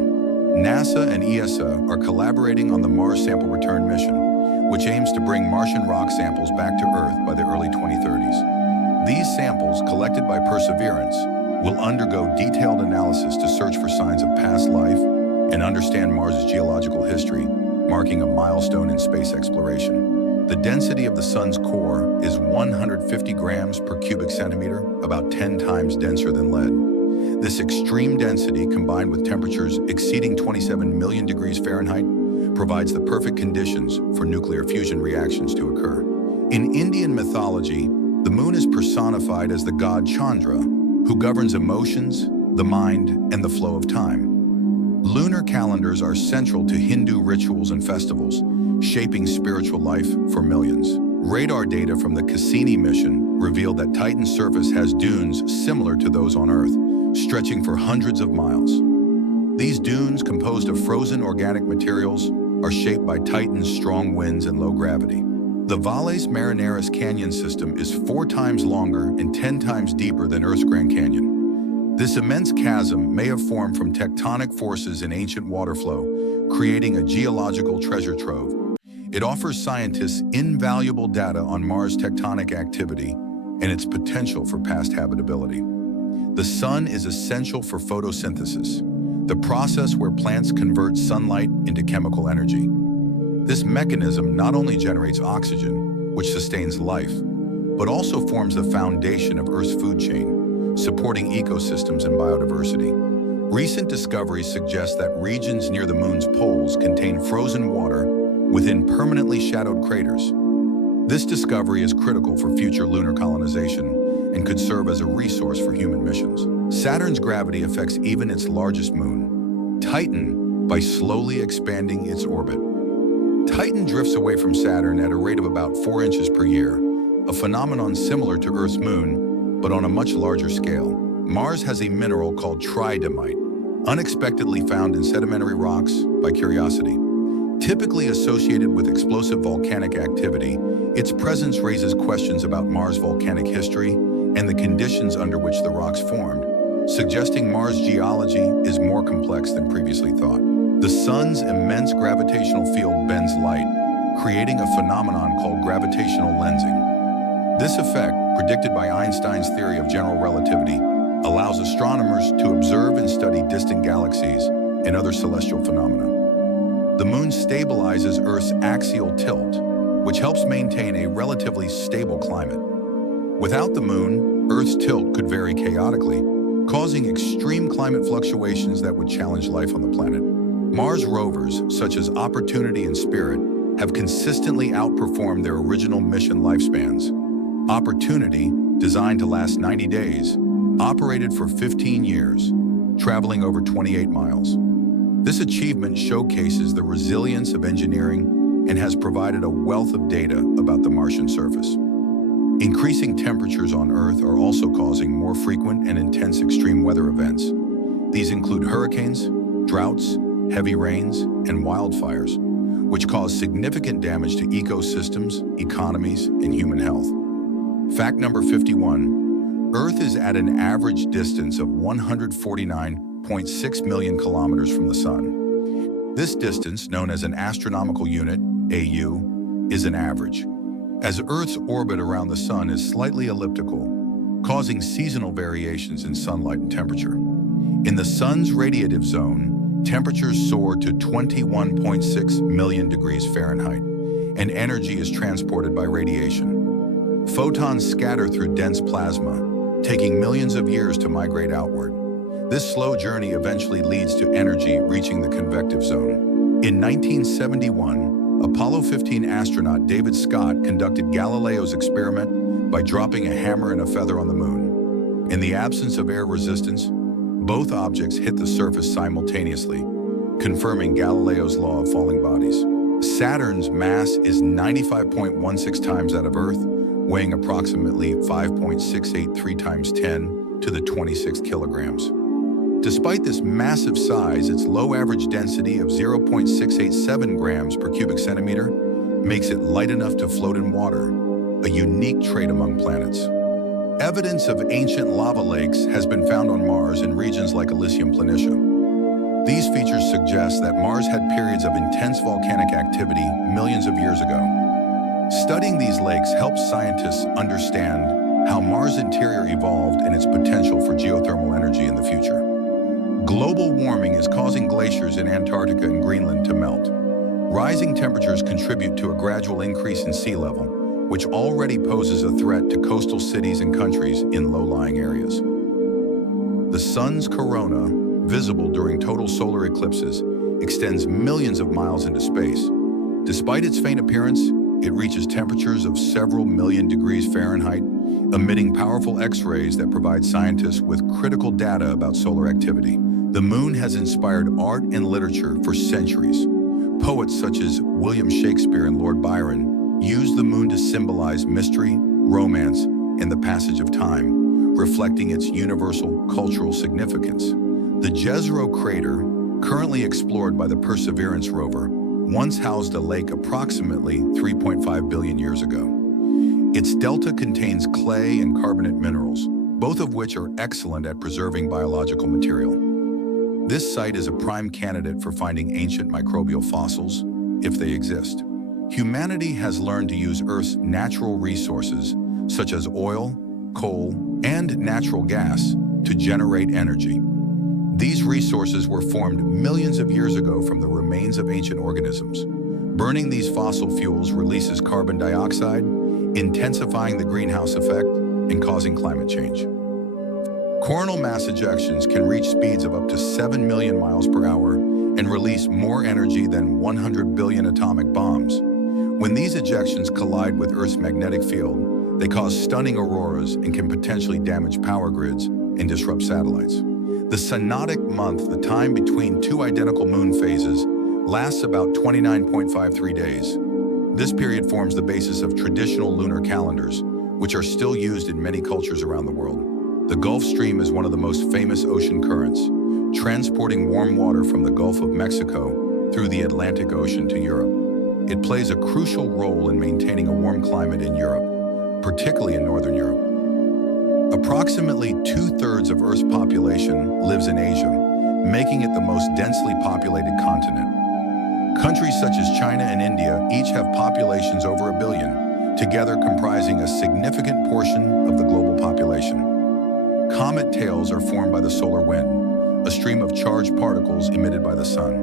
NASA and ESA are collaborating on the Mars Sample Return mission, which aims to bring Martian rock samples back to Earth by the early 2030s. These samples, collected by Perseverance, will undergo detailed analysis to search for signs of past life and understand Mars's geological history, marking a milestone in space exploration. The density of the Sun's core is 150 grams per cubic centimeter, about 10 times denser than lead. This extreme density, combined with temperatures exceeding 27 million degrees Fahrenheit, provides the perfect conditions for nuclear fusion reactions to occur. In Indian mythology, the Moon is personified as the god Chandra, who governs emotions, the mind, and the flow of time. Lunar calendars are central to Hindu rituals and festivals, shaping spiritual life for millions. Radar data from the Cassini mission revealed that Titan's surface has dunes similar to those on Earth, stretching for hundreds of miles. These dunes, composed of frozen organic materials, are shaped by Titan's strong winds and low gravity. The Valles Marineris Canyon system is 4 times longer and 10 times deeper than Earth's Grand Canyon. This immense chasm may have formed from tectonic forces in ancient water flow, creating a geological treasure trove. It offers scientists invaluable data on Mars' tectonic activity and its potential for past habitability. The Sun is essential for photosynthesis, the process where plants convert sunlight into chemical energy. This mechanism not only generates oxygen, which sustains life, but also forms the foundation of Earth's food chain, supporting ecosystems and biodiversity. Recent discoveries suggest that regions near the Moon's poles contain frozen water within permanently shadowed craters. This discovery is critical for future lunar colonization and could serve as a resource for human missions. Saturn's gravity affects even its largest moon. Titan, by slowly expanding its orbit. Titan drifts away from Saturn at a rate of about 4 inches per year, a phenomenon similar to Earth's moon, but on a much larger scale. Mars has a mineral called tridymite, unexpectedly found in sedimentary rocks by Curiosity. Typically associated with explosive volcanic activity, its presence raises questions about Mars' volcanic history and the conditions under which the rocks formed, suggesting Mars' geology is more complex than previously thought. The Sun's immense gravitational field bends light, creating a phenomenon called gravitational lensing. This effect, predicted by Einstein's theory of general relativity, allows astronomers to observe and study distant galaxies and other celestial phenomena. The Moon stabilizes Earth's axial tilt, which helps maintain a relatively stable climate. Without the Moon, Earth's tilt could vary chaotically, causing extreme climate fluctuations that would challenge life on the planet. Mars rovers, such as Opportunity and Spirit, have consistently outperformed their original mission lifespans. Opportunity, designed to last 90 days, operated for 15 years, traveling over 28 miles. This achievement showcases the resilience of engineering and has provided a wealth of data about the Martian surface. Increasing temperatures on Earth are also causing more frequent and intense extreme weather events. These include hurricanes, droughts, heavy rains, and wildfires, which cause significant damage to ecosystems, economies, and human health. Fact number 51, Earth is at an average distance of 149.6 million kilometers from the Sun. This distance, known as an astronomical unit, AU, is an average, as Earth's orbit around the Sun is slightly elliptical, causing seasonal variations in sunlight and temperature. In the Sun's radiative zone, temperatures soar to 21.6 million degrees Fahrenheit, and energy is transported by radiation. Photons scatter through dense plasma, taking millions of years to migrate outward. This slow journey eventually leads to energy reaching the convective zone. In 1971, Apollo 15 astronaut David Scott conducted Galileo's experiment by dropping a hammer and a feather on the Moon. In the absence of air resistance, both objects hit the surface simultaneously, confirming Galileo's law of falling bodies. Saturn's mass is 95.16 times that of Earth, weighing approximately 5.683 times 10 to the 26 kilograms. Despite this massive size, its low average density of 0.687 grams per cubic centimeter makes it light enough to float in water, a unique trait among planets. Evidence of ancient lava lakes has been found on Mars in regions like Elysium Planitia. These features suggest that Mars had periods of intense volcanic activity millions of years ago. Studying these lakes helps scientists understand how Mars' interior evolved and its potential for geothermal energy in the future. Global warming is causing glaciers in Antarctica and Greenland to melt. Rising temperatures contribute to a gradual increase in sea level, which already poses a threat to coastal cities and countries in low-lying areas. The Sun's corona, visible during total solar eclipses, extends millions of miles into space. Despite its faint appearance, it reaches temperatures of several million degrees Fahrenheit, emitting powerful X-rays that provide scientists with critical data about solar activity. The Moon has inspired art and literature for centuries. Poets such as William Shakespeare and Lord Byron used the Moon to symbolize mystery, romance, and the passage of time, reflecting its universal cultural significance. The Jezero crater, currently explored by the Perseverance rover, once housed a lake approximately 3.5 billion years ago. Its delta contains clay and carbonate minerals, both of which are excellent at preserving biological material. This site is a prime candidate for finding ancient microbial fossils, if they exist. Humanity has learned to use Earth's natural resources, such as oil, coal, and natural gas, to generate energy. These resources were formed millions of years ago from the remains of ancient organisms. Burning these fossil fuels releases carbon dioxide, intensifying the greenhouse effect and causing climate change. Coronal mass ejections can reach speeds of up to 7 million miles per hour and release more energy than 100 billion atomic bombs. When these ejections collide with Earth's magnetic field, they cause stunning auroras and can potentially damage power grids and disrupt satellites. The synodic month, the time between two identical moon phases, lasts about 29.53 days. This period forms the basis of traditional lunar calendars, which are still used in many cultures around the world. The Gulf Stream is one of the most famous ocean currents, transporting warm water from the Gulf of Mexico through the Atlantic Ocean to Europe. It plays a crucial role in maintaining a warm climate in Europe, particularly in Northern Europe. Approximately 2/3 of Earth's population lives in Asia, making it the most densely populated continent. Countries such as China and India each have populations over 1 billion, together comprising a significant portion of the global population. Comet tails are formed by the solar wind, a stream of charged particles emitted by the sun.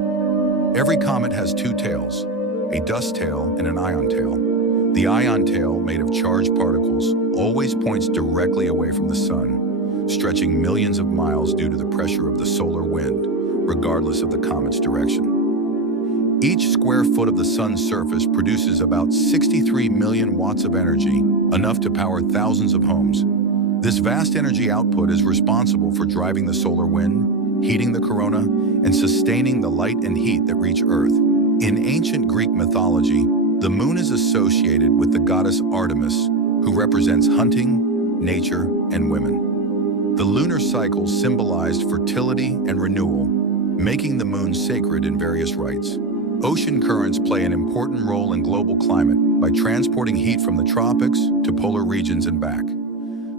Every comet has two tails, a dust tail and an ion tail. The ion tail, made of charged particles, always points directly away from the sun, stretching millions of miles due to the pressure of the solar wind, regardless of the comet's direction. Each square foot of the sun's surface produces about 63 million watts of energy, enough to power thousands of homes. This vast energy output is responsible for driving the solar wind, heating the corona, and sustaining the light and heat that reach Earth. In ancient Greek mythology, the moon is associated with the goddess Artemis, who represents hunting, nature, and women. The lunar cycle symbolized fertility and renewal, making the moon sacred in various rites. Ocean currents play an important role in global climate by transporting heat from the tropics to polar regions and back.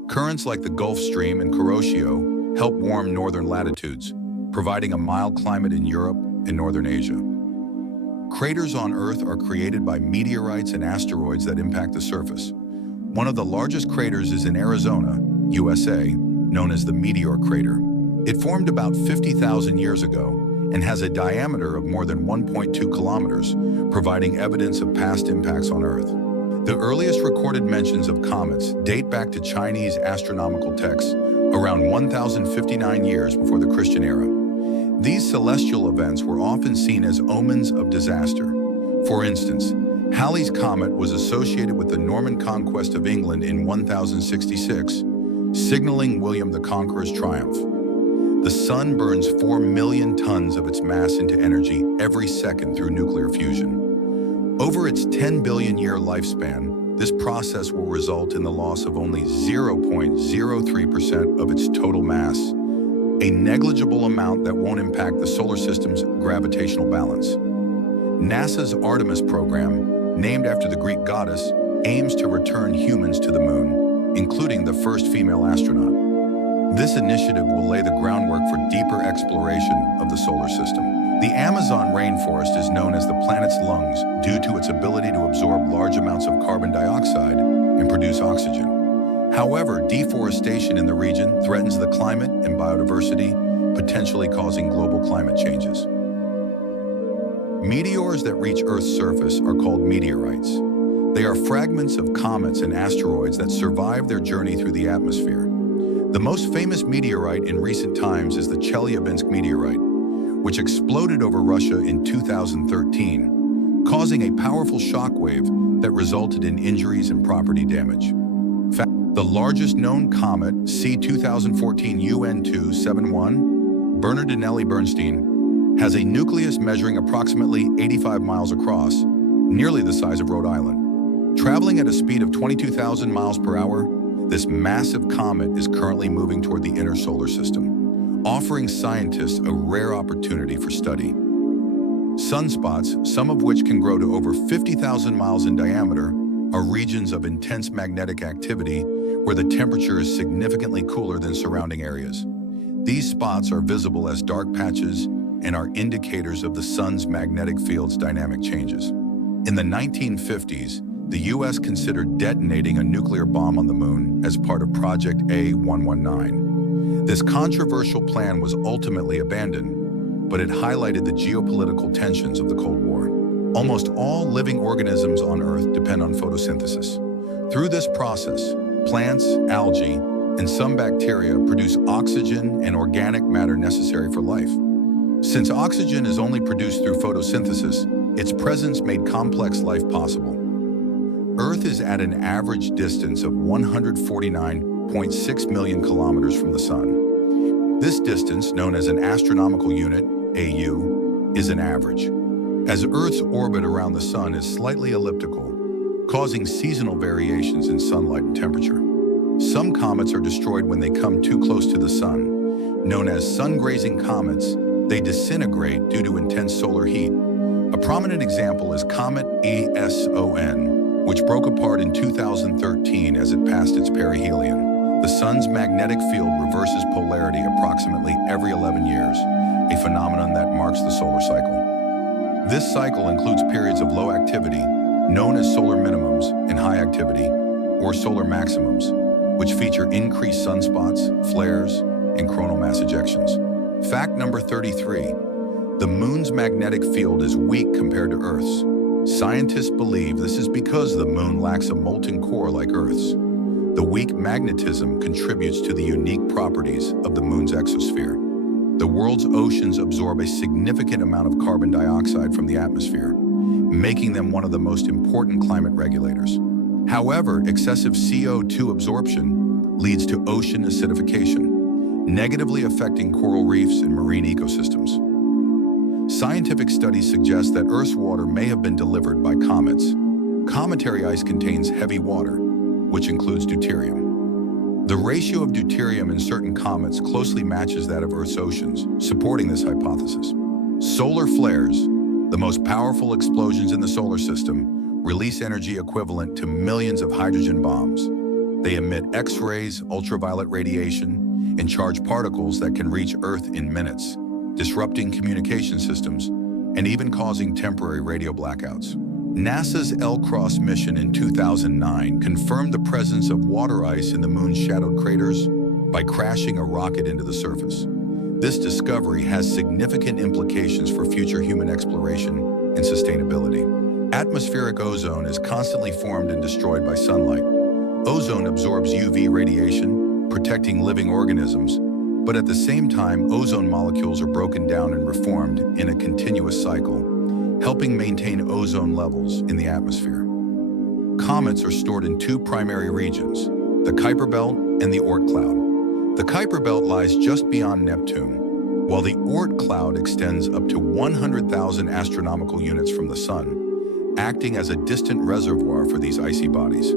Currents like the Gulf Stream and Kuroshio help warm northern latitudes, providing a mild climate in Europe and northern Asia. Craters on Earth are created by meteorites and asteroids that impact the surface. One of the largest craters is in Arizona, USA, known as the Meteor Crater. It formed about 50,000 years ago and has a diameter of more than 1.2 kilometers, providing evidence of past impacts on Earth. The earliest recorded mentions of comets date back to Chinese astronomical texts around 1059 years before the Christian era. These celestial events were often seen as omens of disaster. For instance, Halley's Comet was associated with the Norman conquest of England in 1066, signaling William the Conqueror's triumph. The sun burns 4 million tons of its mass into energy every second through nuclear fusion. Over its 10 billion year lifespan, this process will result in the loss of only 0.03% of its total mass, a negligible amount that won't impact the solar system's gravitational balance. NASA's Artemis program, named after the Greek goddess, aims to return humans to the moon, including the first female astronaut. This initiative will lay the groundwork for deeper exploration of the solar system. The Amazon rainforest is known as the planet's lungs due to its ability to absorb large amounts of carbon dioxide and produce oxygen. However, deforestation in the region threatens the climate and biodiversity, potentially causing global climate changes. Meteors that reach Earth's surface are called meteorites. They are fragments of comets and asteroids that survive their journey through the atmosphere. The most famous meteorite in recent times is the Chelyabinsk meteorite, which exploded over Russia in 2013, causing a powerful shockwave that resulted in injuries and property damage. The largest known comet, C 2014 UN-271, Bernardinelli-Bernstein, has a nucleus measuring approximately 85 miles across, nearly the size of Rhode Island. Traveling at a speed of 22,000 miles per hour, this massive comet is currently moving toward the inner solar system, offering scientists a rare opportunity for study. Sunspots, some of which can grow to over 50,000 miles in diameter, are regions of intense magnetic activity where the temperature is significantly cooler than surrounding areas. These spots are visible as dark patches and are indicators of the sun's magnetic field's dynamic changes. In the 1950s, the U.S. considered detonating a nuclear bomb on the moon as part of Project A-119. This controversial plan was ultimately abandoned, but it highlighted the geopolitical tensions of the Cold War. Almost all living organisms on Earth depend on photosynthesis. Through this process, plants, algae, and some bacteria produce oxygen and organic matter necessary for life. Since oxygen is only produced through photosynthesis, its presence made complex life possible. Earth is at an average distance of 149.6 million kilometers from the sun. This distance, known as an astronomical unit, AU, is an average, as Earth's orbit around the Sun is slightly elliptical, causing seasonal variations in sunlight and temperature. Some comets are destroyed when they come too close to the Sun. Known as sun-grazing comets, they disintegrate due to intense solar heat. A prominent example is Comet ESON, which broke apart in 2013 as it passed its perihelion. The Sun's magnetic field reverses polarity approximately every 11 years, a phenomenon that marks the solar cycle. This cycle includes periods of low activity, known as solar minimums, and high activity, or solar maximums, which feature increased sunspots, flares, and coronal mass ejections. Fact number 33. The Moon's magnetic field is weak compared to Earth's. Scientists believe this is because the Moon lacks a molten core like Earth's. The weak magnetism contributes to the unique properties of the Moon's exosphere. The world's oceans absorb a significant amount of carbon dioxide from the atmosphere, making them one of the most important climate regulators. However, excessive CO2 absorption leads to ocean acidification, negatively affecting coral reefs and marine ecosystems. Scientific studies suggest that Earth's water may have been delivered by comets. Cometary ice contains heavy water, which includes deuterium. The ratio of deuterium in certain comets closely matches that of Earth's oceans, supporting this hypothesis. Solar flares, the most powerful explosions in the solar system, release energy equivalent to millions of hydrogen bombs. They emit X-rays, ultraviolet radiation, and charged particles that can reach Earth in minutes, disrupting communication systems and even causing temporary radio blackouts. NASA's L-Cross mission in 2009 confirmed the presence of water ice in the Moon's shadowed craters by crashing a rocket into the surface. This discovery has significant implications for future human exploration and sustainability. Atmospheric ozone is constantly formed and destroyed by sunlight. Ozone absorbs UV radiation, protecting living organisms, but at the same time, ozone molecules are broken down and reformed in a continuous cycle, helping maintain ozone levels in the atmosphere. Comets are stored in two primary regions, the Kuiper Belt and the Oort cloud. The Kuiper Belt lies just beyond Neptune, while the Oort cloud extends up to 100,000 astronomical units from the Sun, acting as a distant reservoir for these icy bodies.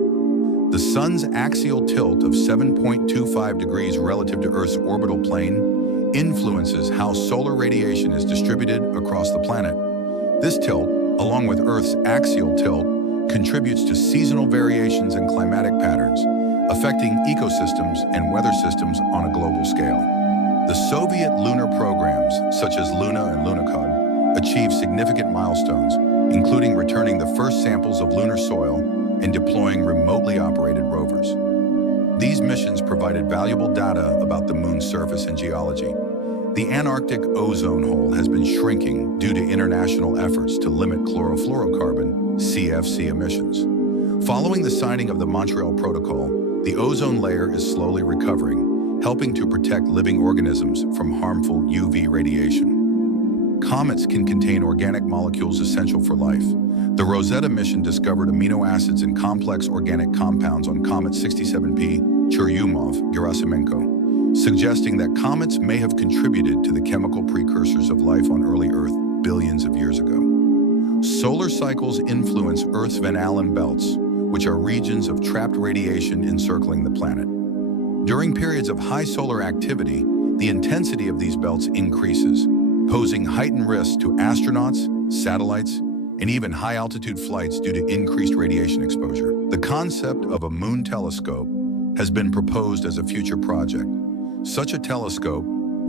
The Sun's axial tilt of 7.25 degrees relative to Earth's orbital plane influences how solar radiation is distributed across the planet. This tilt, along with Earth's axial tilt, contributes to seasonal variations and climatic patterns, affecting ecosystems and weather systems on a global scale. The Soviet lunar programs, such as Luna and Lunokhod, achieved significant milestones, including returning the first samples of lunar soil and deploying remotely operated rovers. These missions provided valuable data about the Moon's surface and geology. The Antarctic ozone hole has been shrinking due to international efforts to limit chlorofluorocarbon, CFC emissions. Following the signing of the Montreal Protocol, the ozone layer is slowly recovering, helping to protect living organisms from harmful UV radiation. Comets can contain organic molecules essential for life. The Rosetta mission discovered amino acids and complex organic compounds on Comet 67P Churyumov-Gerasimenko, suggesting that comets may have contributed to the chemical precursors of life on early Earth billions of years ago. Solar cycles influence Earth's Van Allen belts, which are regions of trapped radiation encircling the planet. During periods of high solar activity, the intensity of these belts increases, posing heightened risks to astronauts, satellites, and even high-altitude flights due to increased radiation exposure. The concept of a moon telescope has been proposed as a future project. Such a telescope,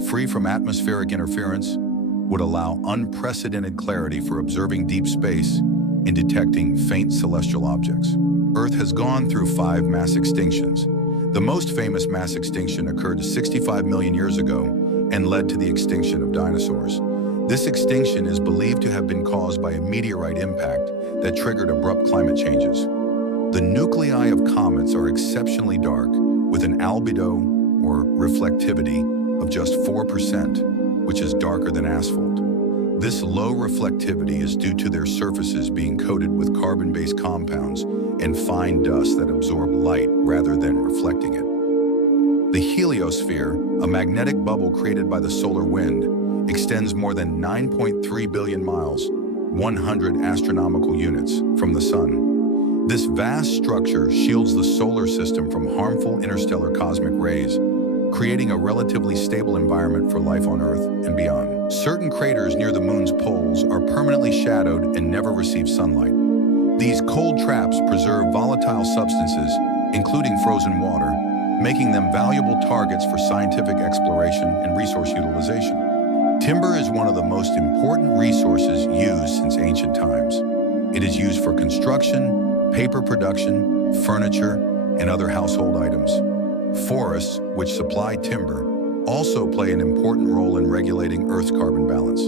free from atmospheric interference, would allow unprecedented clarity for observing deep space and detecting faint celestial objects. Earth has gone through 5 mass extinctions. The most famous mass extinction occurred 65 million years ago and led to the extinction of dinosaurs. This extinction is believed to have been caused by a meteorite impact that triggered abrupt climate changes. The nuclei of comets are exceptionally dark, with an albedo, or reflectivity, of just 4%, which is darker than asphalt. This low reflectivity is due to their surfaces being coated with carbon-based compounds and fine dust that absorb light rather than reflecting it. The heliosphere, a magnetic bubble created by the solar wind, extends more than 9.3 billion miles, 100 astronomical units, from the Sun. This vast structure shields the solar system from harmful interstellar cosmic rays, creating a relatively stable environment for life on Earth and beyond. Certain craters near the Moon's poles are permanently shadowed and never receive sunlight. These cold traps preserve volatile substances, including frozen water, making them valuable targets for scientific exploration and resource utilization. Timber is one of the most important resources used since ancient times. It is used for construction, paper production, furniture, and other household items. Forests, which supply timber, also play an important role in regulating Earth's carbon balance.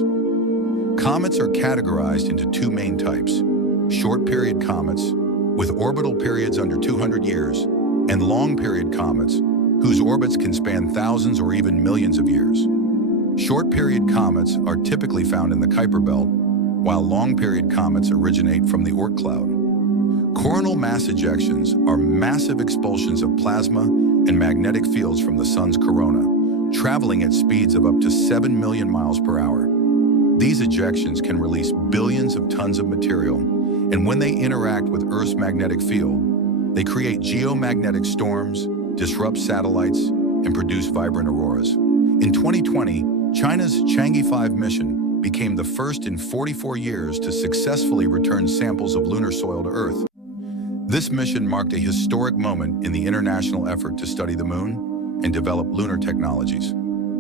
Comets are categorized into two main types: short-period comets, with orbital periods under 200 years, and long-period comets, whose orbits can span thousands or even millions of years. Short-period comets are typically found in the Kuiper Belt, while long-period comets originate from the Oort cloud. Coronal mass ejections are massive expulsions of plasma and magnetic fields from the Sun's corona, traveling at speeds of up to 7 million miles per hour. These ejections can release billions of tons of material, and when they interact with Earth's magnetic field, they create geomagnetic storms, disrupt satellites, and produce vibrant auroras. In 2020, China's Chang'e 5 mission became the first in 44 years to successfully return samples of lunar soil to Earth. This mission marked a historic moment in the international effort to study the Moon and develop lunar technologies.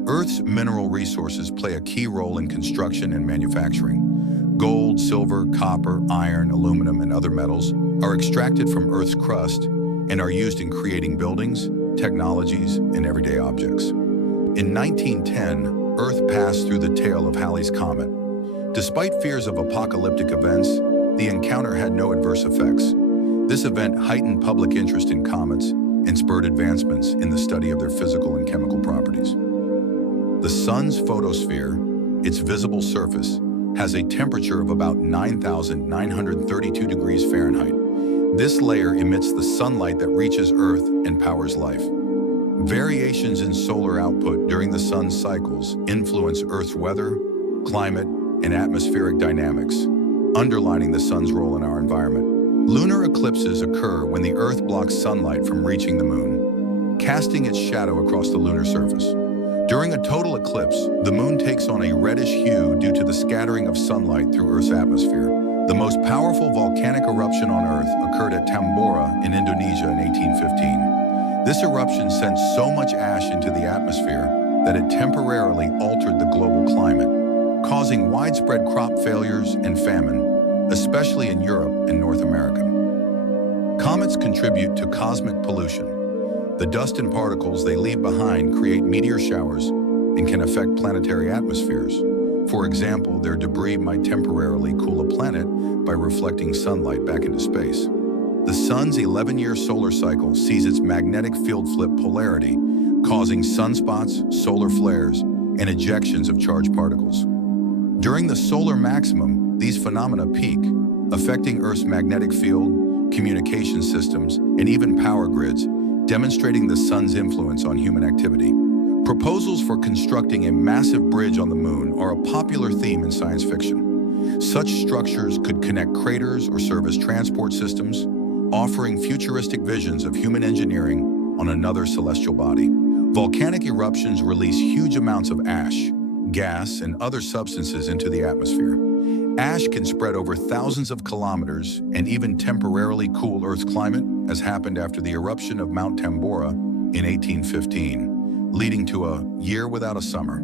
Earth's mineral resources play a key role in construction and manufacturing. Gold, silver, copper, iron, aluminum, and other metals are extracted from Earth's crust and are used in creating buildings, technologies, and everyday objects. In 1910, Earth passed through the tail of Halley's Comet. Despite fears of apocalyptic events, the encounter had no adverse effects. This event heightened public interest in comets and spurred advancements in the study of their physical and chemical properties. The Sun's photosphere, its visible surface, has a temperature of about 9,932 degrees Fahrenheit. This layer emits the sunlight that reaches Earth and powers life. Variations in solar output during the Sun's cycles influence Earth's weather, climate, and atmospheric dynamics, underlining the Sun's role in our environment. Lunar eclipses occur when the Earth blocks sunlight from reaching the Moon, casting its shadow across the lunar surface. During a total eclipse, the Moon takes on a reddish hue due to the scattering of sunlight through Earth's atmosphere. The most powerful volcanic eruption on Earth occurred at Tambora in Indonesia in 1815. This eruption sent so much ash into the atmosphere that it temporarily altered the global climate, causing widespread crop failures and famine, especially in Europe and North America. Comets contribute to cosmic pollution. The dust and particles they leave behind create meteor showers and can affect planetary atmospheres. For example, their debris might temporarily cool a planet by reflecting sunlight back into space. The Sun's 11-year solar cycle sees its magnetic field flip polarity, causing sunspots, solar flares, and ejections of charged particles. During the solar maximum, these phenomena peak, affecting Earth's magnetic field, communication systems, and even power grids, demonstrating the Sun's influence on human activity. Proposals for constructing a massive bridge on the Moon are a popular theme in science fiction. Such structures could connect craters or serve as transport systems, offering futuristic visions of human engineering on another celestial body. Volcanic eruptions release huge amounts of ash, gas, and other substances into the atmosphere. Ash can spread over thousands of kilometers and even temporarily cool Earth's climate, as happened after the eruption of Mount Tambora in 1815, leading to a year without a summer.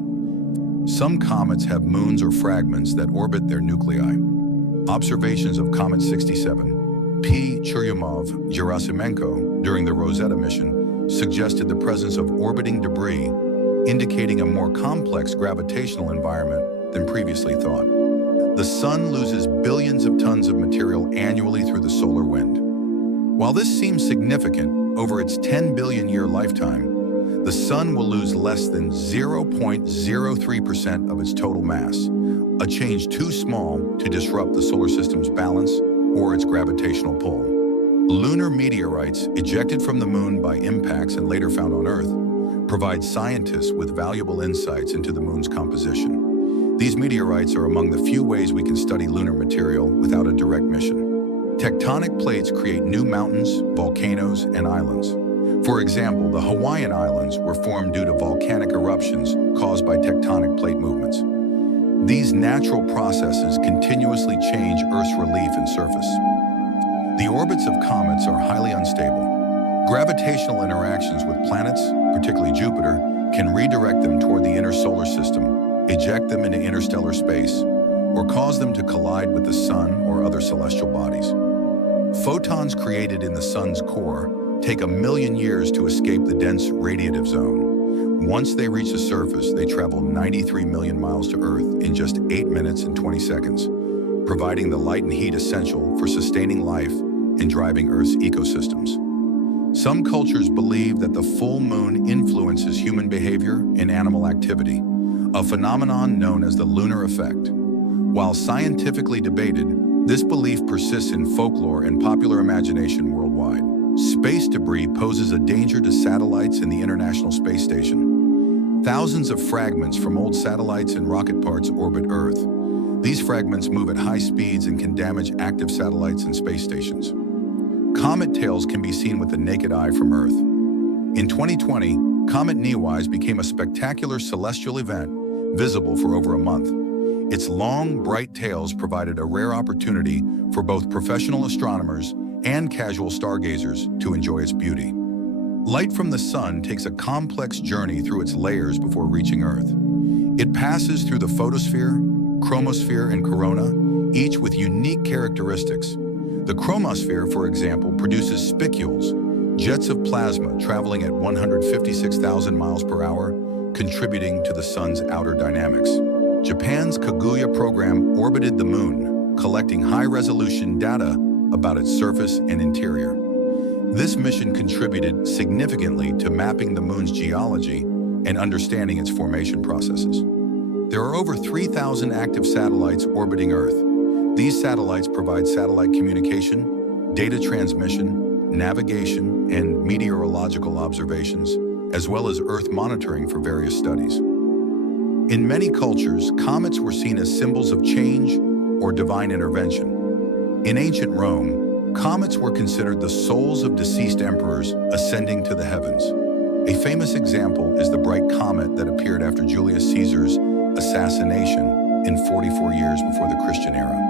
Some comets have moons or fragments that orbit their nuclei. Observations of Comet 67, P. Churyumov-Gerasimenko, during the Rosetta mission suggested the presence of orbiting debris, indicating a more complex gravitational environment than previously thought. The Sun loses billions of tons of material annually through the solar wind. While this seems significant over its 10 billion year lifetime, the Sun will lose less than 0.03% of its total mass, a change too small to disrupt the solar system's balance or its gravitational pull. Lunar meteorites ejected from the Moon by impacts and later found on Earth provides scientists with valuable insights into the moon's composition. These meteorites are among the few ways we can study lunar material without a direct mission. Tectonic plates create new mountains, volcanoes, and islands. For example, the Hawaiian Islands were formed due to volcanic eruptions caused by tectonic plate movements. These natural processes continuously change Earth's relief and surface. The orbits of comets are highly unstable. Gravitational interactions with planets, particularly Jupiter, can redirect them toward the inner solar system, eject them into interstellar space, or cause them to collide with the Sun or other celestial bodies. Photons created in the Sun's core take 1 million years to escape the dense radiative zone. Once they reach the surface, they travel 93 million miles to Earth in just 8 minutes and 20 seconds, providing the light and heat essential for sustaining life and driving Earth's ecosystems. Some cultures believe that the full moon influences human behavior and animal activity, a phenomenon known as the lunar effect. While scientifically debated, this belief persists in folklore and popular imagination worldwide. Space debris poses a danger to satellites in the International Space Station. Thousands of fragments from old satellites and rocket parts orbit Earth. These fragments move at high speeds and can damage active satellites and space stations. Comet tails can be seen with the naked eye from Earth. In 2020, Comet Neowise became a spectacular celestial event, visible for over a month. Its long, bright tails provided a rare opportunity for both professional astronomers and casual stargazers to enjoy its beauty. Light from the Sun takes a complex journey through its layers before reaching Earth. It passes through the photosphere, chromosphere, and corona, each with unique characteristics. The chromosphere, for example, produces spicules, jets of plasma traveling at 156,000 miles per hour, contributing to the Sun's outer dynamics. Japan's Kaguya program orbited the Moon, collecting high-resolution data about its surface and interior. This mission contributed significantly to mapping the Moon's geology and understanding its formation processes. There are over 3,000 active satellites orbiting Earth. These satellites provide satellite communication, data transmission, navigation, and meteorological observations, as well as Earth monitoring for various studies. In many cultures, comets were seen as symbols of change or divine intervention. In ancient Rome, comets were considered the souls of deceased emperors ascending to the heavens. A famous example is the bright comet that appeared after Julius Caesar's assassination in 44 years before the Christian era.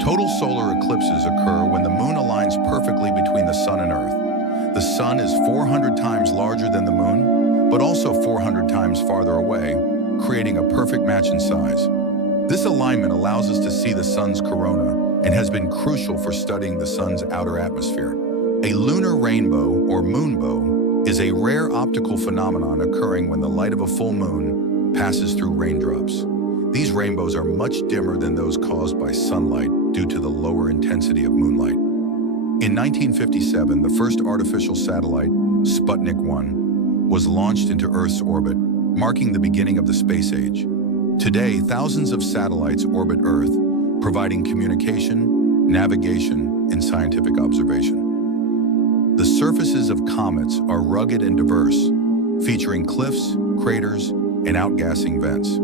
Total solar eclipses occur when the Moon aligns perfectly between the Sun and Earth. The Sun is 400 times larger than the Moon, but also 400 times farther away, creating a perfect match in size. This alignment allows us to see the Sun's corona and has been crucial for studying the Sun's outer atmosphere. A lunar rainbow, or moonbow, is a rare optical phenomenon occurring when the light of a full moon passes through raindrops. These rainbows are much dimmer than those caused by sunlight due to the lower intensity of moonlight. In 1957, the first artificial satellite, Sputnik 1, was launched into Earth's orbit, marking the beginning of the space age. Today, thousands of satellites orbit Earth, providing communication, navigation, and scientific observation. The surfaces of comets are rugged and diverse, featuring cliffs, craters, and outgassing vents.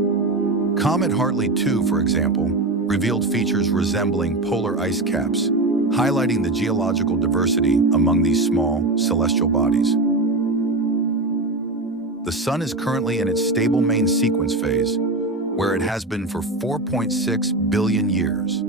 Comet Hartley 2, for example, revealed features resembling polar ice caps, highlighting the geological diversity among these small celestial bodies. The Sun is currently in its stable main sequence phase, where it has been for 4.6 billion years.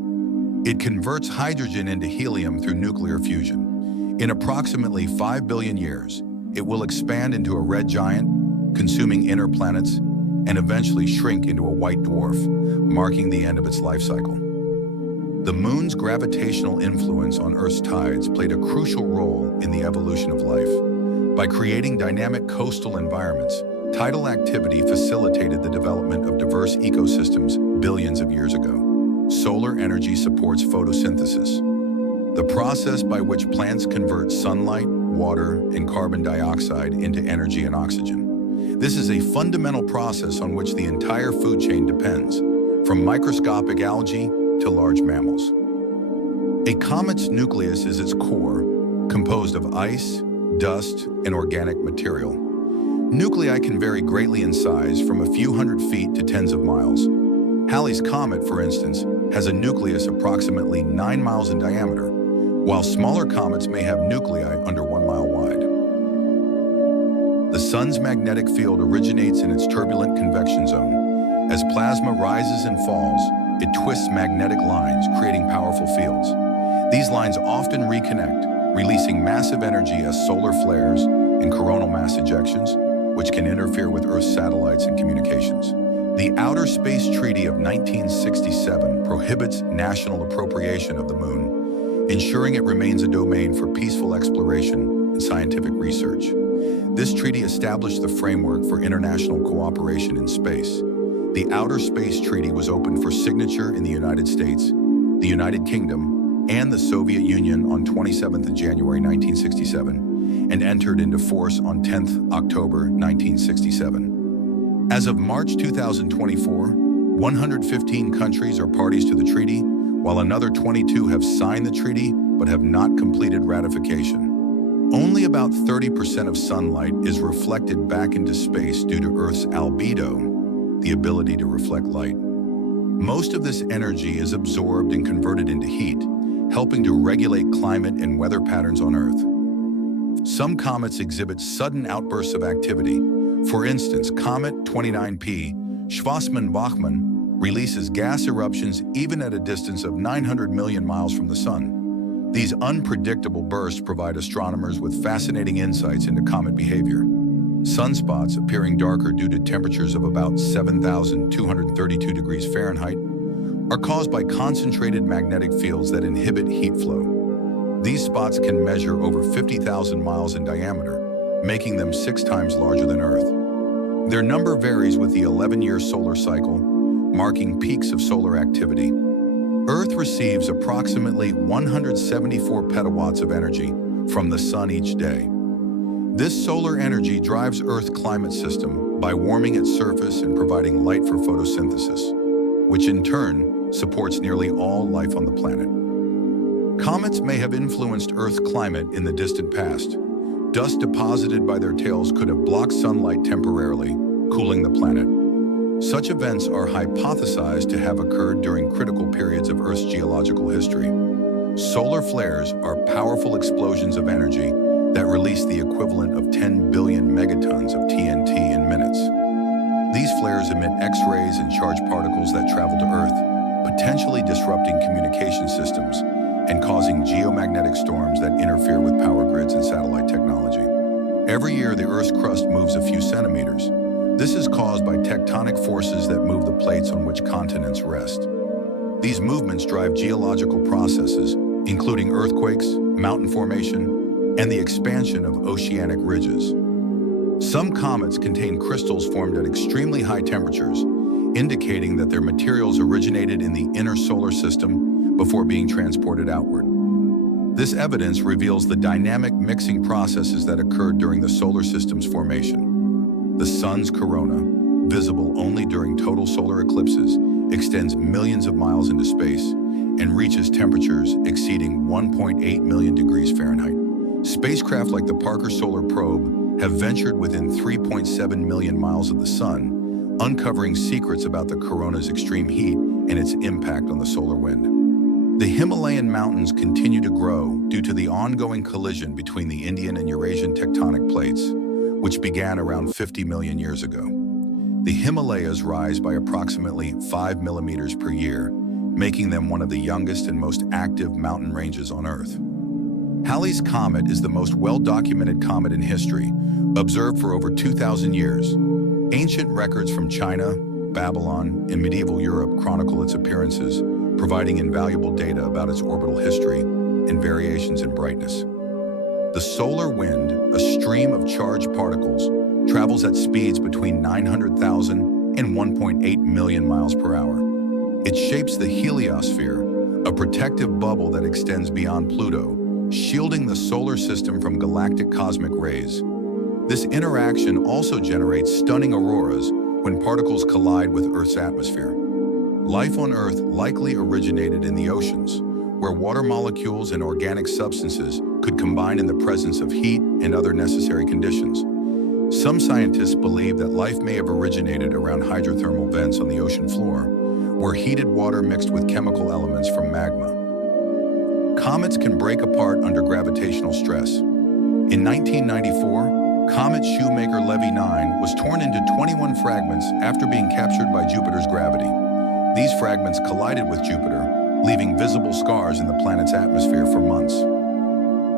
It converts hydrogen into helium through nuclear fusion. In approximately 5 billion years, it will expand into a red giant, consuming inner planets, and eventually shrink into a white dwarf, marking the end of its life cycle. The Moon's gravitational influence on Earth's tides played a crucial role in the evolution of life. By creating dynamic coastal environments, tidal activity facilitated the development of diverse ecosystems billions of years ago. Solar energy supports photosynthesis, the process by which plants convert sunlight, water, and carbon dioxide into energy and oxygen. This is a fundamental process on which the entire food chain depends, from microscopic algae to large mammals. A comet's nucleus is its core, composed of ice, dust, and organic material. Nuclei can vary greatly in size from a few hundred feet to tens of miles. Halley's Comet, for instance, has a nucleus approximately 9 miles in diameter, while smaller comets may have nuclei under 1 mile wide. The Sun's magnetic field originates in its turbulent convection zone. As plasma rises and falls, it twists magnetic lines, creating powerful fields. These lines often reconnect, releasing massive energy as solar flares and coronal mass ejections, which can interfere with Earth's satellites and communications. The Outer Space Treaty of 1967 prohibits national appropriation of the Moon, ensuring it remains a domain for peaceful exploration and scientific research. This treaty established the framework for international cooperation in space. The Outer Space Treaty was opened for signature in the United States, the United Kingdom, and the Soviet Union on 27th of January 1967, and entered into force on 10th October 1967. As of March 2024, 115 countries are parties to the treaty, while another 22 have signed the treaty but have not completed ratification. Only about 30% of sunlight is reflected back into space due to Earth's albedo, the ability to reflect light. Most of this energy is absorbed and converted into heat, helping to regulate climate and weather patterns on Earth. Some comets exhibit sudden outbursts of activity. For instance, Comet 29P Schwarzmann-Bachmann releases gas eruptions even at a distance of 900 million miles from the Sun. These unpredictable bursts provide astronomers with fascinating insights into comet behavior. Sunspots appearing darker due to temperatures of about 7,232 degrees Fahrenheit are caused by concentrated magnetic fields that inhibit heat flow. These spots can measure over 50,000 miles in diameter, making them 6 times larger than Earth. Their number varies with the 11-year solar cycle, marking peaks of solar activity. Earth receives approximately 174 petawatts of energy from the Sun each day. This solar energy drives Earth's climate system by warming its surface and providing light for photosynthesis, which in turn supports nearly all life on the planet. Comets may have influenced Earth's climate in the distant past. Dust deposited by their tails could have blocked sunlight temporarily, cooling the planet. Such events are hypothesized to have occurred during critical periods of Earth's geological history. Solar flares are powerful explosions of energy that release the equivalent of 10 billion megatons of TNT in minutes. These flares emit X-rays and charged particles that travel to Earth, potentially disrupting communication systems and causing geomagnetic storms that interfere with power grids and satellite technology. Every year, the Earth's crust moves a few centimeters. This is caused by tectonic forces that move the plates on which continents rest. These movements drive geological processes, including earthquakes, mountain formation, and the expansion of oceanic ridges. Some comets contain crystals formed at extremely high temperatures, indicating that their materials originated in the inner solar system before being transported outward. This evidence reveals the dynamic mixing processes that occurred during the solar system's formation. The Sun's corona, visible only during total solar eclipses, extends millions of miles into space and reaches temperatures exceeding 1.8 million degrees Fahrenheit. Spacecraft like the Parker Solar Probe have ventured within 3.7 million miles of the Sun, uncovering secrets about the corona's extreme heat and its impact on the solar wind. The Himalayan mountains continue to grow due to the ongoing collision between the Indian and Eurasian tectonic plates, which began around 50 million years ago. The Himalayas rise by approximately 5 millimeters per year, making them one of the youngest and most active mountain ranges on Earth. Halley's Comet is the most well-documented comet in history, observed for over 2,000 years. Ancient records from China, Babylon, and medieval Europe chronicle its appearances, providing invaluable data about its orbital history and variations in brightness. The solar wind, a stream of charged particles, travels at speeds between 900,000 and 1.8 million miles per hour. It shapes the heliosphere, a protective bubble that extends beyond Pluto, shielding the solar system from galactic cosmic rays. This interaction also generates stunning auroras when particles collide with Earth's atmosphere. Life on Earth likely originated in the oceans, where water molecules and organic substances could combine in the presence of heat and other necessary conditions. Some scientists believe that life may have originated around hydrothermal vents on the ocean floor, where heated water mixed with chemical elements from magma. Comets can break apart under gravitational stress. In 1994, comet Shoemaker-Levy 9 was torn into 21 fragments after being captured by Jupiter's gravity. These fragments collided with Jupiter, leaving visible scars in the planet's atmosphere for months.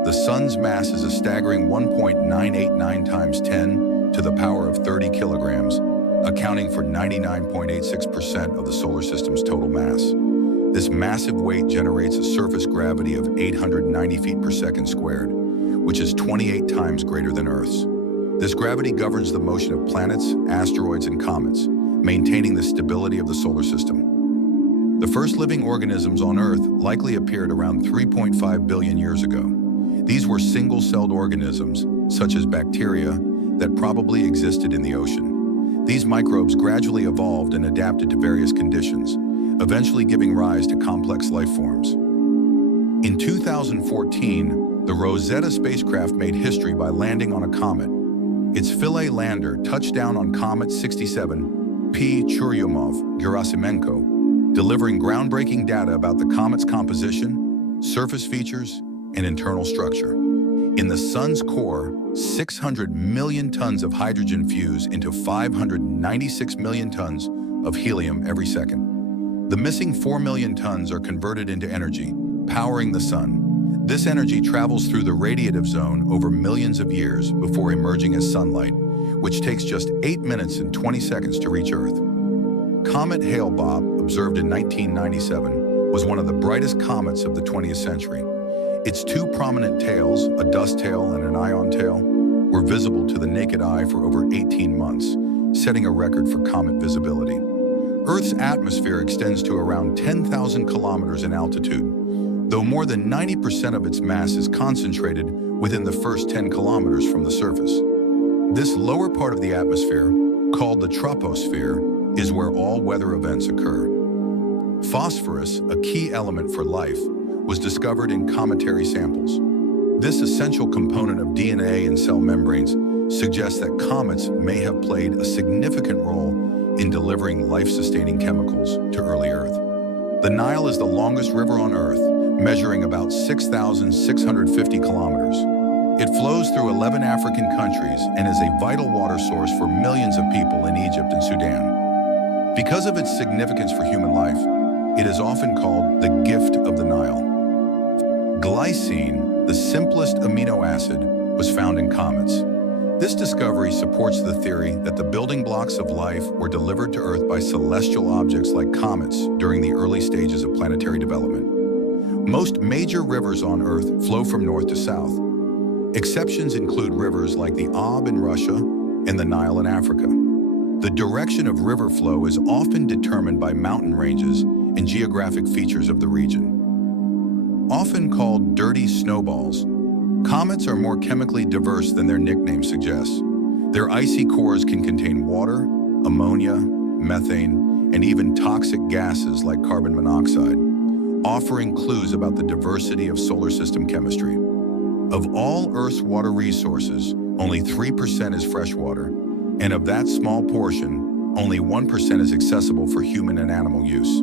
The Sun's mass is a staggering 1.989 times 10 to the power of 30 kilograms, accounting for 99.86% of the solar system's total mass. This massive weight generates a surface gravity of 890 feet per second squared, which is 28 times greater than Earth's. This gravity governs the motion of planets, asteroids, and comets, maintaining the stability of the solar system. The first living organisms on Earth likely appeared around 3.5 billion years ago. These were single-celled organisms, such as bacteria, that probably existed in the ocean. These microbes gradually evolved and adapted to various conditions, eventually giving rise to complex life forms. In 2014, the Rosetta spacecraft made history by landing on a comet. Its Philae lander touched down on Comet 67 P. Churyumov-Gerasimenko, delivering groundbreaking data about the comet's composition, surface features, and internal structure. In the Sun's core, 600 million tons of hydrogen fuse into 596 million tons of helium every second. The missing 4 million tons are converted into energy, powering the Sun. This energy travels through the radiative zone over millions of years before emerging as sunlight, which takes just 8 minutes and 20 seconds to reach Earth. Comet Hale-Bopp, observed in 1997, was one of the brightest comets of the 20th century. Its two prominent tails, a dust tail and an ion tail, were visible to the naked eye for over 18 months, setting a record for comet visibility. Earth's atmosphere extends to around 10,000 kilometers in altitude, though more than 90% of its mass is concentrated within the first 10 kilometers from the surface. This lower part of the atmosphere, called the troposphere, is where all weather events occur. Phosphorus, a key element for life, was discovered in cometary samples. This essential component of DNA and cell membranes suggests that comets may have played a significant role in delivering life-sustaining chemicals to early Earth. The Nile is the longest river on Earth, measuring about 6,650 kilometers. It flows through 11 African countries and is a vital water source for millions of people in Egypt and Sudan. Because of its significance for human life, it is often called the gift of the Nile. Glycine, the simplest amino acid, was found in comets. This discovery supports the theory that the building blocks of life were delivered to Earth by celestial objects like comets during the early stages of planetary development. Most major rivers on Earth flow from north to south. Exceptions include rivers like the Ob in Russia and the Nile in Africa. The direction of river flow is often determined by mountain ranges and geographic features of the region. Often called dirty snowballs, comets are more chemically diverse than their nickname suggests. Their icy cores can contain water, ammonia, methane, and even toxic gases like carbon monoxide, offering clues about the diversity of solar system chemistry. Of all Earth's water resources, only 3% is freshwater, and of that small portion, only 1% is accessible for human and animal use.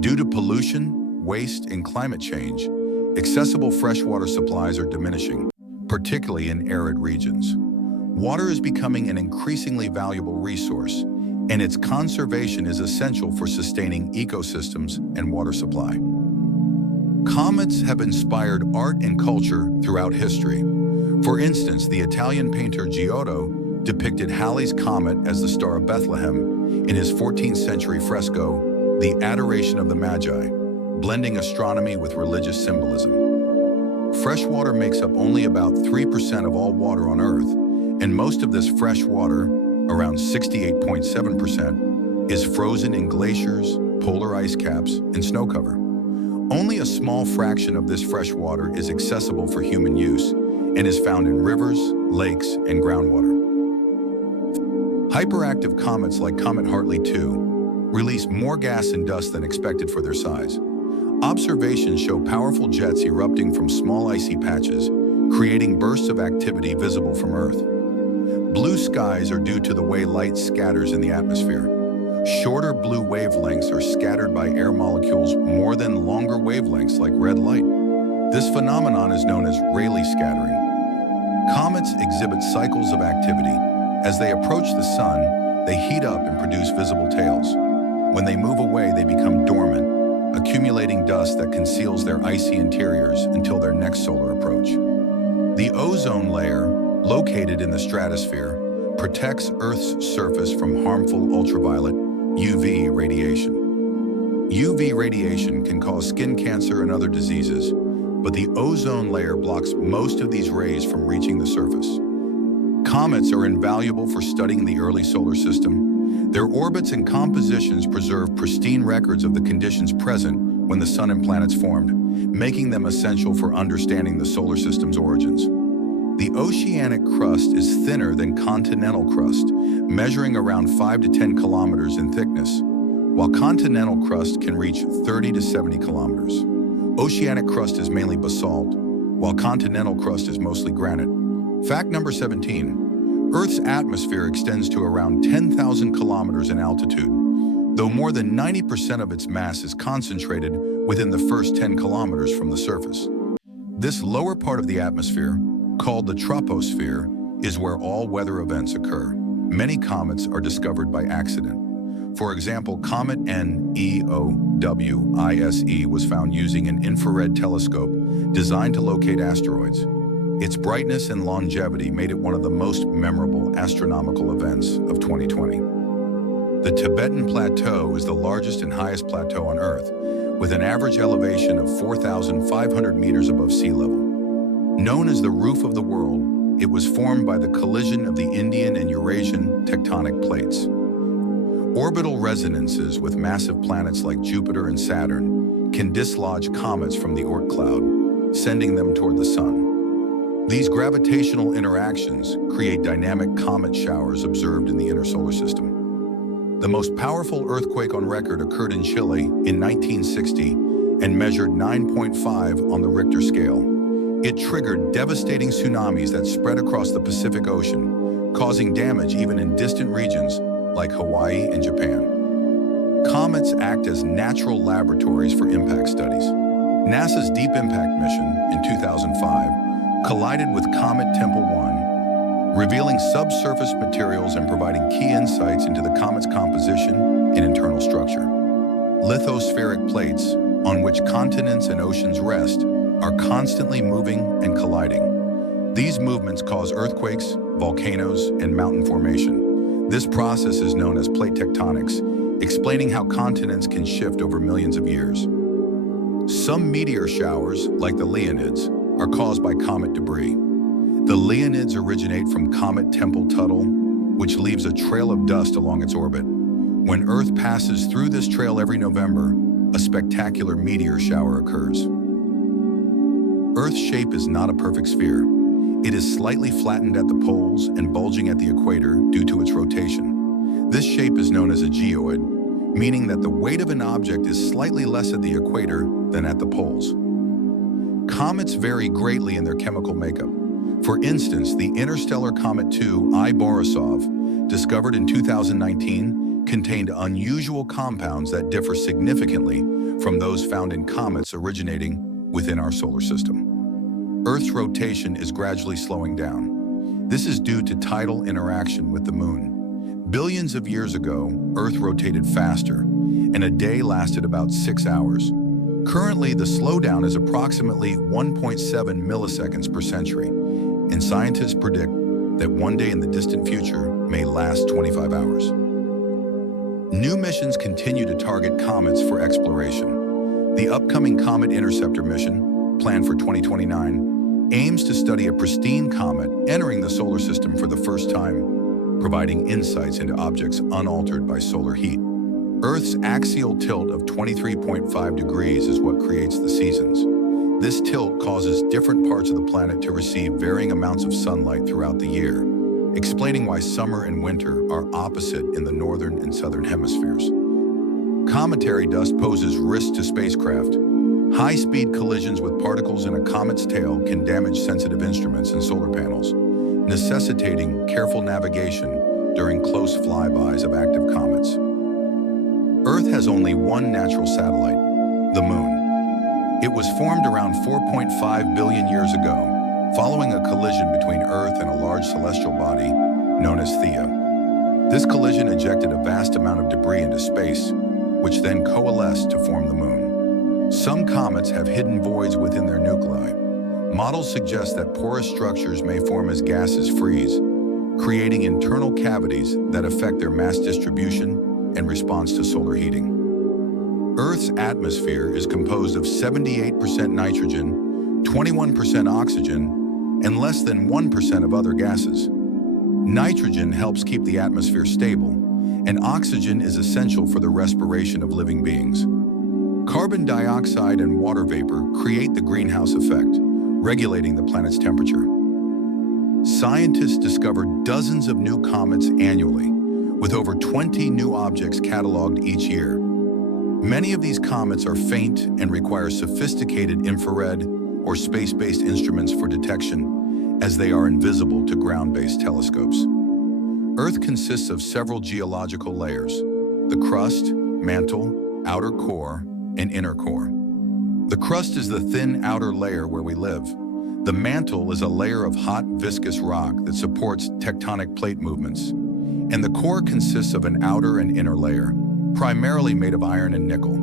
Due to pollution, waste, and climate change, accessible freshwater supplies are diminishing, particularly in arid regions. Water is becoming an increasingly valuable resource, and its conservation is essential for sustaining ecosystems and water supply. Comets have inspired art and culture throughout history. For instance, the Italian painter Giotto depicted Halley's Comet as the Star of Bethlehem in his 14th century fresco, The Adoration of the Magi, blending astronomy with religious symbolism. Freshwater makes up only about 3% of all water on Earth, and most of this fresh water, around 68.7%, is frozen in glaciers, polar ice caps, and snow cover. Only a small fraction of this fresh water is accessible for human use and is found in rivers, lakes, and groundwater. Hyperactive comets like Comet Hartley 2 release more gas and dust than expected for their size. Observations show powerful jets erupting from small icy patches, creating bursts of activity visible from Earth. Blue skies are due to the way light scatters in the atmosphere. Shorter blue wavelengths are scattered by air molecules more than longer wavelengths like red light. This phenomenon is known as Rayleigh scattering. Comets exhibit cycles of activity. As they approach the sun, they heat up and produce visible tails. When they move away, they become dormant, accumulating dust that conceals their icy interiors until their next solar approach. The ozone layer, located in the stratosphere, protects Earth's surface from harmful ultraviolet UV radiation. UV radiation can cause skin cancer and other diseases, but the ozone layer blocks most of these rays from reaching the surface. Comets are invaluable for studying the early solar system. Their orbits and compositions preserve pristine records of the conditions present when the sun and planets formed, making them essential for understanding the solar system's origins. The oceanic crust is thinner than continental crust, measuring around 5 to 10 kilometers in thickness, while continental crust can reach 30 to 70 kilometers. Oceanic crust is mainly basalt, while continental crust is mostly granite. Fact number 17. Earth's atmosphere extends to around 10,000 kilometers in altitude, though more than 90% of its mass is concentrated within the first 10 kilometers from the surface. This lower part of the atmosphere, called the troposphere, is where all weather events occur. Many comets are discovered by accident. For example, comet NEOWISE was found using an infrared telescope designed to locate asteroids. Its brightness and longevity made it one of the most memorable astronomical events of 2020. The Tibetan Plateau is the largest and highest plateau on Earth, with an average elevation of 4,500 meters above sea level. Known as the roof of the world, it was formed by the collision of the Indian and Eurasian tectonic plates. Orbital resonances with massive planets like Jupiter and Saturn can dislodge comets from the Oort cloud, sending them toward the sun. These gravitational interactions create dynamic comet showers observed in the inner solar system. The most powerful earthquake on record occurred in Chile in 1960 and measured 9.5 on the Richter scale. It triggered devastating tsunamis that spread across the Pacific Ocean, causing damage even in distant regions like Hawaii and Japan. Comets act as natural laboratories for impact studies. NASA's Deep Impact mission in 2005 collided with Comet Tempel 1, revealing subsurface materials and providing key insights into the comet's composition and internal structure. Lithospheric plates, on which continents and oceans rest, are constantly moving and colliding. These movements cause earthquakes, volcanoes, and mountain formation. This process is known as plate tectonics, explaining how continents can shift over millions of years. Some meteor showers, like the Leonids, are caused by comet debris. The Leonids originate from Comet Tempel Tuttle, which leaves a trail of dust along its orbit. When Earth passes through this trail every November, a spectacular meteor shower occurs. Earth's shape is not a perfect sphere. It is slightly flattened at the poles and bulging at the equator due to its rotation. This shape is known as a geoid, meaning that the weight of an object is slightly less at the equator than at the poles. Comets vary greatly in their chemical makeup. For instance, the interstellar Comet 2 I Borisov, discovered in 2019, contained unusual compounds that differ significantly from those found in comets originating within our solar system. Earth's rotation is gradually slowing down. This is due to tidal interaction with the moon. Billions of years ago, Earth rotated faster, and a day lasted about 6 hours. Currently, the slowdown is approximately 1.7 milliseconds per century, and scientists predict that one day in the distant future may last 25 hours. New missions continue to target comets for exploration. The upcoming Comet Interceptor mission, planned for 2029, aims to study a pristine comet entering the solar system for the first time, providing insights into objects unaltered by solar heat. Earth's axial tilt of 23.5 degrees is what creates the seasons. This tilt causes different parts of the planet to receive varying amounts of sunlight throughout the year, explaining why summer and winter are opposite in the northern and southern hemispheres. Cometary dust poses risks to spacecraft. High-speed collisions with particles in a comet's tail can damage sensitive instruments and solar panels. necessitating careful navigation during close flybys of active comets. Earth has only one natural satellite, the Moon. It was formed around 4.5 billion years ago, following a collision between Earth and a large celestial body known as Theia. This collision ejected a vast amount of debris into space, which then coalesced to form the Moon. Some comets have hidden voids within their nuclei. Models suggest that porous structures may form as gases freeze, creating internal cavities that affect their mass distribution and response to solar heating. Earth's atmosphere is composed of 78% nitrogen, 21% oxygen, and less than 1% of other gases. Nitrogen helps keep the atmosphere stable, and oxygen is essential for the respiration of living beings. Carbon dioxide and water vapor create the greenhouse effect, regulating the planet's temperature. Scientists discover dozens of new comets annually, with over 20 new objects cataloged each year. Many of these comets are faint and require sophisticated infrared or space-based instruments for detection, as they are invisible to ground-based telescopes. Earth consists of several geological layers: the crust, mantle, outer core, and inner core. The crust is the thin outer layer where we live. The mantle is a layer of hot, viscous rock that supports tectonic plate movements. And the core consists of an outer and inner layer, primarily made of iron and nickel.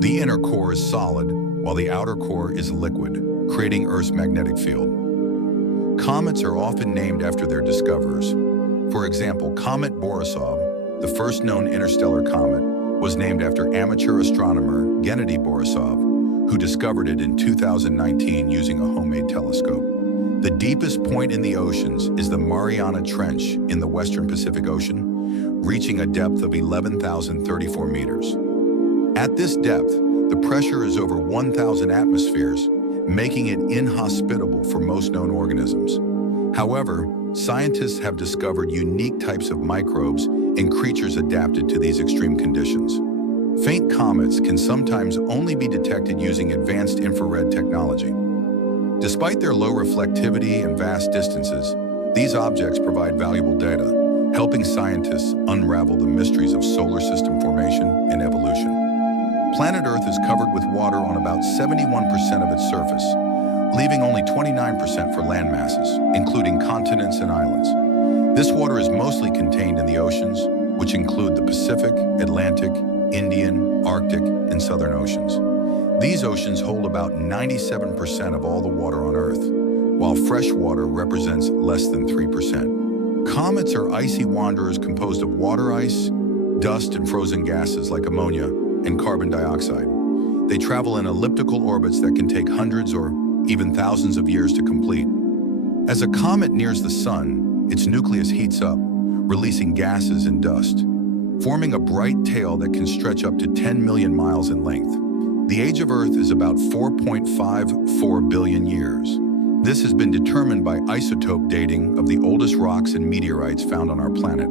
The inner core is solid, while the outer core is liquid, creating Earth's magnetic field. Comets are often named after their discoverers. For example, Comet Borisov, the first known interstellar comet, was named after amateur astronomer Gennady Borisov, who discovered it in 2019 using a homemade telescope. The deepest point in the oceans is the Mariana Trench in the Western Pacific Ocean, reaching a depth of 11,034 meters. At this depth, the pressure is over 1,000 atmospheres, making it inhospitable for most known organisms. However, scientists have discovered unique types of microbes and creatures adapted to these extreme conditions. Faint comets can sometimes only be detected using advanced infrared technology. Despite their low reflectivity and vast distances, these objects provide valuable data, helping scientists unravel the mysteries of solar system formation and evolution. Planet Earth is covered with water on about 71% of its surface, leaving only 29% for land masses, including continents and islands. This water is mostly contained in the oceans, which include the Pacific, Atlantic, Indian, Arctic, and Southern Oceans. These oceans hold about 97% of all the water on Earth, while fresh water represents less than 3%. Comets are icy wanderers composed of water ice, dust, and frozen gases like ammonia and carbon dioxide. They travel in elliptical orbits that can take hundreds or even thousands of years to complete. As a comet nears the sun, its nucleus heats up, releasing gases and dust, forming a bright tail that can stretch up to 10 million miles in length. The age of Earth is about 4.54 billion years. This has been determined by isotope dating of the oldest rocks and meteorites found on our planet.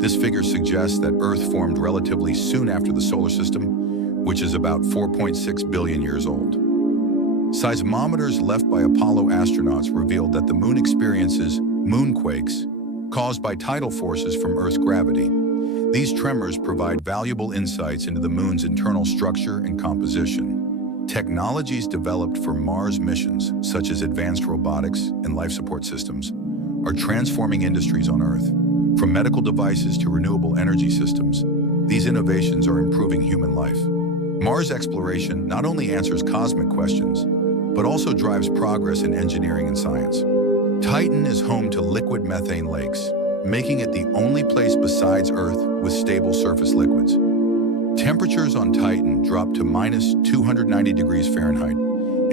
This figure suggests that Earth formed relatively soon after the solar system, which is about 4.6 billion years old. Seismometers left by Apollo astronauts revealed that the Moon experiences moonquakes caused by tidal forces from Earth's gravity. These tremors provide valuable insights into the Moon's internal structure and composition. Technologies developed for Mars missions, such as advanced robotics and life support systems, are transforming industries on Earth. From medical devices to renewable energy systems, these innovations are improving human life. Mars exploration not only answers cosmic questions, but also drives progress in engineering and science. Titan is home to liquid methane lakes, making it the only place besides Earth with stable surface liquids. Temperatures on Titan drop to minus 290 degrees Fahrenheit,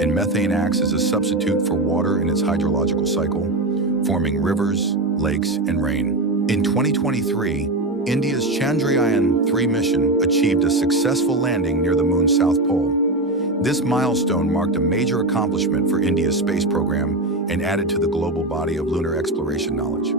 and methane acts as a substitute for water in its hydrological cycle, forming rivers, lakes, and rain. In 2023, India's Chandrayaan-3 mission achieved a successful landing near the Moon's South Pole. This milestone marked a major accomplishment for India's space program and added to the global body of lunar exploration knowledge.